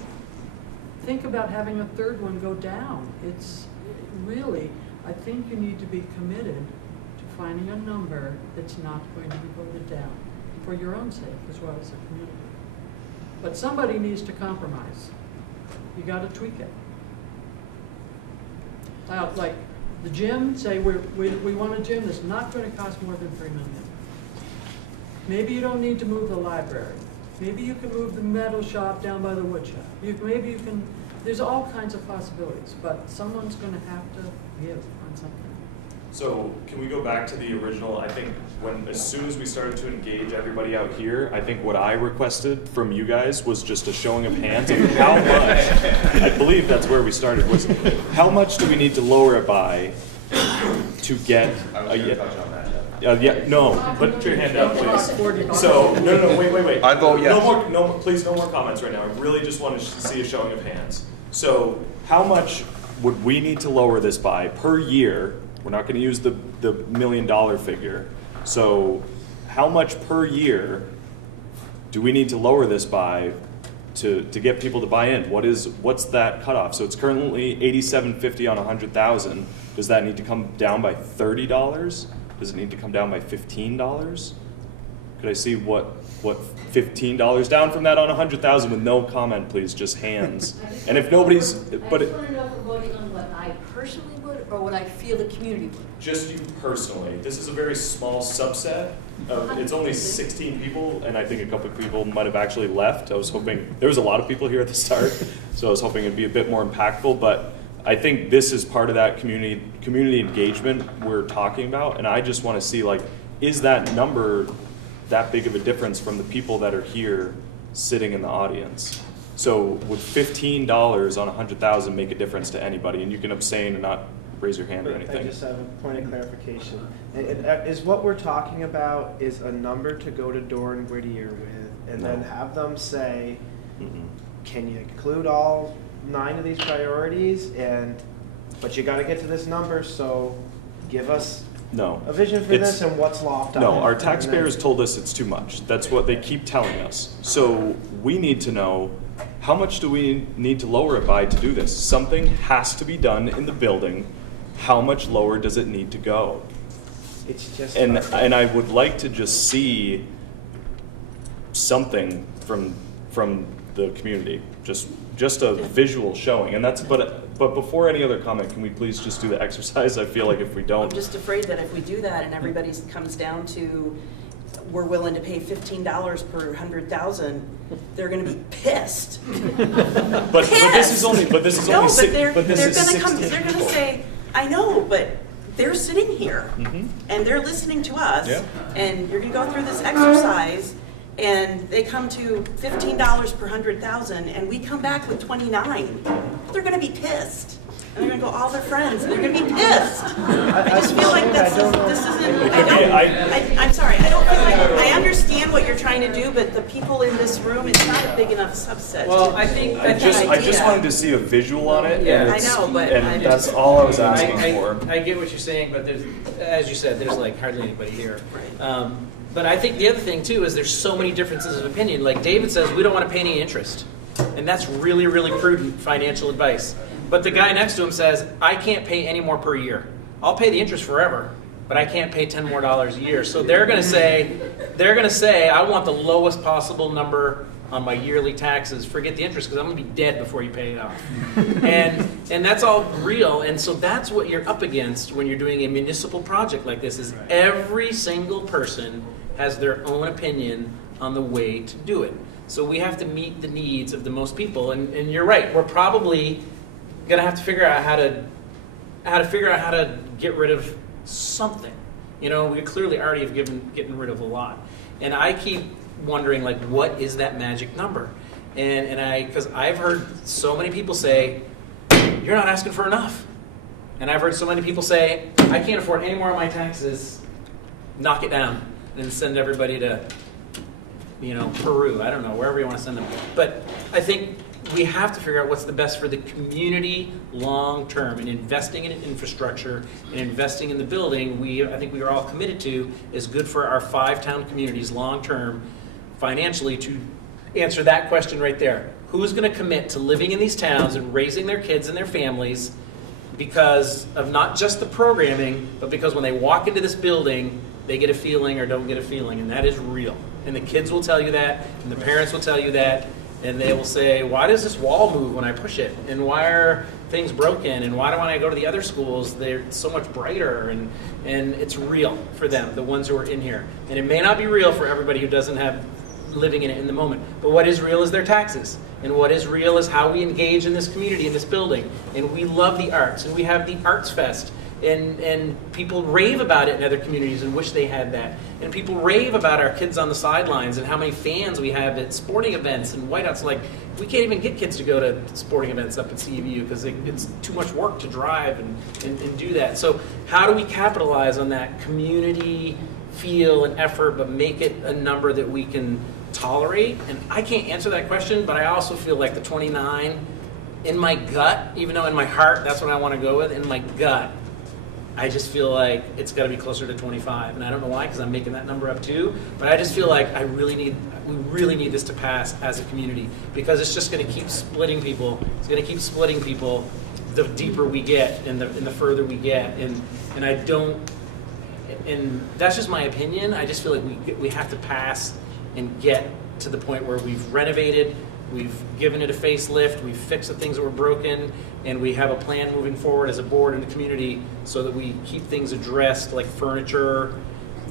Think about having a 3rd one go down. It's really, I think you need to be committed to finding a number that's not going to be voted down for your own sake as well as the community. But somebody needs to compromise. You got to tweak it. Like the gym, say we want a gym that's not going to cost more than $3 million. Maybe you don't need to move the library. Maybe you can move the metal shop down by the wood shop. Maybe you can, there's all kinds of possibilities, but someone's going to have to give on something. So can we go back to the original? I think as soon as we started to engage everybody out here, I think what I requested from you guys was just a showing of hands of how much, I believe that's where we started, was how much do we need to lower it by to get no, put your hand up, please. So, no, wait. I vote yes. Please, no more comments right now. I really just want to see a showing of hands. So, how much would we need to lower this by per year? We're not going to use the $1 million figure. So, how much per year do we need to lower this by to get people to buy in? What's that cutoff? So it's currently $87.50 on 100,000. Does that need to come down by $30? Does it need to come down by $15? Could I see what $15 down from that on 100,000 with no comment, please, just hands. And if nobody's, but I just want to know if we're voting on what I personally would or what I feel the community would. just you personally. This is a very small subset. It's only 16 people, and I think a couple of people might have actually left. I was hoping, there was a lot of people here at the start, so I was hoping it'd be a bit more impactful, but I think this is part of that community engagement we're talking about, and I just want to see, like, is that number that big of a difference from the people that are here sitting in the audience? So would $15 on 100,000 make a difference to anybody? And you can abstain and not raise your hand or anything. I just have a point of clarification. Is what we're talking about is a number to go to Doran Whittier with, and then have them say, can you include all 9 of these priorities? But you got to get to this number, so give us a vision for this and what's locked on. No, our taxpayers told us it's too much. That's what they keep telling us. So we need to know, how much do we need to lower it by to do this? Something has to be done in the building. How much lower does it need to go? It's just and I would like to just see something from the community, just a visual showing. And that's but before any other comment, can we please just do the exercise? I feel like if we don't, I'm just afraid that if we do that and everybody comes down to we're willing to pay $15 per 100,000, they're going to be pissed. but this is only they're going to say, I know, but they're sitting here and they're listening to us, and you're going to go through this exercise, and they come to $15 per 100,000, and we come back with 29. They're going to be pissed. And they're going to go all their friends, and they're going to be pissed. I just feel like this isn't, I'm sorry, I don't feel like, I understand what you're trying to do, but the people in this room, it's not a big enough subset. Well, I just wanted to see a visual on it. Yeah, I know, but that's all I was asking for. I get what you're saying, but there's, as you said, there's like hardly anybody here. But I think the other thing too is there's so many differences of opinion. Like David says, we don't want to pay any interest, and that's really, really prudent financial advice. But the guy next to him says, I can't pay any more per year. I'll pay the interest forever, but I can't pay $10 more a year. So they're going to say, I want the lowest possible number on my yearly taxes. Forget the interest, because I'm going to be dead before you pay it off. and that's all real. And so that's what you're up against when you're doing a municipal project like this. Is every single person has their own opinion on the way to do it. So we have to meet the needs of the most people. And you're right. We're probably going to have to figure out how to get rid of something. You know, we clearly already have getting rid of a lot. And I keep wondering, like, what is that magic number? Because I've heard so many people say, you're not asking for enough. And I've heard so many people say, I can't afford any more of my taxes, knock it down and send everybody to, you know, Peru. I don't know, wherever you want to send them. But I think we have to figure out what's the best for the community long term, and investing in infrastructure and investing in the building, I think we are all committed to, is good for our 5 town communities long term financially. To answer that question right there, who's going to commit to living in these towns and raising their kids and their families because of not just the programming, but because when they walk into this building, they get a feeling or don't get a feeling, and that is real. And the kids will tell you that, and the parents will tell you that, and they will say, why does this wall move when I push it? And why are things broken? And why do when I go to the other schools, they're so much brighter? And it's real for them, the ones who are in here. And it may not be real for everybody who doesn't have living in it in the moment. But what is real is their taxes. And what is real is how we engage in this community, in this building. And we love the arts, and we have the Arts Fest. And people rave about it in other communities and wish they had that. And people rave about our kids on the sidelines and how many fans we have at sporting events and whiteouts. Like, we can't even get kids to go to sporting events up at CVU because it's too much work to drive and do that. So how do we capitalize on that community feel and effort, but make it a number that we can tolerate? And I can't answer that question, but I also feel like the 29, in my gut, even though in my heart that's what I want to go with, in my gut, I just feel like it's got to be closer to 25, and I don't know why, because I'm making that number up too. But I just feel like we really need this to pass as a community, because it's just going to keep splitting people. It's going to keep splitting people the deeper we get and the further we get, and I don't. And that's just my opinion. I just feel like we have to pass and get to the point where we've renovated, we've given it a facelift, we've fixed the things that were broken, and we have a plan moving forward as a board and the community so that we keep things addressed, like furniture,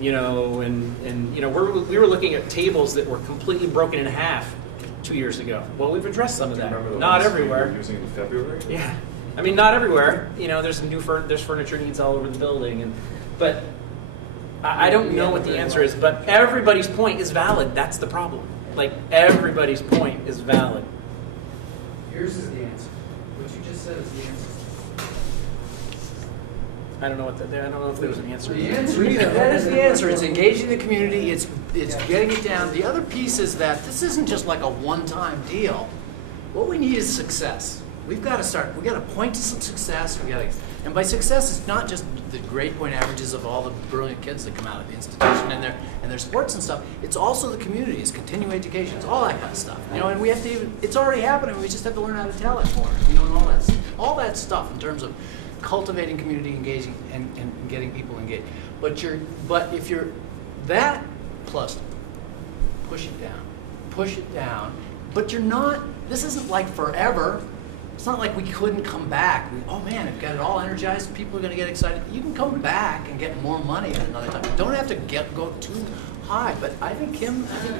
you know, and you know, we were looking at tables that were completely broken in half 2 years ago. Well, we've addressed some of that. Not everywhere. Using it in February? Yeah, I mean, not everywhere. You know, there's furniture needs all over the building, but I don't know what the answer is. But everybody's point is valid. That's the problem. Like, everybody's point is valid. Yours is the answer. What you just said is the answer. I don't know if there was an answer. The answer, that is the answer. It's engaging the community. It's getting it down. The other piece is that this isn't just like a one-time deal. What we need is success. We've got to start. We've got to point to some success. And by success, it's not just the grade point averages of all the brilliant kids that come out of the institution and their sports and stuff. It's also the community. It's continuing education. It's all that kind of stuff. You know, and we have to it's already happening. We just have to learn how to tell it more. You know, and all that stuff in terms of cultivating community engaging and getting people engaged. But if you're that plus push it down, but you're not. This isn't like forever. It's not like we couldn't come back. Oh man, we've got it all energized. People are going to get excited. You can come back and get more money at another time. You don't have to go too high. But I think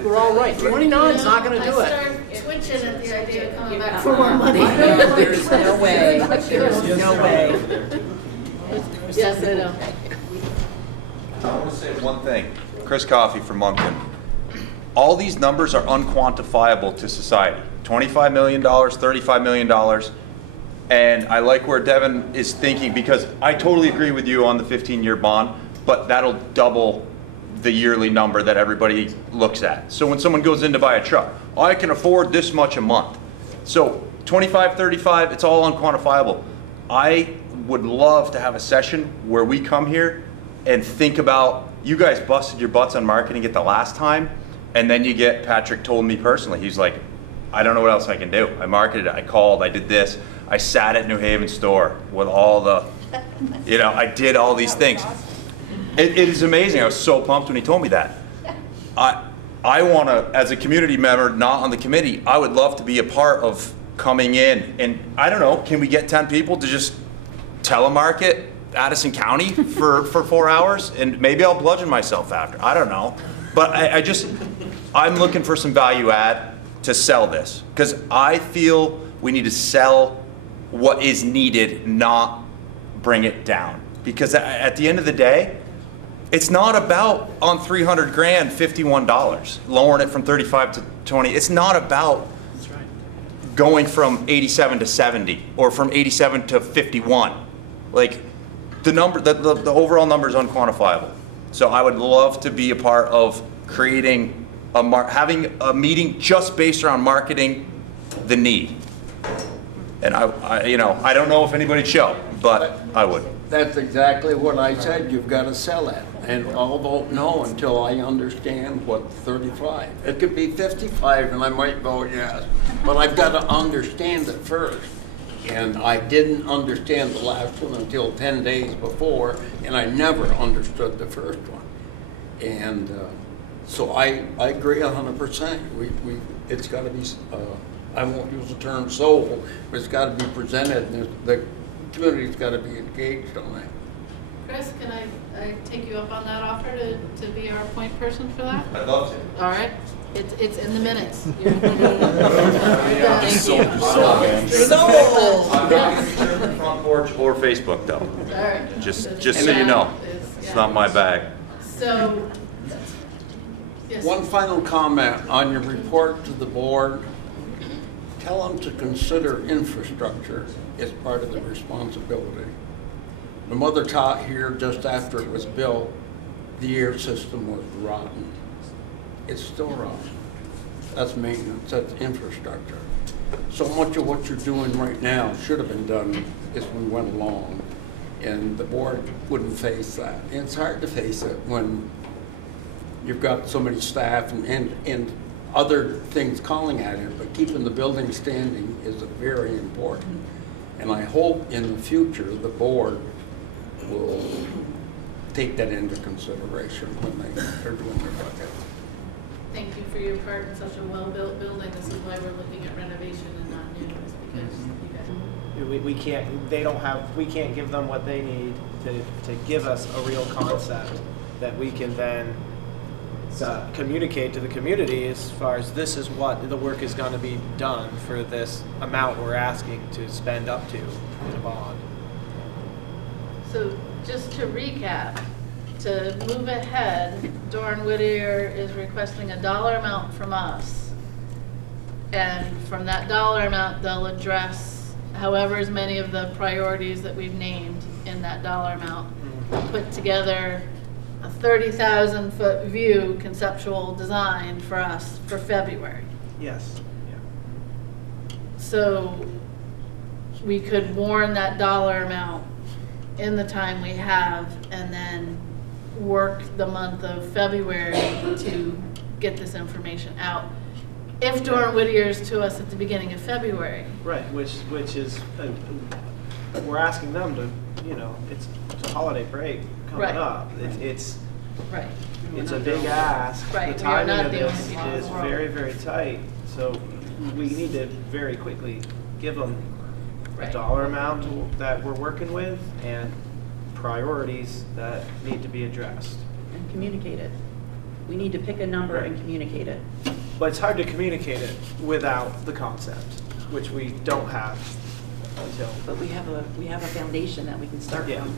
we're all right. 29 is not going to do it. I start twitching at the idea of coming back for more money. There's no way. There's no way. Yes, I know. I want to say one thing. Chris Coffey from Moncton. All these numbers are unquantifiable to society. $25 million, $35 million. And I like where Devin is thinking, because I totally agree with you on the 15-year bond, but that'll double the yearly number that everybody looks at. So when someone goes in to buy a truck, I can afford this much a month. So 25, 35, it's all unquantifiable. I would love to have a session where we come here and think about, you guys busted your butts on marketing it the last time, and then you get, Patrick told me personally, he's like, I don't know what else I can do. I marketed it, I called, I did this. I sat at New Haven store with all the, you know, I did all these things. It is amazing. I was so pumped when he told me that. I want to, as a community member, not on the committee, I would love to be a part of coming in. And I don't know, can we get 10 people to just telemarket Addison County for 4 hours? And maybe I'll bludgeon myself after. I don't know. But I'm looking for some value add to sell this. Because I feel we need to sell what is needed, not bring it down. Because at the end of the day, it's not about on 300 grand, $51, lowering it from 35 to 20. It's not about going from 87 to 70 or from 87 to 51. Like the number, the overall number is unquantifiable. So I would love to be a part of creating having a meeting just based around marketing the need. And I don't know if anybody'd show, but I would. That's exactly what I said. You've got to sell it. And I'll vote no until I understand what 35. It could be 55 and I might vote yes. But I've got to understand it first. And I didn't understand the last one until 10 days before, and I never understood the first one. And so I agree 100%. It's got to be, I won't use the term sold, but it's got to be presented, and the community's got to be engaged on that. Chris, can I take you up on that offer to be our point person for that? I'd love to. All right. It's in the minutes. Sold. I'm not considering front porch or Facebook though. All right. Just so you know, it's not my bag. So, yes. One final comment on your report to the board. Tell them to consider infrastructure as part of the responsibility. My mother taught here just after it was built, the air system was rotten. It's still rotten. That's maintenance, that's infrastructure. So much of what you're doing right now should have been done as we went along, and the board wouldn't face that. And it's hard to face it when you've got so many staff and other things calling at it, but keeping the building standing is very important. And I hope in the future the board will take that into consideration when they're doing their budget. Thank you for your part in such a well-built building. This is why we're looking at renovation and not new, is because you guys. We can't give them what they need to give us a real concept that we can then communicate to the community as far as this is what the work is going to be done for this amount we're asking to spend up to in a bond. So just to recap, to move ahead, Doran Whittier is requesting a dollar amount from us. And from that dollar amount, they'll address however as many of the priorities that we've named in that dollar amount. Put together a 30,000 foot view conceptual design for us for February. Yes. Yeah. So we could warn that dollar amount in the time we have and then work the month of February to get this information out. If Doran Whittier's to us at the beginning of February. Right, which is, we're asking them to, it's a holiday break coming up. It's right. It's a big ask. Right. The timing of this is very, very tight. So we need to very quickly give them a dollar amount that we're working with and priorities that need to be addressed. And communicate it. We need to pick a number and communicate it. But it's hard to communicate it without the concept, which we don't have until. But we have a foundation that we can start from.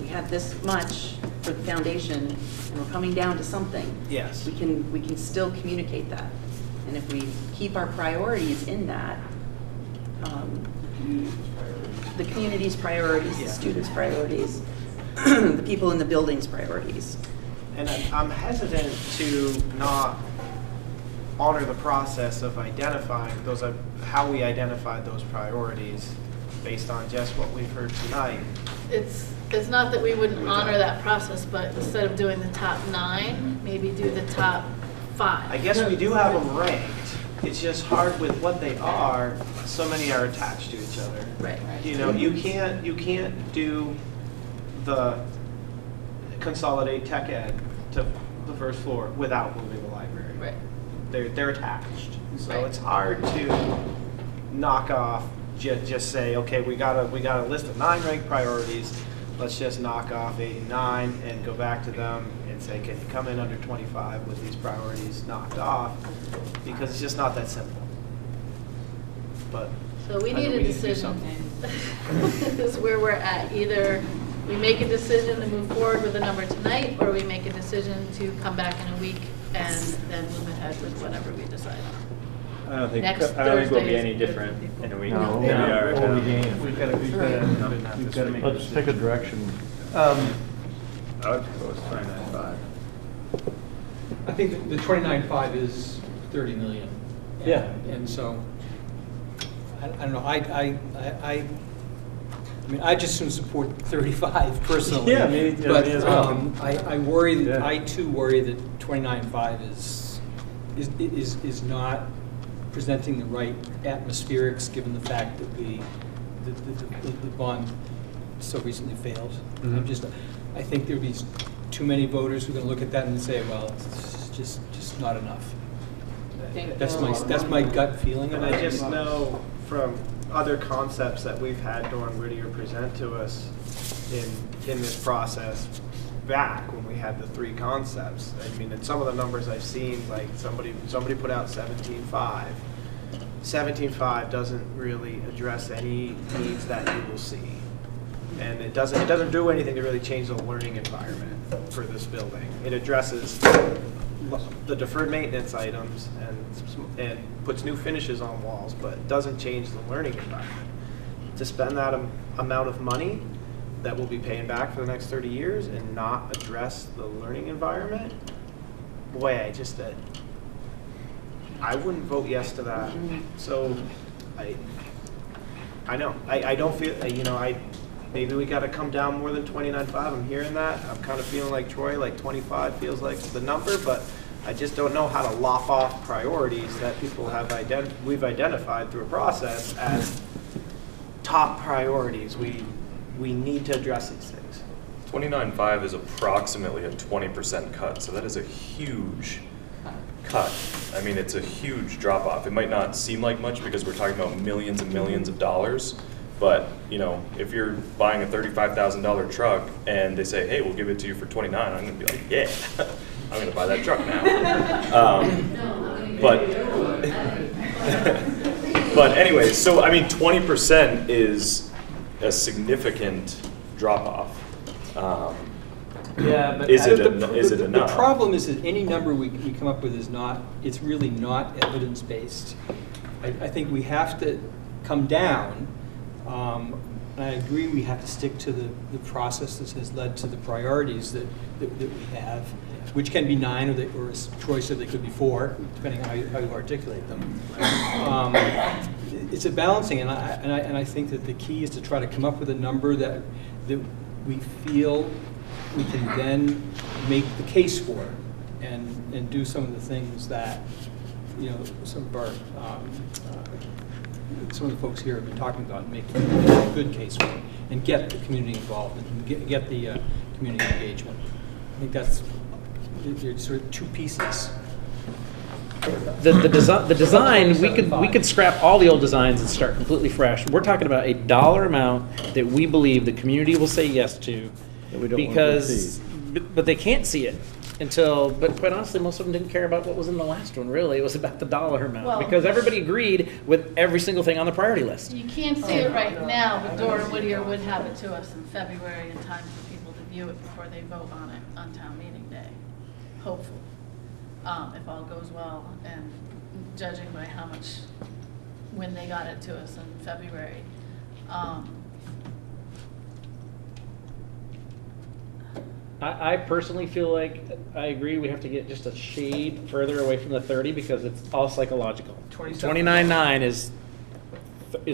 We have this much for the foundation, and we're coming down to something. Yes. We can still communicate that, and if we keep our priorities in that, the community's priorities, the students' priorities, the people in the building's priorities. And I'm hesitant to not honor the process of identifying those, how we identified those priorities based on just what we've heard tonight. It's not that we wouldn't honor that process, but instead of doing the top 9, maybe do the top 5. I guess we do have them ranked. It's just hard with what they are. So many are attached to each other. Right. You can't do the, consolidate tech ed to the first floor without moving the library. Right. They're attached, so Right. it's hard to knock off. Just say, okay, we got a list of 9 ranked priorities. Let's just knock off 8 and 9 and go back to them and say, can you come in under 25 with these priorities knocked off? Because it's just not that simple. But So we I know need a to do decision. something. This is where we're at. Either we make a decision to move forward with a number tonight, or we make a decision to come back in a week and then move ahead with whatever we decide on. I don't think Next we'll be Thursday any is good different for people. in a week. No, We are. what we gain. We've got to make a Let's pick a direction. I would propose 29.5. I think the 29.5 is 30 million. Yeah. And so, I don't know, I mean, I just soon support 35 personally. Yeah, me But as well. I worry, Yeah. I too worry that 29.5 is not presenting the right atmospherics, given the fact that the bond so recently failed. Mhm. I think there'd be too many voters who are going to look at that and say, well, it's just not enough. That's my gut feeling. And I just know from other concepts that we've had Dawn Whittier present to us in this process back when we had the 3 concepts. I mean, and some of the numbers I've seen, like somebody put out 17.5. 17.5 doesn't really address any needs that you will see. And it doesn't do anything to really change the learning environment for this building. It addresses the deferred maintenance items and puts new finishes on walls, but it doesn't change the learning environment. To spend that amount of money that we'll be paying back for the next 30 years and not address the learning environment, boy, I wouldn't vote yes to that. So I know, I don't feel, maybe we gotta come down more than 29.5. I'm hearing that. I'm kind of feeling like Troy, like 25 feels like the number, but I just don't know how to lop off priorities that people have we've identified through a process as top priorities. We need to address these things. 29.5 is approximately a 20% cut, so that is a huge cut. I mean, it's a huge drop off. It might not seem like much because we're talking about millions and millions of dollars, but if you're buying a $35,000 truck and they say, hey, we'll give it to you for 29, I'm gonna be like, yeah, I'm gonna buy that truck now. But anyway, so I mean, 20% is a significant drop off. Yeah, but is it the enough? The problem is that any number we come up with it's really not evidence-based. I think we have to come down, and I agree we have to stick to the process that has led to the priorities that we have, which can be 9 or as Troy said, they could be 4, depending on how you articulate them. It's a balancing, and I think that the key is to try to come up with a number that we feel we can then make the case for and do some of the things that some of the folks here have been talking about, making a good case for it, and get the community involvement and get the community engagement. I think that's sort of 2 pieces. The design, we could scrap all the old designs and start completely fresh. We're talking about a dollar amount that we believe the community will say yes to, but they can't see it but quite honestly, most of them didn't care about what was in the last one, really. It was about the dollar amount, because everybody agreed with every single thing on the priority list. You can't see it right now, but Dora Whittier would have it to us in February in time for people to view it before they vote on it on town meeting day, hopefully, if all goes well, and judging by when they got it to us in February. I personally feel like I agree we have to get just a shade further away from the 30 because it's all psychological. 29.9 is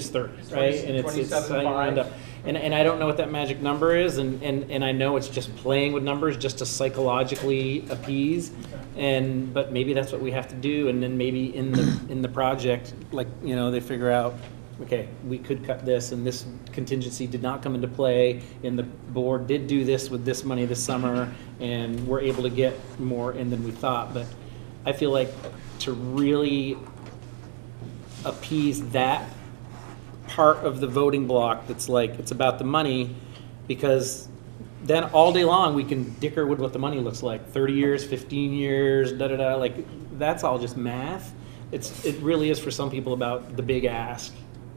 30, right? And it's how you end up. And I don't know what that magic number is, and I know it's just playing with numbers just to psychologically appease. But maybe that's what we have to do, and then maybe in the project, they figure out okay, we could cut this, and this contingency did not come into play, and the board did do this with this money this summer, and we're able to get more in than we thought. But I feel like to really appease that part of the voting block that's like, it's about the money, because then all day long we can dicker with what the money looks like. 30 years, 15 years, da-da-da, like, that's all just math. It really is for some people about the big ask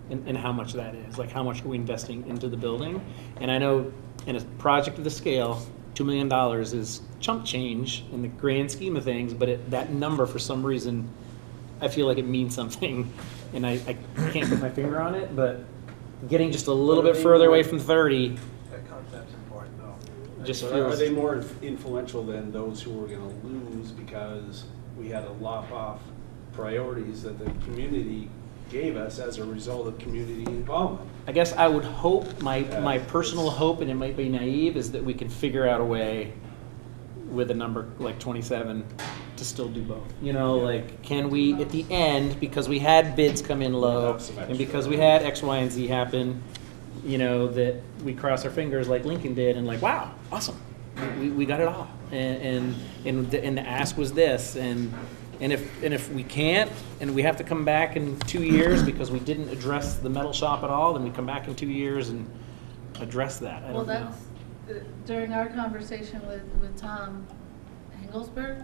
and how much that is, like how much are we investing into the building. And I know in a project of the scale, $2 million is chump change in the grand scheme of things, but that number for some reason, I feel like it means something. And I can't put my finger on it, but getting just a little bit further away from 30 That concept's important, though. just So feels... Are they more influential than those who were going to lose because we had to lop off priorities that the community gave us as a result of community involvement? I guess I would hope, my personal hope, and it might be naive, is that we can figure out a way with a number like 27 to still do both. You know, like, can we, at the end, because we had bids come in low, and because we had X, Y, and Z happen, you know, that we cross our fingers like Lincoln did, and like, wow, awesome, we got it all. And the ask was this, and if we can't, and we have to come back in 2 years because we didn't address the metal shop at all, then we come back in 2 years and address that. I don't know. During our conversation with Tom Engelsberg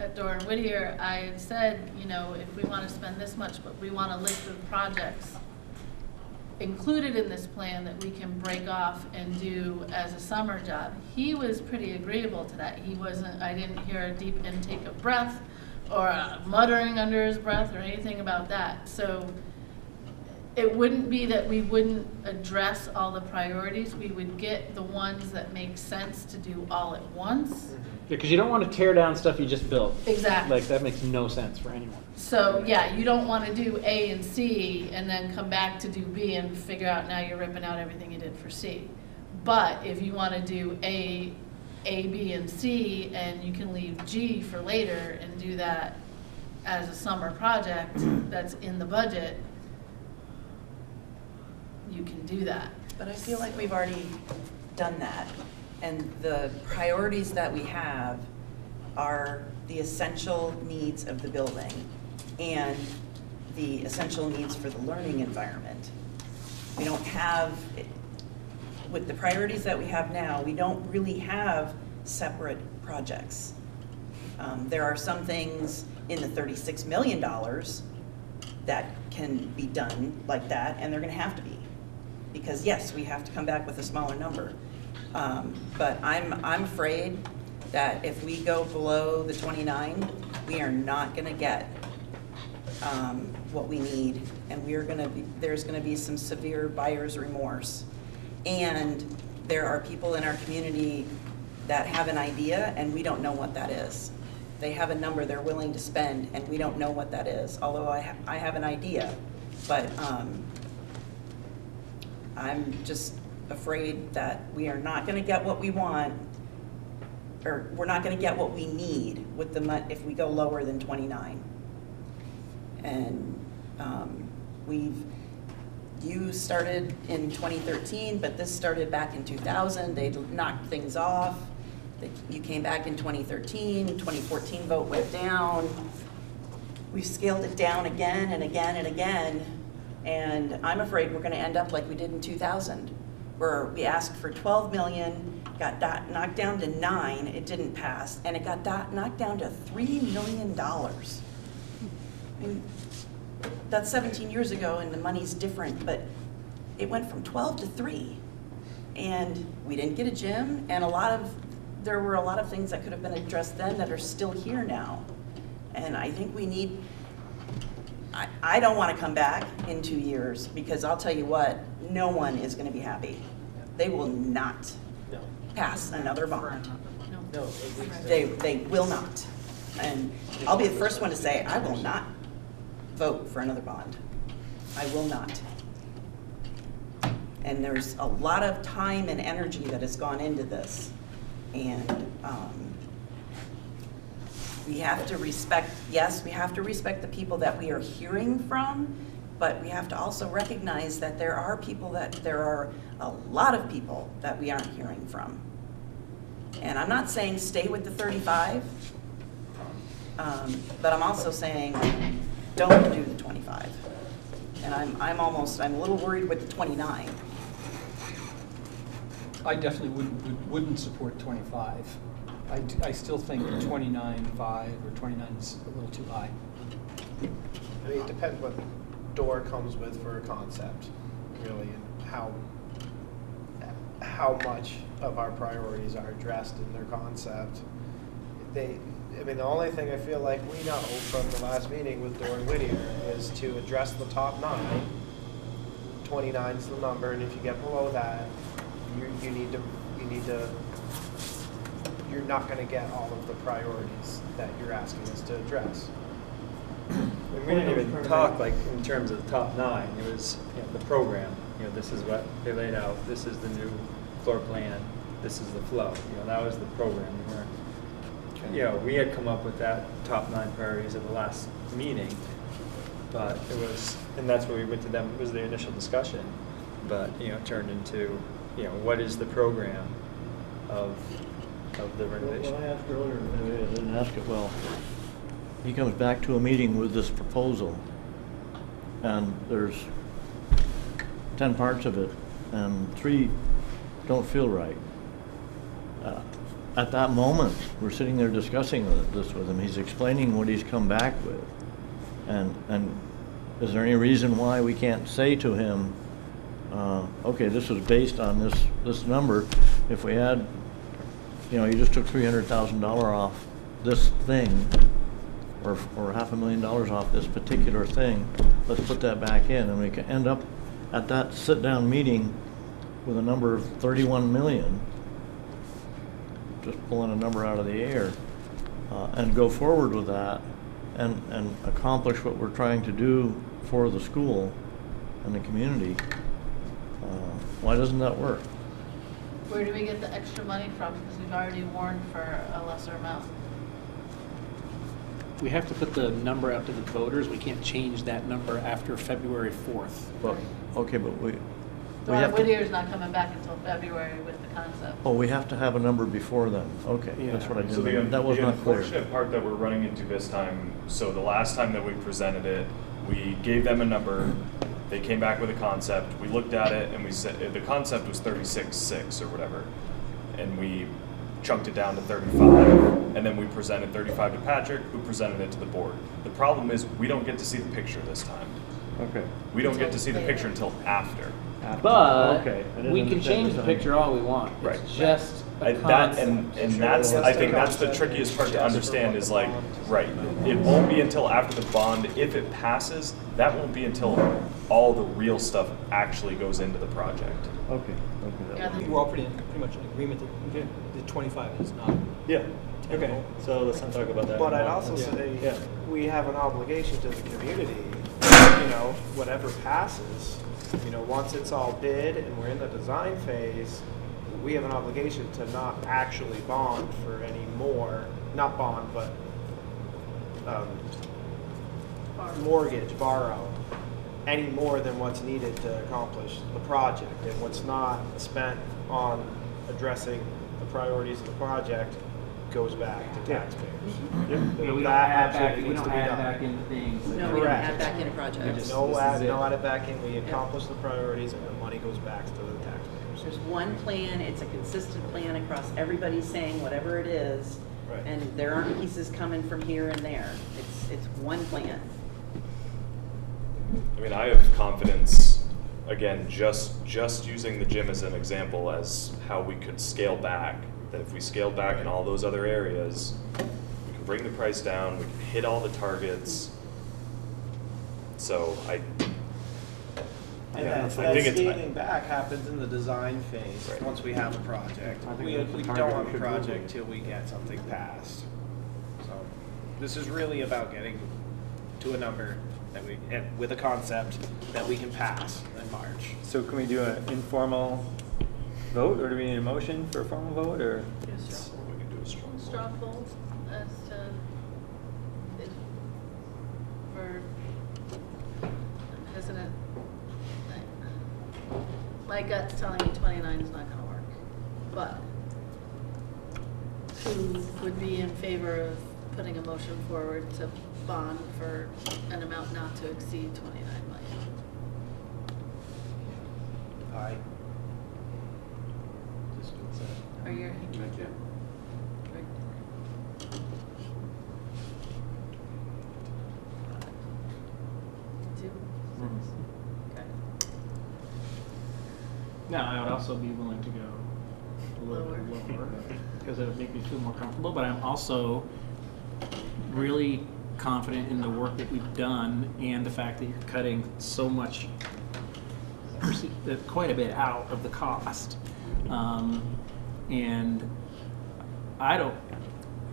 at Dora and Whittier, I had said, you know, if we want to spend this much, but we want a list of projects included in this plan that we can break off and do as a summer job. He was pretty agreeable to that. He wasn't, I didn't hear a deep intake of breath or a muttering under his breath or anything about that. So it wouldn't be that we wouldn't address all the priorities. We would get the ones that make sense to do all at once. Because you don't want to tear down stuff you just built. Exactly. Like, that makes no sense for anyone. So, yeah, you don't want to do A and C and then come back to do B and figure out now you're ripping out everything you did for C. But if you want to do A, B, and C, and you can leave G for later and do that as a summer project that's in the budget, you can do that. But I feel like we've already done that. And the priorities that we have are the essential needs of the building and the essential needs for the learning environment. We don't have, with the priorities that we have now, we don't really have separate projects. There are some things in the $36 million that can be done like that, and they're going to have to be. Because yes, we have to come back with a smaller number. But I'm afraid that if we go below the 29, we are not going to get what we need, and there's going to be some severe buyer's remorse. And there are people in our community that have an idea, and we don't know what that is. They have a number they're willing to spend, and we don't know what that is. Although I have an idea, but I'm just afraid that we are not going to get what we want, or we're not going to get what we need with the if we go lower than 29. And you started in 2013, but this started back in 2000. They knocked things off. You came back in 2013. 2014 vote went down. We've scaled it down again and again and again. And I'm afraid we're going to end up like we did in 2000, where we asked for 12 million, got knocked down to 9, it didn't pass, and it got knocked down to $3 million. I mean, that's 17 years ago, and the money's different, but it went from 12 to 3, and we didn't get a gym, and there were a lot of things that could have been addressed then that are still here now, and I think we need. I don't want to come back in 2 years, because I'll tell you what, no one is going to be happy. They will not pass another bond. They will not. And I'll be the first one to say, I will not vote for another bond. I will not. And there's a lot of time and energy that has gone into this. And we have to respect, yes, we have to respect the people that we are hearing from, But we have to also recognize that there are a lot of people that we aren't hearing from. And I'm not saying stay with the 35, but I'm also saying don't do the 25. And I'm a little worried with the 29. I definitely wouldn't support 25. I still think 29.5 or 29 is a little too high. I mean, it depends what door comes with for a concept, really, and how much of our priorities are addressed in their concept. I mean, the only thing I feel like we know from the last meeting with Dore and Whittier is to address the top 9. 29 is the number, and if you get below that, you need to. You're not going to get all of the priorities that you're asking us to address. And we didn't even talk like in terms of the top 9. It was the program. This is what they laid out. This is the new floor plan. This is the flow. That was the program. We had come up with that top 9 priorities at the last meeting, but it was, and that's where we went to them. It was the initial discussion, but it turned into what is the program of the renovation. Well, I asked earlier, maybe I didn't ask it well. He comes back to a meeting with this proposal, and there's 10 parts of it, and 3 don't feel right. At that moment, we're sitting there discussing this with him. He's explaining what he's come back with, and is there any reason why we can't say to him, okay, this was based on this number. If we had, you just took $300,000 off this thing, or $500,000 off this particular thing, let's put that back in, and we can end up at that sit-down meeting with a number of 31 million, just pulling a number out of the air, and go forward with that, and accomplish what we're trying to do for the school and the community. Why doesn't that work? Where do we get the extra money from? Because we've already warned for a lesser amount. We have to put the number out to the voters. We can't change that number after February 4th. But, okay, but we Dore have to, Whittier's not coming back until February with the concept. oh, we have to have a number before then. Okay, that's what I So didn't, that was not the clear. unfortunate part that we're running into this time, so the last time that we presented it, we gave them a number, they came back with a concept, we looked at it, and we said, the concept was 36.6 or whatever, and we chunked it down to 35, and then we presented 35 to Patrick, who presented it to the board. The problem is, we don't get to see the picture this time. Okay. We don't get to see the picture until after. But Okay, I didn't we can understand change the the picture all we want. Right. It's just a That, concept. and that's, I think that's the trickiest part to understand is like, right, it won't be until after the bond, if it passes, that won't be until all the real stuff actually goes into the project. Okay, We're all pretty much in agreement that the 25 is not. Yeah. Okay. So let's not talk about that. But I'd also Yeah. say Yeah. we have an obligation to the community. Whatever passes, once it's all bid and we're in the design phase, we have an obligation to not actually bond for any more, not bond, but borrow any more than what's needed to accomplish the project. And what's not spent on addressing the priorities of the project goes back to taxpayers. Yeah, we don't That add back, absolutely we needs don't to be add done. back into things. No, we don't Correct. add back into projects. No added back in, we accomplish the priorities and the money goes back to the taxpayers. There's one plan, it's a consistent plan across everybody saying whatever it is, Right. and there aren't pieces coming from here and there. It's one plan. I mean, I have confidence, again, just using the gym as an example as how we could scale back, that if we scaled back in all those other areas, we can bring the price down, we can hit all the targets. So I And Yeah, that I think it's- scaling back happens in the design phase, Right. once we have a project. I think We that's the don't target have we a should project move with. till we get something passed. So, this is really about getting to a number that we, and with a concept that we can pass in March. So can we do an informal vote, or do we need a motion for a formal vote, or? Yes. We can do a strong Straw poll as to if, for, as an My gut's telling me 29 is not gonna work, but who would be in favor of putting a motion forward to bond for an amount not to exceed 29 million? Aye. Are you? Okay. No, I would also be willing to go a little bit lower because it would make me feel more comfortable, but I'm also really confident in the work that we've done and the fact that you're cutting so much, quite a bit out of the cost. And I don't,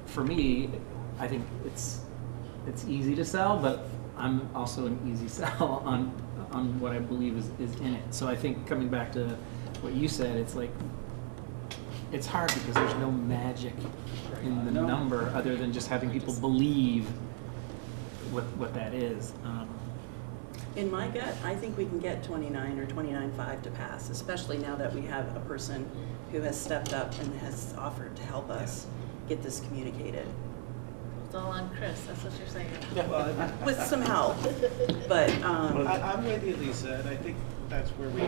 for me, I think it's easy to sell, but I'm also an easy sell on what I believe is in it. So I think coming back to what you said, it's like, it's hard because there's no magic in the number other than just having people believe what that is. In my gut, I think we can get 29 or 29.5 to pass, especially now that we have a person who has stepped up and has offered to help us get this communicated. It's all on Chris, that's what you're saying. With some help, but I'm with you, Lisa, and I think that's where we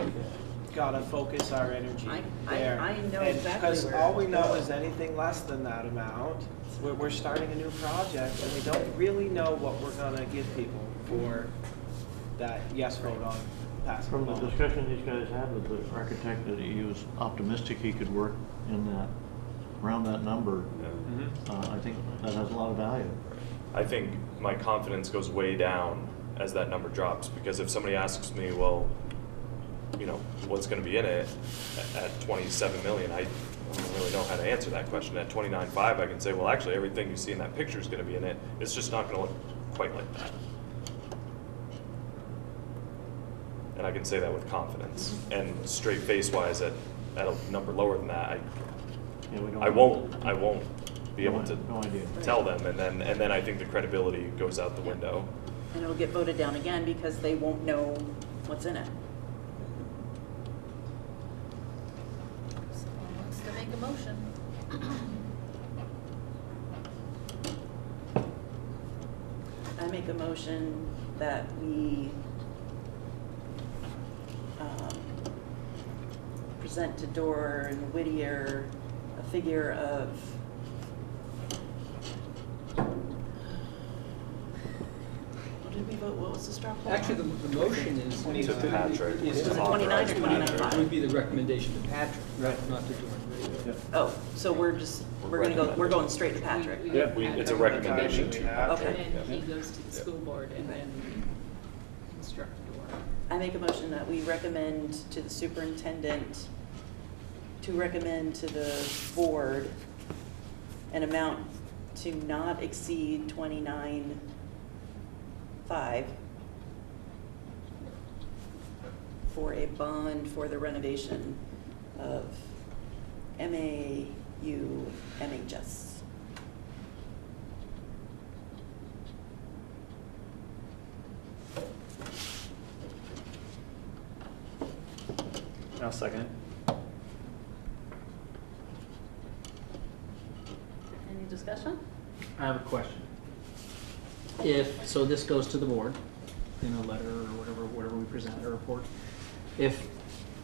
gotta focus our energy there. I know And exactly because where. all we know is anything less than that amount, we're starting a new project, and we don't really know what we're gonna give people for that yes vote on passing. From the discussion these guys had with the architect, that he was optimistic he could work in that, around that number. I think that has a lot of value. I think my confidence goes way down as that number drops, because if somebody asks me, well, you know, what's going to be in it at 27 million, I don't really know how to answer that question. At 29.5, I can say, well, actually, everything you see in that picture is going to be in it. It's just not going to look quite like that. And I can say that with confidence. And straight face-wise, at a number lower than that, I won't be able to tell them, and then I think the credibility goes out the window. And it'll get voted down again because they won't know what's in it. Someone wants to make a motion. I make a motion that we present to Dorr and Whittier a figure of what did we vote? What was the straw poll? Actually, the motion is To Patrick. is Is it 29 or 29.5? It would be the recommendation to Patrick, not to Dorn. Oh, so we're going straight to Patrick. It's a recommendation to Patrick. Okay. And he goes to the school board and then instruct the board. I make a motion that we recommend to the superintendent to recommend to the board an amount to not exceed 29.5 for a bond for the renovation of MAU MHS. I'll second it. Any discussion? I have a question. So this goes to the board in a letter or whatever we present, a report. If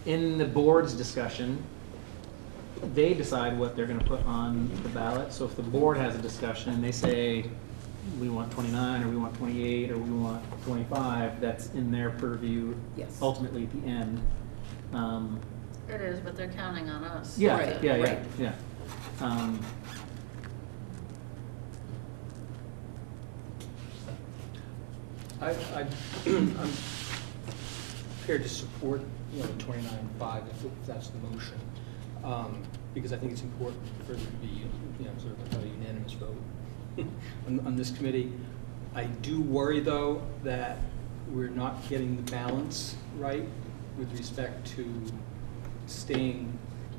in the board's discussion, they decide what they're gonna put on the ballot, so if the board has a discussion and they say, we want 29, or we want 28, or we want 25, that's in their purview. Yes. Ultimately at the end. It is, but they're counting on us. Yeah, Right, yeah, right. yeah. I'm prepared to support, the 29.5 if that's the motion, because I think it's important for there to be, sort of a unanimous vote on this committee. I do worry, though, that we're not getting the balance right with respect to staying,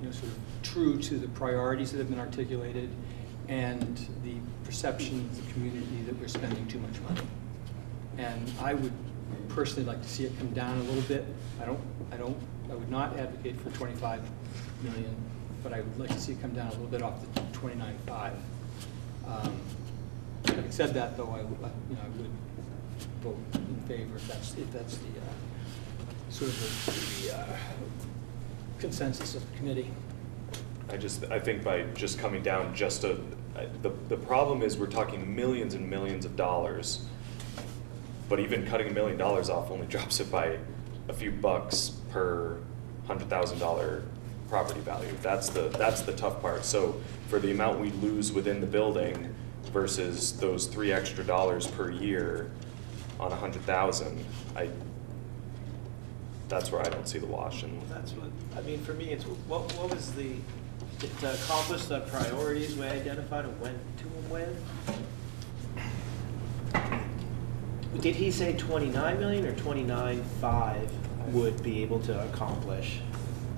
sort of true to the priorities that have been articulated and the perception of the community that we're spending too much money. And I would personally like to see it come down a little bit. I would not advocate for 25 million, but I would like to see it come down a little bit off the 29.5. Having said that, though, I would vote in favor if that's the sort of the consensus of the committee. I think by just coming down the problem is we're talking millions and millions of dollars, but even cutting $1 million off only drops it by a few bucks per $100,000 property value. That's the tough part. So for the amount we lose within the building versus those $3 extra per year on 100,000, that's where I don't see the wash. And that's what I mean. For me, it's what was it to accomplish the priorities we identified and went to them with. Did he say 29 million or 29.5 would be able to accomplish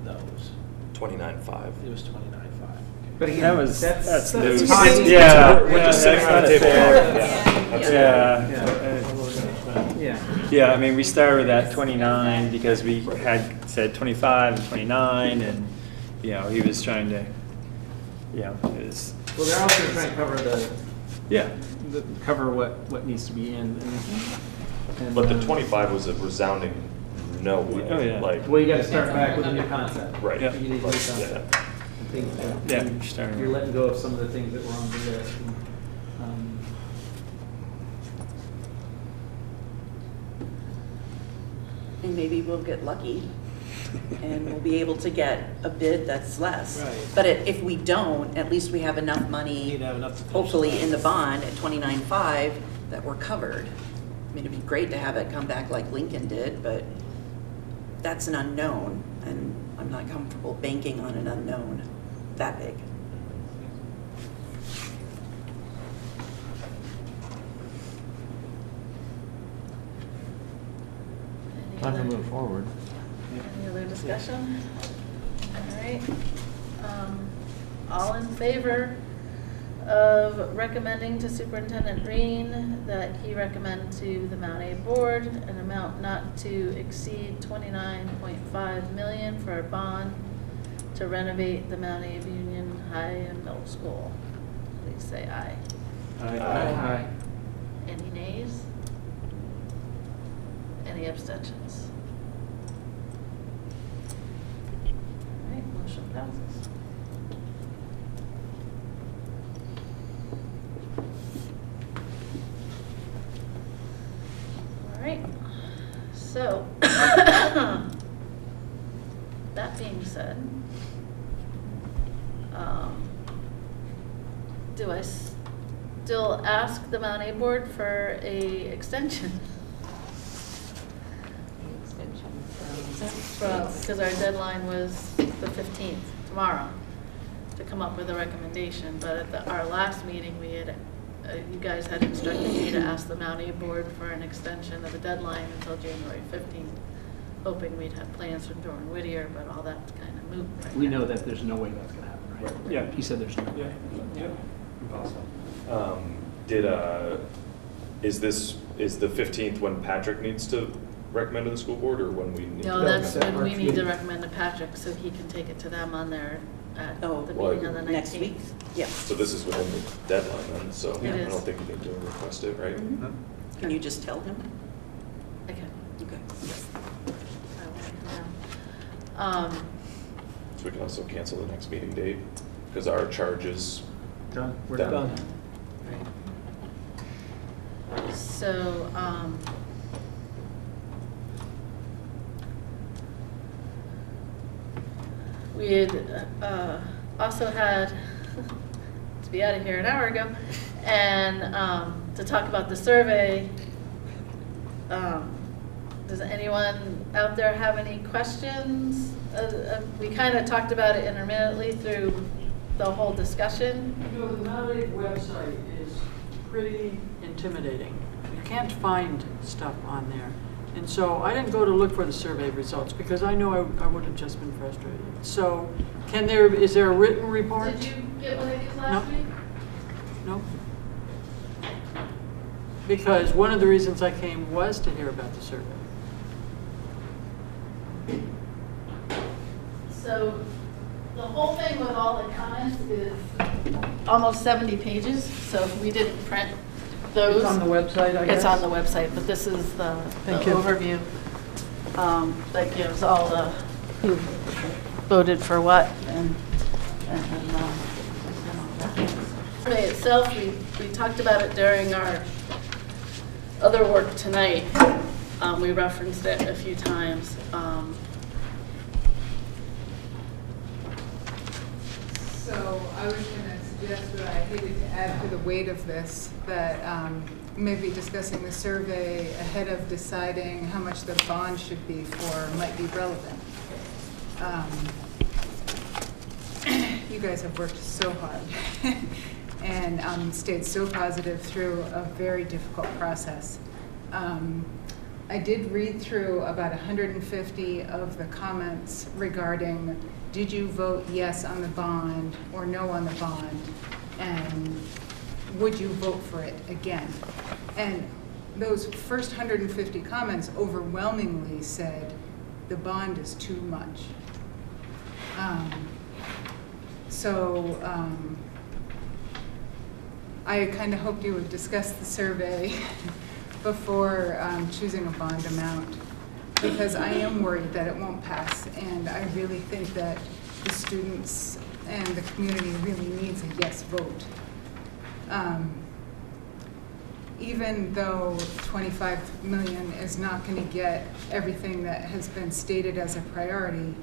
those? 29.5. It was 29.5. But again, that's loose. Yeah, we're just sitting around the table. Yeah, I mean, we started at 29 because we had said 25 and 29, and he was trying to, Well, they're also trying to cover cover what needs to be in. And but the 25 was a resounding no way. Oh, yeah. Well, you got to start back with a new concept. Right. You need a new concept. You're letting go of some of the things that were on the list. And maybe we'll get lucky and we'll be able to get a bid that's less. Right. But if we don't, at least we have enough money, hopefully in the bond at 29.5 that we're covered. I mean, it'd be great to have it come back like Lincoln did, but that's an unknown, and I'm not comfortable banking on an unknown that big. Time to move forward. Any other discussion? All right. All in favor of recommending to Superintendent Green that he recommend to the Mount A Board an amount not to exceed $29.5 million for a bond to renovate the Mount A Union High and Middle School? Please say aye. Aye. Any nays? Any abstentions? All right, motion passes. All right, so that being said, do I still ask the Mount A Board for a extension? Because our deadline was the 15th, tomorrow, to come up with a recommendation. But at our last meeting, we had, you guys had instructed me to ask the Mount A Board for an extension of the deadline until January 15th, hoping we'd have plans from Doran Whittier, but all that's kind of moot right We now. know that there's no way that's going to happen, right? Yeah. He said there's no way. Yeah. Impossible. Is the 15th when Patrick needs to recommend to the school board, or when we need No, to that's recommend? when we need to recommend to Patrick so he can take it to them on their, at the meeting on the 19th. Next week? Yeah. So this is within the deadline then, so It I is. don't think you need to request it, right? Mhm. Can you just tell him? Okay. Okay. So we can also cancel the next meeting date, because our charge is Done. We're done. done. So, we had also had to be out of here an hour ago, and to talk about the survey. Does anyone out there have any questions? We kind of talked about it intermittently through the whole discussion. You know, the Mount A website is pretty intimidating. You can't find stuff on there. And so I didn't go to look for the survey results because I know I would have just been frustrated. So is there a written report? Did you get one of these last week? No? Because one of the reasons I came was to hear about the survey. So the whole thing with all the comments is almost 70 pages, so we didn't print those. It's on the website, I guess? It's on the website, but this is the Thank you. overview that gives all the, who voted for what and survey itself, we talked about it during our other work tonight. We referenced it a few times. So I was going to suggest that I hated to add to the weight of this, that maybe discussing the survey ahead of deciding how much the bond should be for might be relevant. You guys have worked so hard and stayed so positive through a very difficult process. I did read through about 150 of the comments regarding, did you vote yes on the bond or no on the bond, and would you vote for it again? And those first 150 comments overwhelmingly said the bond is too much. I kind of hoped you would discuss the survey before choosing a bond amount, because I am worried that it won't pass, and I really think that the students and the community really needs a yes vote. Even though 25 million is not going to get everything that has been stated as a priority,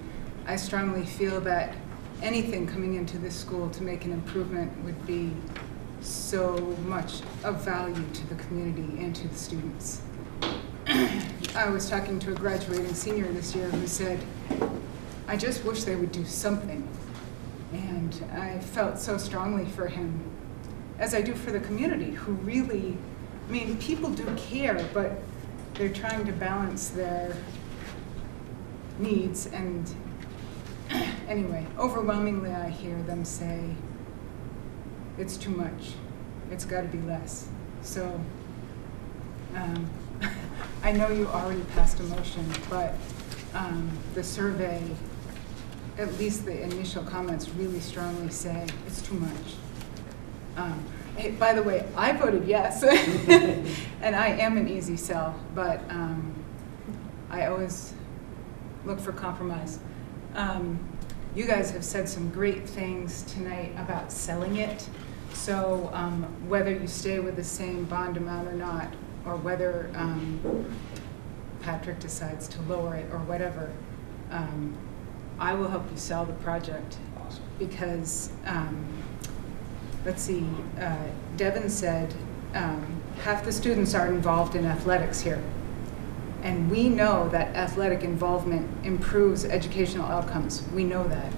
I strongly feel that anything coming into this school to make an improvement would be so much of value to the community and to the students. I was talking to a graduating senior this year who said, I just wish they would do something. And I felt so strongly for him, as I do for the community, who really, I mean, people do care, but they're trying to balance their needs. And anyway, overwhelmingly I hear them say, it's too much. It's got to be less. So I know you already passed a motion, but the survey, at least the initial comments, really strongly say it's too much. Hey, by the way, I voted yes, and I am an easy sell, but I always look for compromise. You guys have said some great things tonight about selling it. So whether you stay with the same bond amount or not, or whether Patrick decides to lower it or whatever, I will help you sell the project. Awesome. Because, let's see, Devin said half the students are involved in athletics here. And we know that athletic involvement improves educational outcomes. We know that.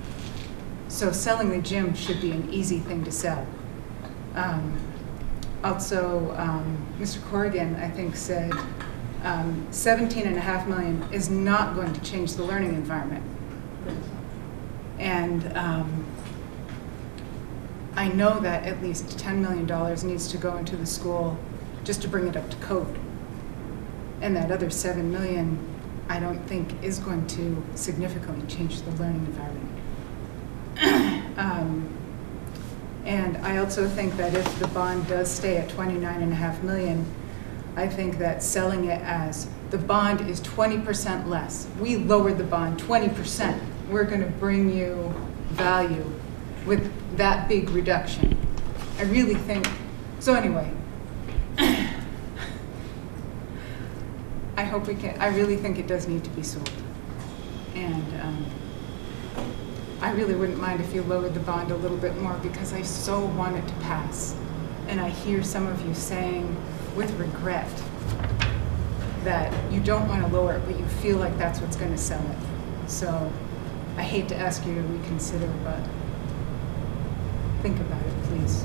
So selling the gym should be an easy thing to sell. Also, Mr. Corrigan, I think, said 17.5 million is not going to change the learning environment. And I know that at least $10 million needs to go into the school just to bring it up to code. And that other 7 million, I don't think is going to significantly change the learning environment. And I also think that if the bond does stay at 29.5 million, I think that selling it as the bond is 20% less. We lowered the bond 20%. We're going to bring you value with that big reduction. I really think, so anyway, I hope we can, I really think it does need to be sold. And I really wouldn't mind if you lowered the bond a little bit more, because I so want it to pass. And I hear some of you saying with regret that you don't want to lower it, but you feel like that's what's going to sell it. So I hate to ask you to reconsider, but think about it, please.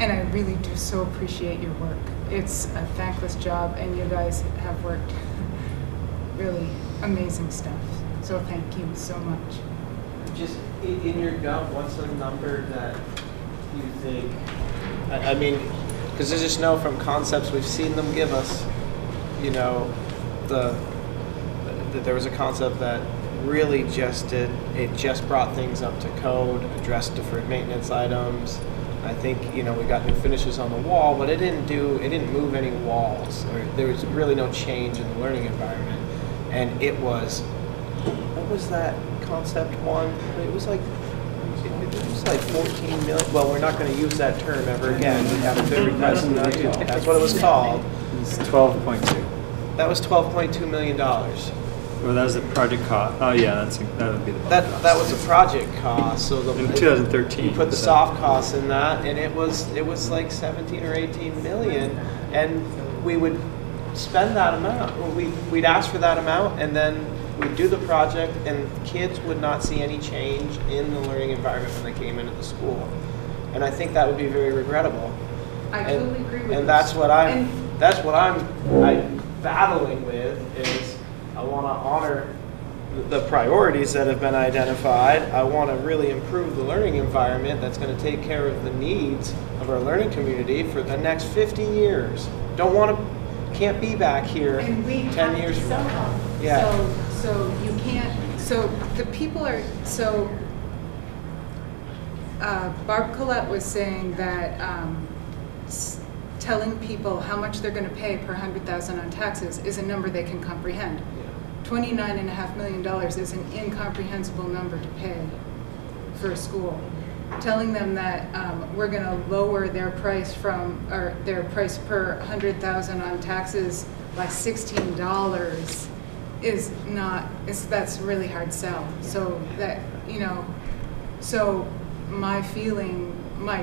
And I really do so appreciate your work. It's a thankless job, and you guys have worked really amazing stuff. So thank you so much. Just in your gut, what's the number that you think, I mean, because I just know from concepts we've seen them give us, you know, that there was a concept that really just brought things up to code, addressed deferred maintenance items. I think, you know, we got new finishes on the wall, but it didn't move any walls, or there was really no change in the learning environment. And it was, what was that concept one? It was like 14 million. Well, we're not going to use that term ever again. We have a very present. That's what it was called. It's 12.2. That was $12.2 million. Well, that was the project cost. Oh yeah, that would be the that was a project cost. So in 2013, you put the soft costs in that, and it was like 17 or 18 million, and we would spend that amount. We'd ask for that amount, and then we'd do the project, and kids would not see any change in the learning environment when they came into the school. And I think that would be very regrettable. I totally agree with you. And that's what I'm battling with is. I want to honor the priorities that have been identified. I want to really improve the learning environment that's going to take care of the needs of our learning community for the next 50 years. Can't be back here 10 years from now. Yeah. So you can't, so the people are, so Barb Collette was saying that telling people how much they're going to pay per 100,000 on taxes is a number they can comprehend. $29.5 million is an incomprehensible number to pay for a school. Telling them that we're going to lower their price their price per 100,000 on taxes by $16 is that's a really hard sell. So that, you know, so my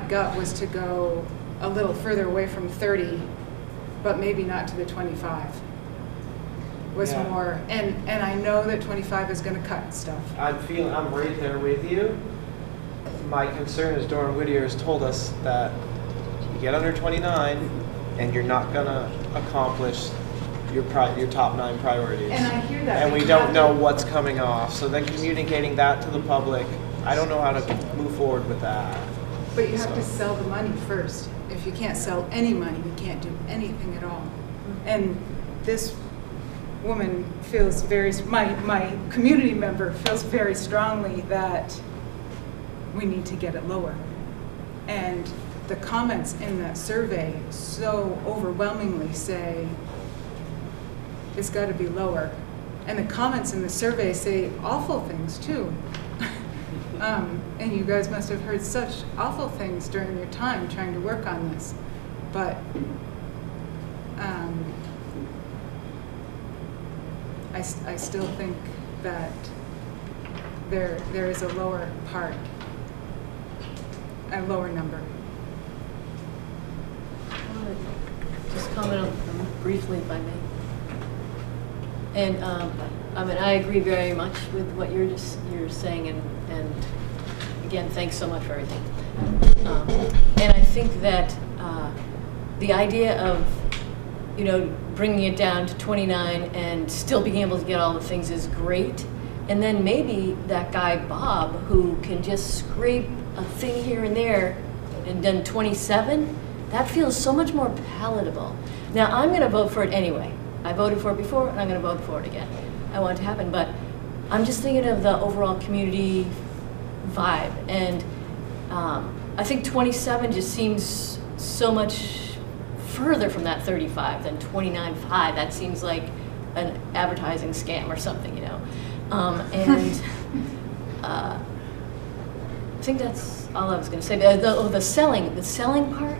gut was to go a little further away from 30, but maybe not to the 25. Was more, and I know that 25 is going to cut stuff. I'm right there with you. My concern is Doran Whittier has told us that you get under 29 and you're not going to accomplish your top 9 priorities. And I hear that. And we don't know what's coming off. So then communicating that to the public, I don't know how to move forward with that. But you have to sell the money first. If you can't sell any money, you can't do anything at all. And this woman feels my community member feels very strongly that we need to get it lower. And the comments in that survey so overwhelmingly say it's got to be lower. And the comments in the survey say awful things too. And you guys must have heard such awful things during your time trying to work on this. But I still think that there is a lower part, a lower number. Just comment on briefly, if I may. And I mean, I agree very much with what you're saying, and again, thanks so much for everything. And I think that the idea of, you know, bringing it down to 29 and still being able to get all the things is great. And then maybe that guy Bob, who can just scrape a thing here and there, and then 27, that feels so much more palatable. Now, I'm going to vote for it anyway. I voted for it before, and I'm going to vote for it again. I want it to happen, but I'm just thinking of the overall community vibe. And I think 27 just seems so much further from that 35 than 29.5. That seems like an advertising scam or something, you know. And I think that's all I was going to say. The selling part,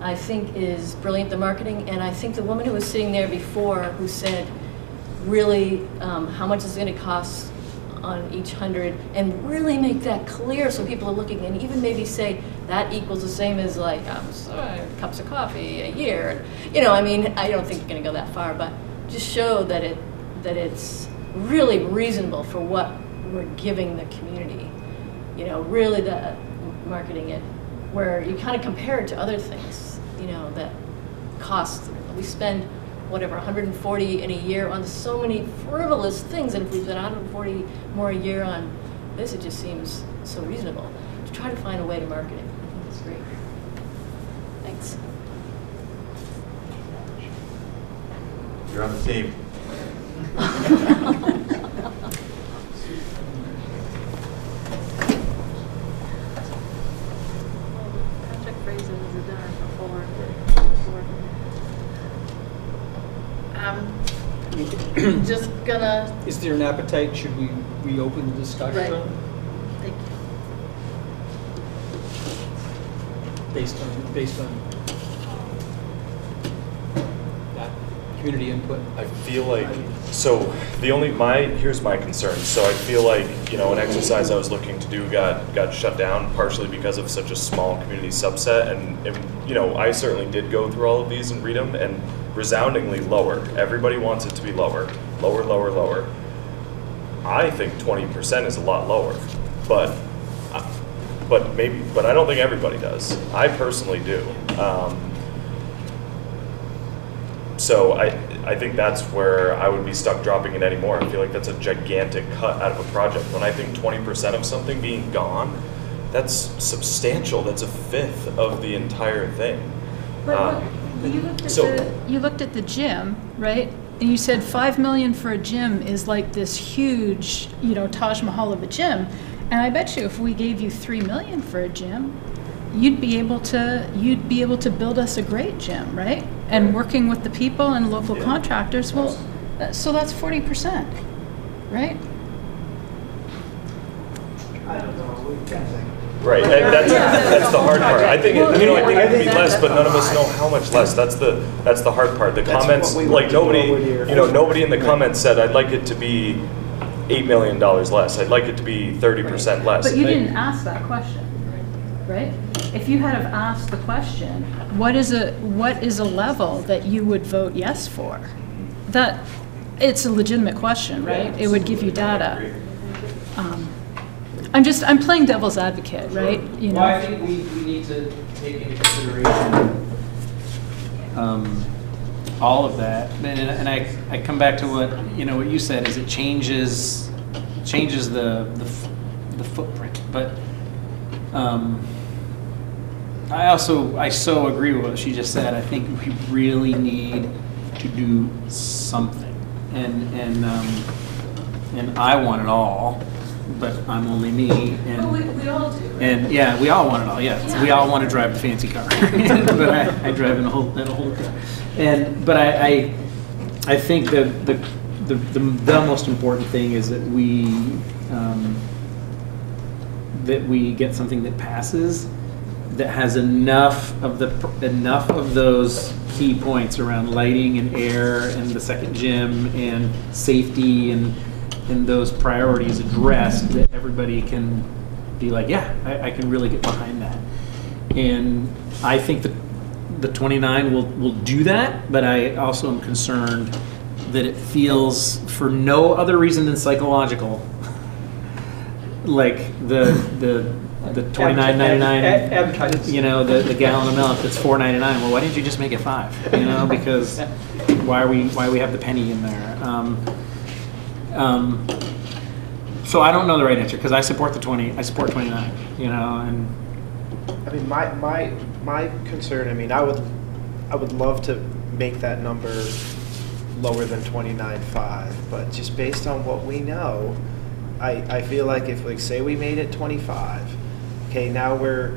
I think, is brilliant, the marketing. And I think the woman who was sitting there before, who said, really, how much is it going to cost on each 100, and really make that clear so people are looking, and even maybe say that equals the same as like cups of coffee a year. You know, I mean, I don't think you're going to go that far, but just show that it's really reasonable for what we're giving the community. You know, really the marketing it, where you kind of compare it to other things, you know, that cost. We spend whatever, 140 in a year on so many frivolous things, and if we spend 140 more a year on this, it just seems so reasonable. To try to find a way to market it, I think it's great. needs. You're on the team. Project phrases is a dinner for four. Just gonna, Is there an appetite? Should we reopen the discussion Right. on it? thank you. Based on that community input? I feel like, so here's my concern. So I feel like, an exercise I was looking to do got shut down partially because of such a small community subset. And I certainly did go through all of these and read them, and resoundingly lower. Everybody wants it to be lower, lower, lower, lower. I think 20% is a lot lower, but I don't think everybody does. I personally do. So I think that's where I would be stuck dropping it anymore. I feel like that's a gigantic cut out of a project. When I think 20% of something being gone, that's substantial. That's a fifth of the entire thing. But you looked at the gym, right? And you said $5 million for a gym is like this huge, Taj Mahal of a gym. And I bet you if we gave you $3 million for a gym, you'd be able to build us a great gym, right? And working with the people and local contractors, well, so that's 40%, right? I don't know. Right, and that's the hard part. I think it could be less, but none of us know how much less. That's the hard part. The comments, like nobody in the comments said, I'd like it to be $8 million less. I'd like it to be 30% less. But you didn't ask that question, right? If you had have asked the question, what is a level that you would vote yes for? That it's a legitimate question, right? It would give you data. I'm playing devil's advocate, right? Well, I think we need to take into consideration all of that, and I come back to what you said is it changes the footprint, but I so agree with what she just said. I think we really need to do something, and I want it all. But I'm only me, and we all do. Right? And yeah, we all want it all. Yeah, we all want to drive the fancy car, but I drive in a whole car. But I think the most important thing is that we get something that passes, that has enough of those key points around lighting and air and the second gym and safety and those priorities addressed, that everybody can be like, yeah, I can really get behind that. And I think the 29 will do that, but I also am concerned that it feels, for no other reason than psychological, like the $29.99, the gallon of milk that's $4.99. Well, why didn't you just make it $5? Because why we have the penny in there? So I don't know the right answer, because I support 29, and I mean, my concern, I would love to make that number lower than 29.5, but just based on what we know, I feel like if, say we made it 25, okay, now we're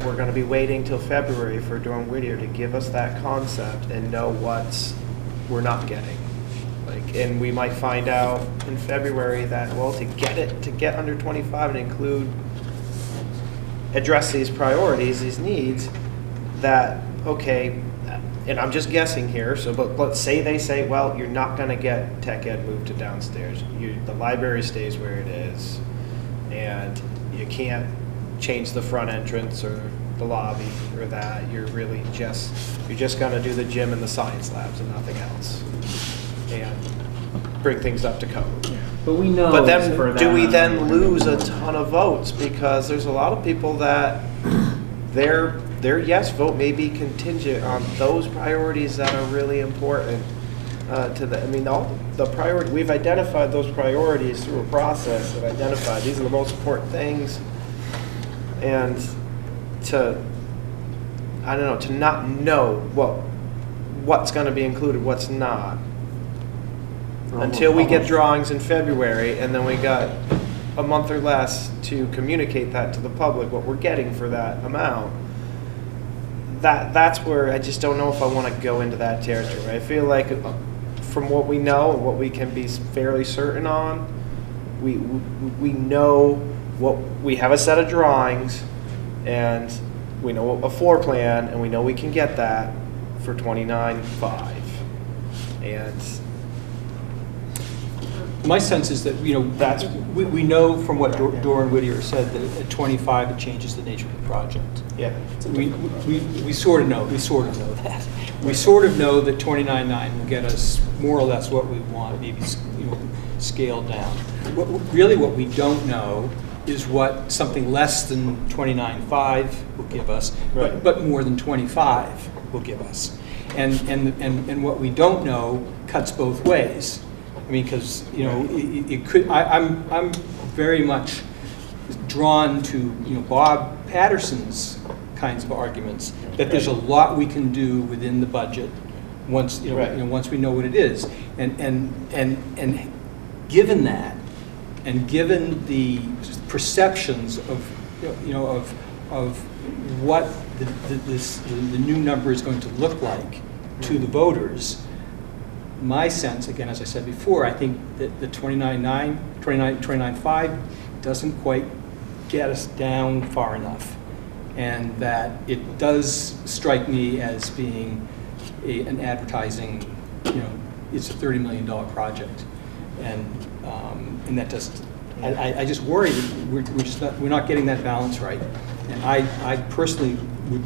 going to be waiting till February for Durham Whittier to give us that concept and know what we're not getting. And we might find out in February that, well, to get under 25 and address these priorities, these needs, that, okay, and I'm just guessing here, but let's say they say, well, you're not going to get tech ed moved to downstairs. The library stays where it is, and you can't change the front entrance or the lobby or that. You're just going to do the gym and the science labs and nothing else. And bring things up to code. But we know. But then, do we then lose a ton of votes? Because there's a lot of people that their yes vote may be contingent on those priorities that are really important to them. All the priority, we've identified those priorities through a process that identified these are the most important things. And I don't know, to not know what's going to be included, what's not, until we get drawings in February, and then we got a month or less to communicate that to the public, what we're getting for that amount. That's where I just don't know if I want to go into that territory. I feel like from what we know and what we can be fairly certain on, we know what we have a set of drawings, and we know a floor plan, and we know we can get that for $29,500. And my sense is that, you know, we know from what Doran Whittier said that at 25 it changes the nature of the project. Yeah. We sort of know that. We sort of know that 29.9 will get us more or less what we want, maybe, you know, scaled down. What we don't know is what something less than 29.5 will give us, but more than 25 will give us. And what we don't know cuts both ways. I mean, because, you know, it could. I'm very much drawn to, you know, Bob Patterson's kinds of arguments that there's a lot we can do within the budget once once we know what it is, and given that, and given the perceptions of what the new number is going to look like to the voters. My sense, again, as I said before, I think that the 29.5 doesn't quite get us down far enough, and that it does strike me as being an advertising, you know, it's a $30 million project, and that just, I just worry that we're not getting that balance right, and I personally would,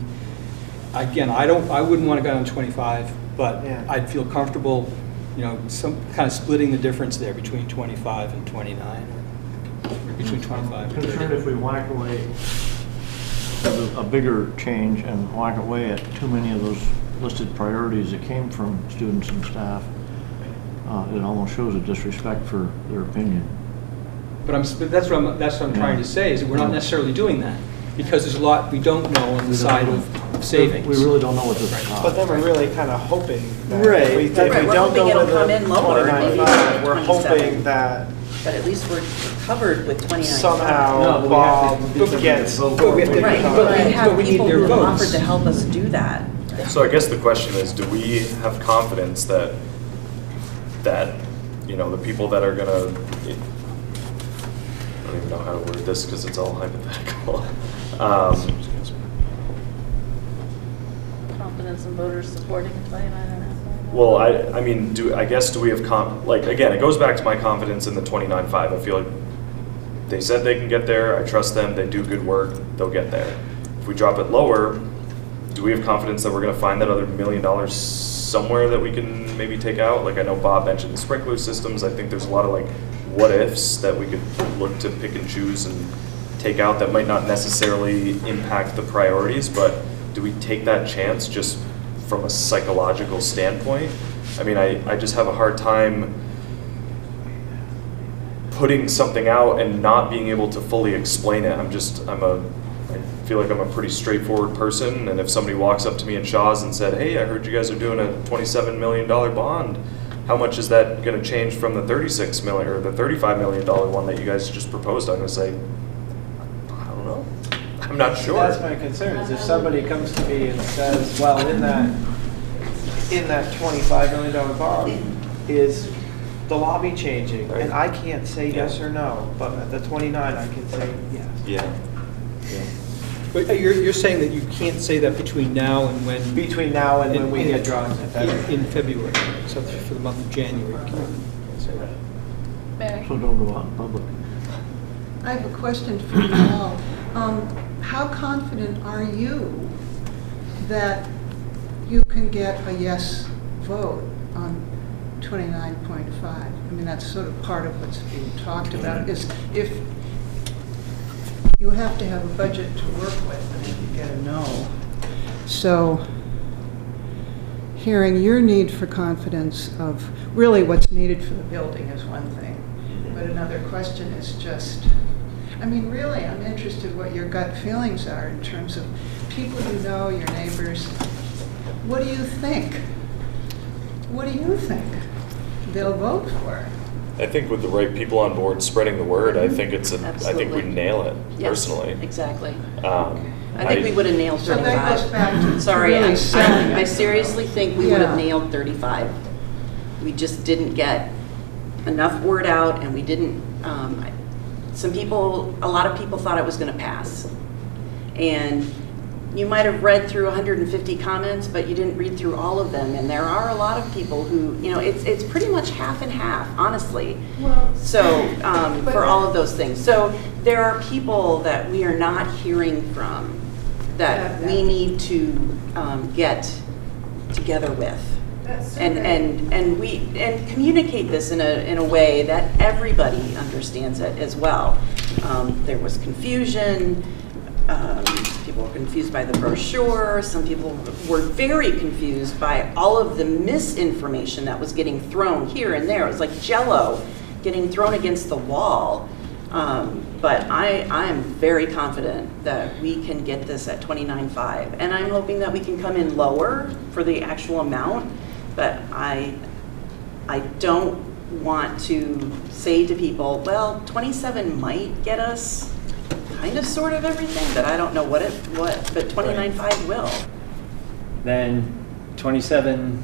again, I wouldn't want to go on 25. But yeah, I'd feel comfortable, you know, some kind of splitting the difference there between 25 and 29, or between 25 and 30. Concerned if we whack away a bigger change and whack away at too many of those listed priorities that came from students and staff, it almost shows a disrespect for their opinion. But that's what I'm trying to say, is that we're not necessarily doing that, because there's a lot we don't know on the side of savings. We really don't know what this is. But then we're really kind of hoping that if we don't go with the 29.5, we're hoping that. But at least we're covered with 29.5. Somehow Bob gets. But we have people who offered to help us do that. So I guess the question is, do we have confidence that you know, the people that are gonna, I don't even know how to word this because it's all hypothetical. Confidence in voters supporting $29.5. Well, I mean, do we have like, again, it goes back to my confidence in the 29.5. I feel like they said they can get there. I trust them. They do good work. They'll get there. If we drop it lower, do we have confidence that we're going to find that other $1 million somewhere that we can maybe take out? Like, I know Bob mentioned the sprinkler systems. I think there's a lot of like what ifs that we could look to pick and choose and take out that might not necessarily impact the priorities, but do we take that chance just from a psychological standpoint? I mean, I just have a hard time putting something out and not being able to fully explain it. I feel like I'm a pretty straightforward person, and if somebody walks up to me in Shaw's and said, hey, I heard you guys are doing a $27 million bond, how much is that going to change from the $36 million or the $35 million one that you guys just proposed? I'm going to say, I don't know. I'm not sure. That's my concern, is if somebody comes to me and says, well, in that $25 million bond, is the lobby changing? Right. And I can't say yes or no, but at the 29, I can say yes. Yeah. But you're saying that you can't say that between now and when? Between now and when we get drawings in February. In February, so for the month of January. So don't go out in public. I have a question for you all. How confident are you that you can get a yes vote on 29.5? I mean, that's sort of part of what's being talked about, is if you have to have a budget to work with, and if you get a no. So hearing your need for confidence of really what's needed for the building is one thing, but another question is just, I mean, really, I'm interested what your gut feelings are in terms of people you know, your neighbors. What do you think? What do you think they'll vote for? I think with the right people on board spreading the word, I think it's I think we nail it, Yes, personally. Exactly. I think we would have nailed So that goes 35. back to Sorry, really selling it. I seriously think we would have Yeah. nailed 35. We just didn't get enough word out, and we didn't, a lot of people thought it was gonna pass. And you might have read through 150 comments, but you didn't read through all of them. And there are a lot of people who, it's pretty much half and half, honestly. Well, So, for all of those things. So there are people that we are not hearing from that we need to get together with. And communicate this in a way that everybody understands it as well. There was confusion. People were confused by the brochure. Some people were very confused by all of the misinformation that was getting thrown here and there. It was like Jell-O getting thrown against the wall. But I am very confident that we can get this at 29.5, and I'm hoping that we can come in lower for the actual amount. But I don't want to say to people, well, 27 might get us kind of sort of everything, but I don't know but 29.5 will. Then 27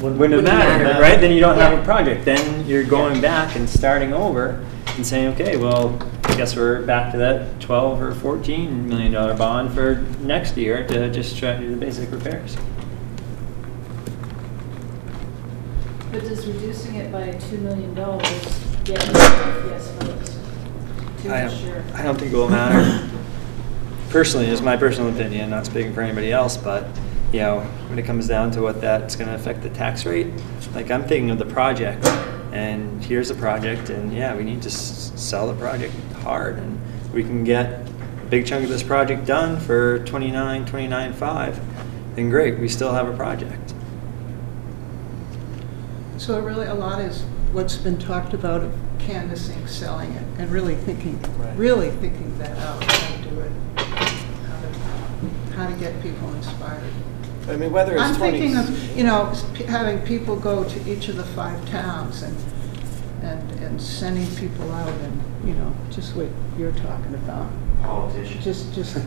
wouldn't have mattered, right? Then you don't have a project. Then you're going back and starting over and saying, okay, well, I guess we're back to that 12 or $14 million bond for next year to just try to do the basic repairs. But does reducing it by $2 million get yes votes? I don't think it will matter. Personally, is my personal opinion, not speaking for anybody else, but when it comes down to what that's going to affect the tax rate, like I'm thinking of the project, and here's the project, and we need to sell the project hard, and we can get a big chunk of this project done for 29.5, then great, we still have a project. So really a lot is what's been talked about of canvassing, selling it, and really thinking that out, how to do it, how to get people inspired. I mean, whether it's I'm thinking of, having people go to each of the 5 towns and sending people out and, just what you're talking about. Politicians. Just.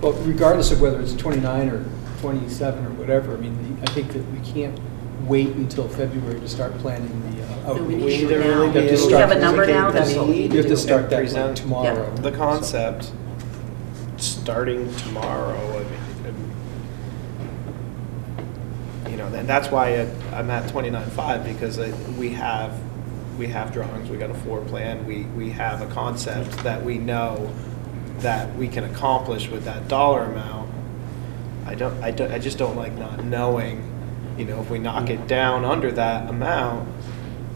Well, regardless of whether it's 29 or 27 or whatever, I mean, I think that we can't wait until February to start planning the outreach. We need to do it now. We have a number now, that's what we need to do. You have to start that present tomorrow. The concept starting tomorrow. And that's why I'm at 29.5, because we have drawings, we got a floor plan, we have a concept that we know that we can accomplish with that dollar amount. I just don't like not knowing, if we knock it down under that amount,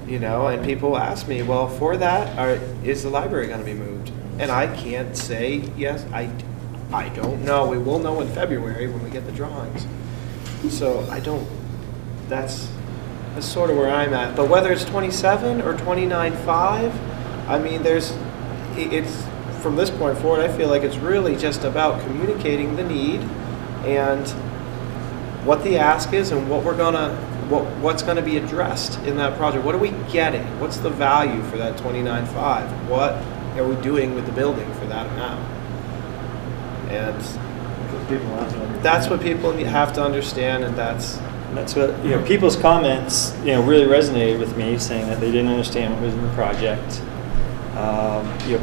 and people ask me, well, for that, is the library going to be moved? And I can't say yes. I don't know. We will know in February when we get the drawings. So that's sort of where I'm at. But whether it's 27 or 29.5, I mean, it's from this point forward, I feel like it's really just about communicating the need and what the ask is and what's gonna be addressed in that project. What are we getting? What's the value for that 29.5? What are we doing with the building for that amount? And that's what people have to understand, and that's what people's comments really resonated with me, saying that they didn't understand what was in the project.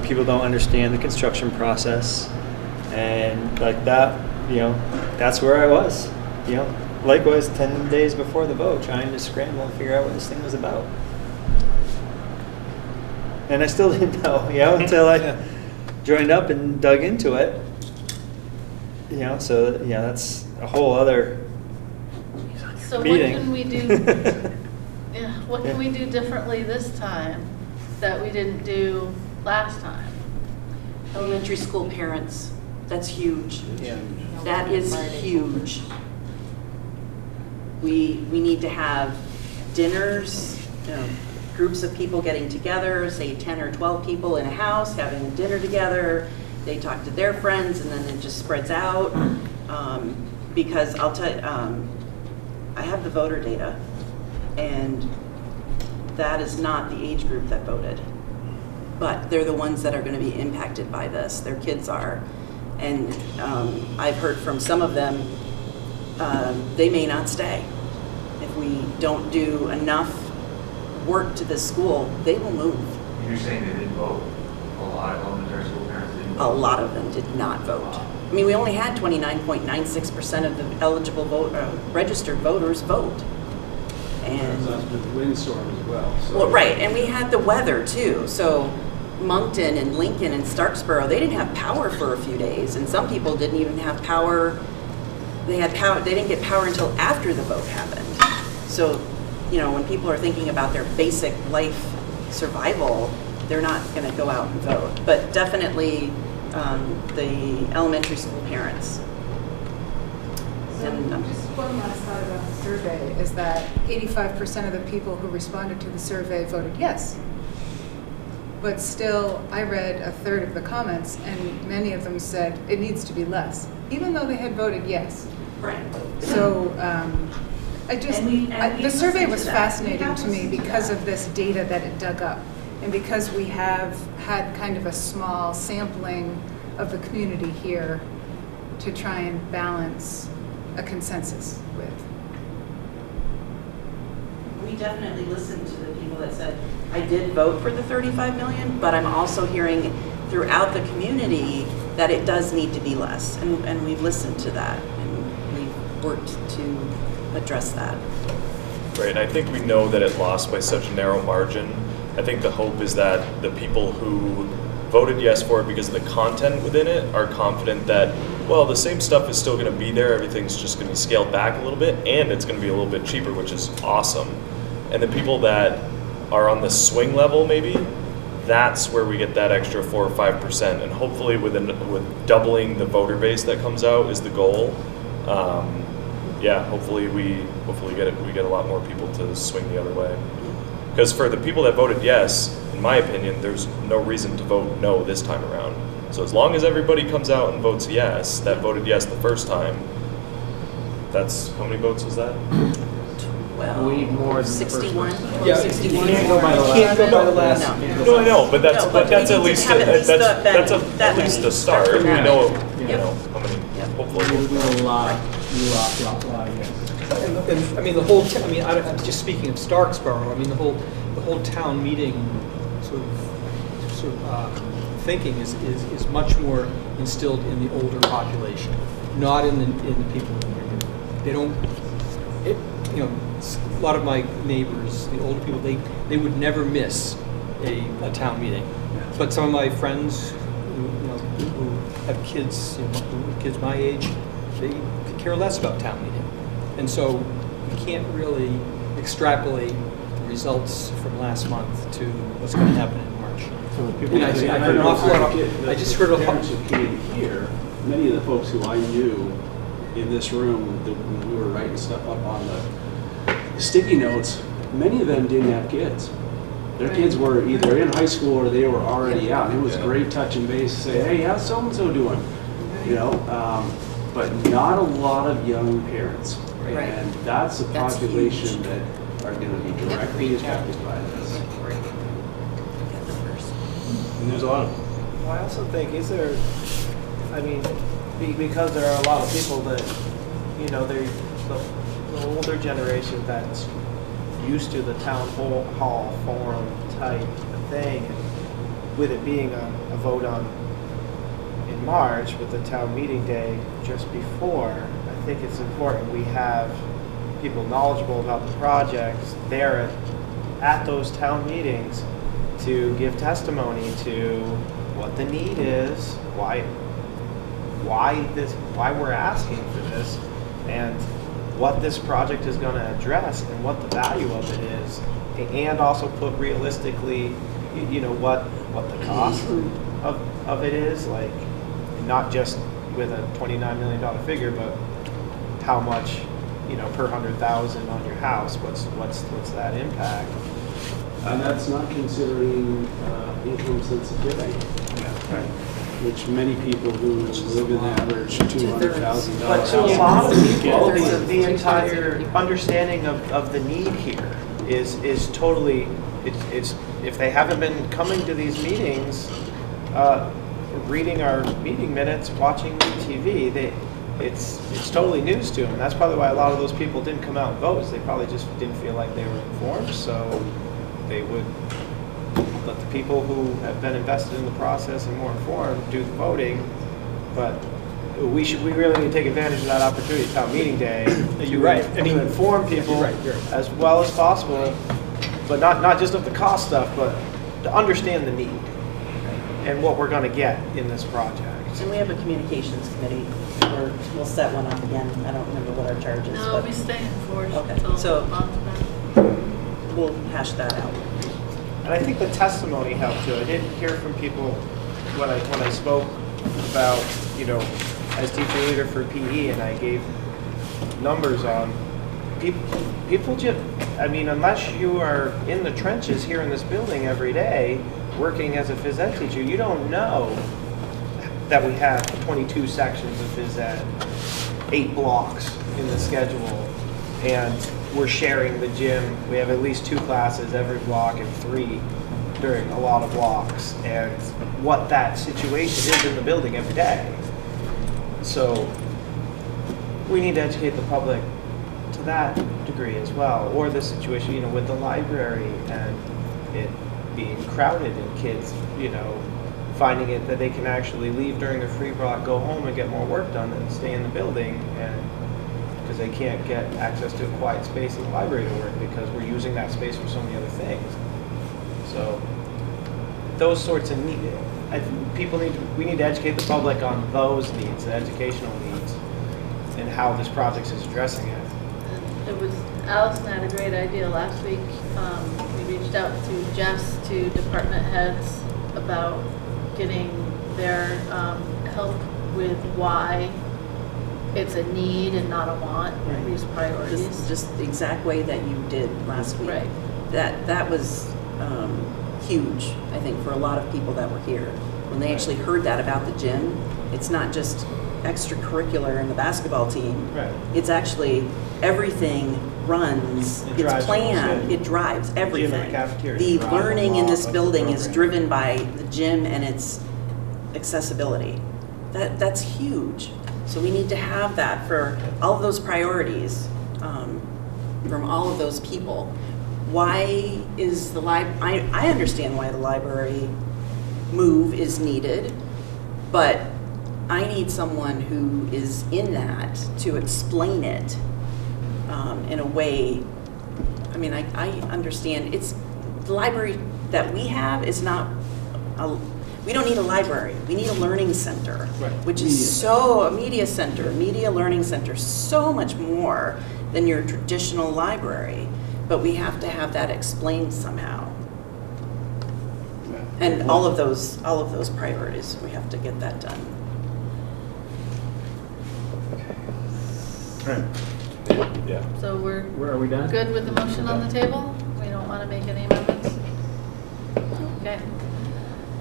People don't understand the construction process, and like that, that's where I was. Likewise, 10 days before the vote, trying to scramble and figure out what this thing was about, and I still didn't know, until I joined up and dug into it. So that's a whole other meeting. What can we do? What can we do differently this time that we didn't do last time? Elementary school parents, that's huge. Yeah. That is huge. We need to have dinners, groups of people getting together, say 10 or 12 people in a house, having a dinner together. They talk to their friends, and then it just spreads out. Because I'll tell you, I have the voter data, and that is not the age group that voted. But they're the ones that are going to be impacted by this. Their kids are. And I've heard from some of them, they may not stay. If we don't do enough work to this school, they will move. You're saying they didn't vote? A lot of elementary school parents didn't vote? A lot of them did not vote. I mean, we only had 29.96% of the eligible registered voters vote. And that's with windstorm as well. So. Well, right, and we had the weather too. So Moncton and Lincoln and Starksboro, they didn't have power for a few days, and some people didn't even have power. They had power. They didn't get power until after the vote happened. So, you know, when people are thinking about their basic life survival, they're not going to go out and vote. But definitely the elementary school parents. And just one last thought about the survey is that 85% of the people who responded to the survey voted yes. But still, I read a third of the comments, and many of them said it needs to be less, even though they had voted yes. Right. So the survey was fascinating to me because of this data that it dug up, and because we have had kind of a small sampling of the community here to try and balance a consensus with. We definitely listened to the people that said, I did vote for the 35 million, but I'm also hearing throughout the community that it does need to be less. And we've listened to that, and we've worked to address that. Right, and I think we know that it lost by such a narrow margin. I think the hope is that the people who voted yes for it because of the content within it are confident that, well, the same stuff is still going to be there, everything's just going to be scaled back a little bit, and it's going to be a little bit cheaper, which is awesome. And the people that are on the swing level, maybe, that's where we get that extra 4 or 5%, and hopefully with doubling the voter base that comes out is the goal. Yeah, hopefully we get a lot more people to swing the other way. Because for the people that voted yes, in my opinion, there's no reason to vote no this time around. So as long as everybody comes out and votes yes, that voted yes the first time, that's, how many votes was that? Well, we need more than 61. Yeah, 61. You can't go by the last. Can't go by the last. No, I know, but that's at least at least a start. We know how many. Hopefully, a lot of yes. And I mean the whole. I'm just speaking of Starksboro. I mean the whole town meeting sort of thinking is much more instilled in the older population, not in the people. They don't. You know, a lot of my neighbors, the older people, they would never miss a town meeting. But some of my friends, who have kids, kids my age, they could care less about town meeting, and so you can't really extrapolate the results from last month to what's going to happen in March. And I heard an awful lot. I just heard a lot. Parents who came here, many of the folks who I knew in this room, when we were writing stuff up on the sticky notes, many of them didn't have kids. Their kids were either in high school or they were already out. And it was great touching base to say, hey, how's so-and-so doing? But not a lot of young parents. Right. And that's the population that are going to be directly impacted by this. And there's a lot of them. Well, I also think, because there are a lot of people that, they're the older generation that's used to the town hall forum type thing, and with it being a vote on in March with the town meeting day just before, I think it's important we have people knowledgeable about the projects there at those town meetings to give testimony to what the need is, why we're asking for this, and what this project is going to address and what the value of it is, and also put realistically, what the cost of it is, like not just with a $29 million figure, but how much, per 100,000 on your house, what's that impact? And that's not considering income sensitivity, which many people who live in the average $200,000 But to a lot of people, the entire understanding of the need here is totally, it's if they haven't been coming to these meetings, reading our meeting minutes, watching TV, it's totally news to them. And that's probably why a lot of those people didn't come out and vote, is they probably just didn't feel like they were informed, so they would let the people who have been invested in the process and more informed do the voting. But we really need to take advantage of that opportunity, town meeting day, to inform people as well as possible, but not just of the cost stuff, but to understand the need and what we're going to get in this project. And we have a communications committee. We'll set one up again. I don't remember what our charge is. No, but we stay enforced. Okay, until so month then. we'll hash that out. And I think the testimony helped too. I did hear from people when I spoke about, as teacher leader for PE, and I gave numbers on people just, unless you are in the trenches here in this building every day, working as a phys ed teacher, you don't know that we have 22 sections of phys ed, 8 blocks in the schedule, and we're sharing the gym. We have at least 2 classes every block and 3 during a lot of blocks, and what that situation is in the building every day. So we need to educate the public to that degree as well, or the situation, with the library and it being crowded and kids, finding it that they can actually leave during their free block, go home and get more work done than stay in the building, and because they can't get access to a quiet space in the library to work because we're using that space for so many other things. So those sorts of needs, we need to educate the public on those needs, the educational needs, and how this project is addressing it. Allison had a great idea last week. We reached out to Jess, to department heads, about getting their help with why it's a need and not a want, these priorities. Just the exact way that you did last week. Right. That was huge, I think, for a lot of people that were here. When they actually heard that about the gym, it's not just extracurricular in the basketball team. Right. It's actually everything runs, it's planned, it drives everything. Gym and cafeteria The drive learning a in this lot of building is programming. driven by the gym and its accessibility. That's huge. So we need to have that for all of those priorities from all of those people. Why is the library, I understand why the library move is needed, but I need someone who is in that to explain it in a way. I understand the library that we have is not we don't need a library. We need a learning center, which is a media center, media learning center, so much more than your traditional library. But we have to have that explained somehow. And all of those priorities, we have to get that done. Yeah. So Are we done? good with the motion on the table? We don't want to make any amendments? Okay.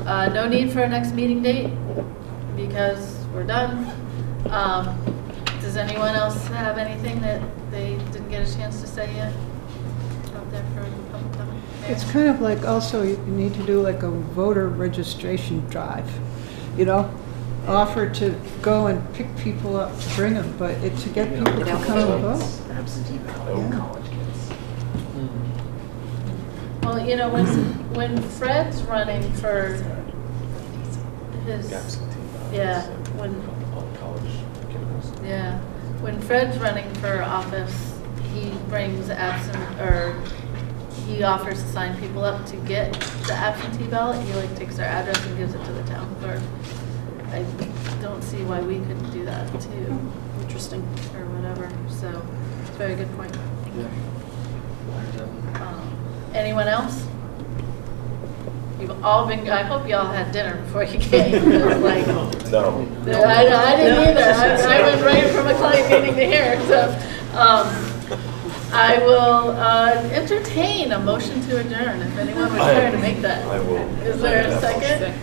No need for a next meeting date because we're done. Does anyone else have anything that they didn't get a chance to say yet? Out there for public comment? It's kind of like also you need to do like a voter registration drive, offer to go and pick people up to bring them, but to get people to come and vote. Absentee ballot, college kids. Well, when Fred's running for his, when Fred's running for office, he brings he offers to sign people up to get the absentee ballot. He takes their address and gives it to the town clerk. I don't see why we couldn't do that too. Interesting. Or whatever. So it's a very good point. Anyone else? You've all been, I hope you all had dinner before you came. No. I didn't either. I went right from a client meeting to here. So I will entertain a motion to adjourn, if anyone would care to make that. I will. Is there a second?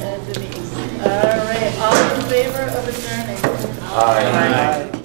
And Denise. All right, all in favor of adjourning? Aye. Aye.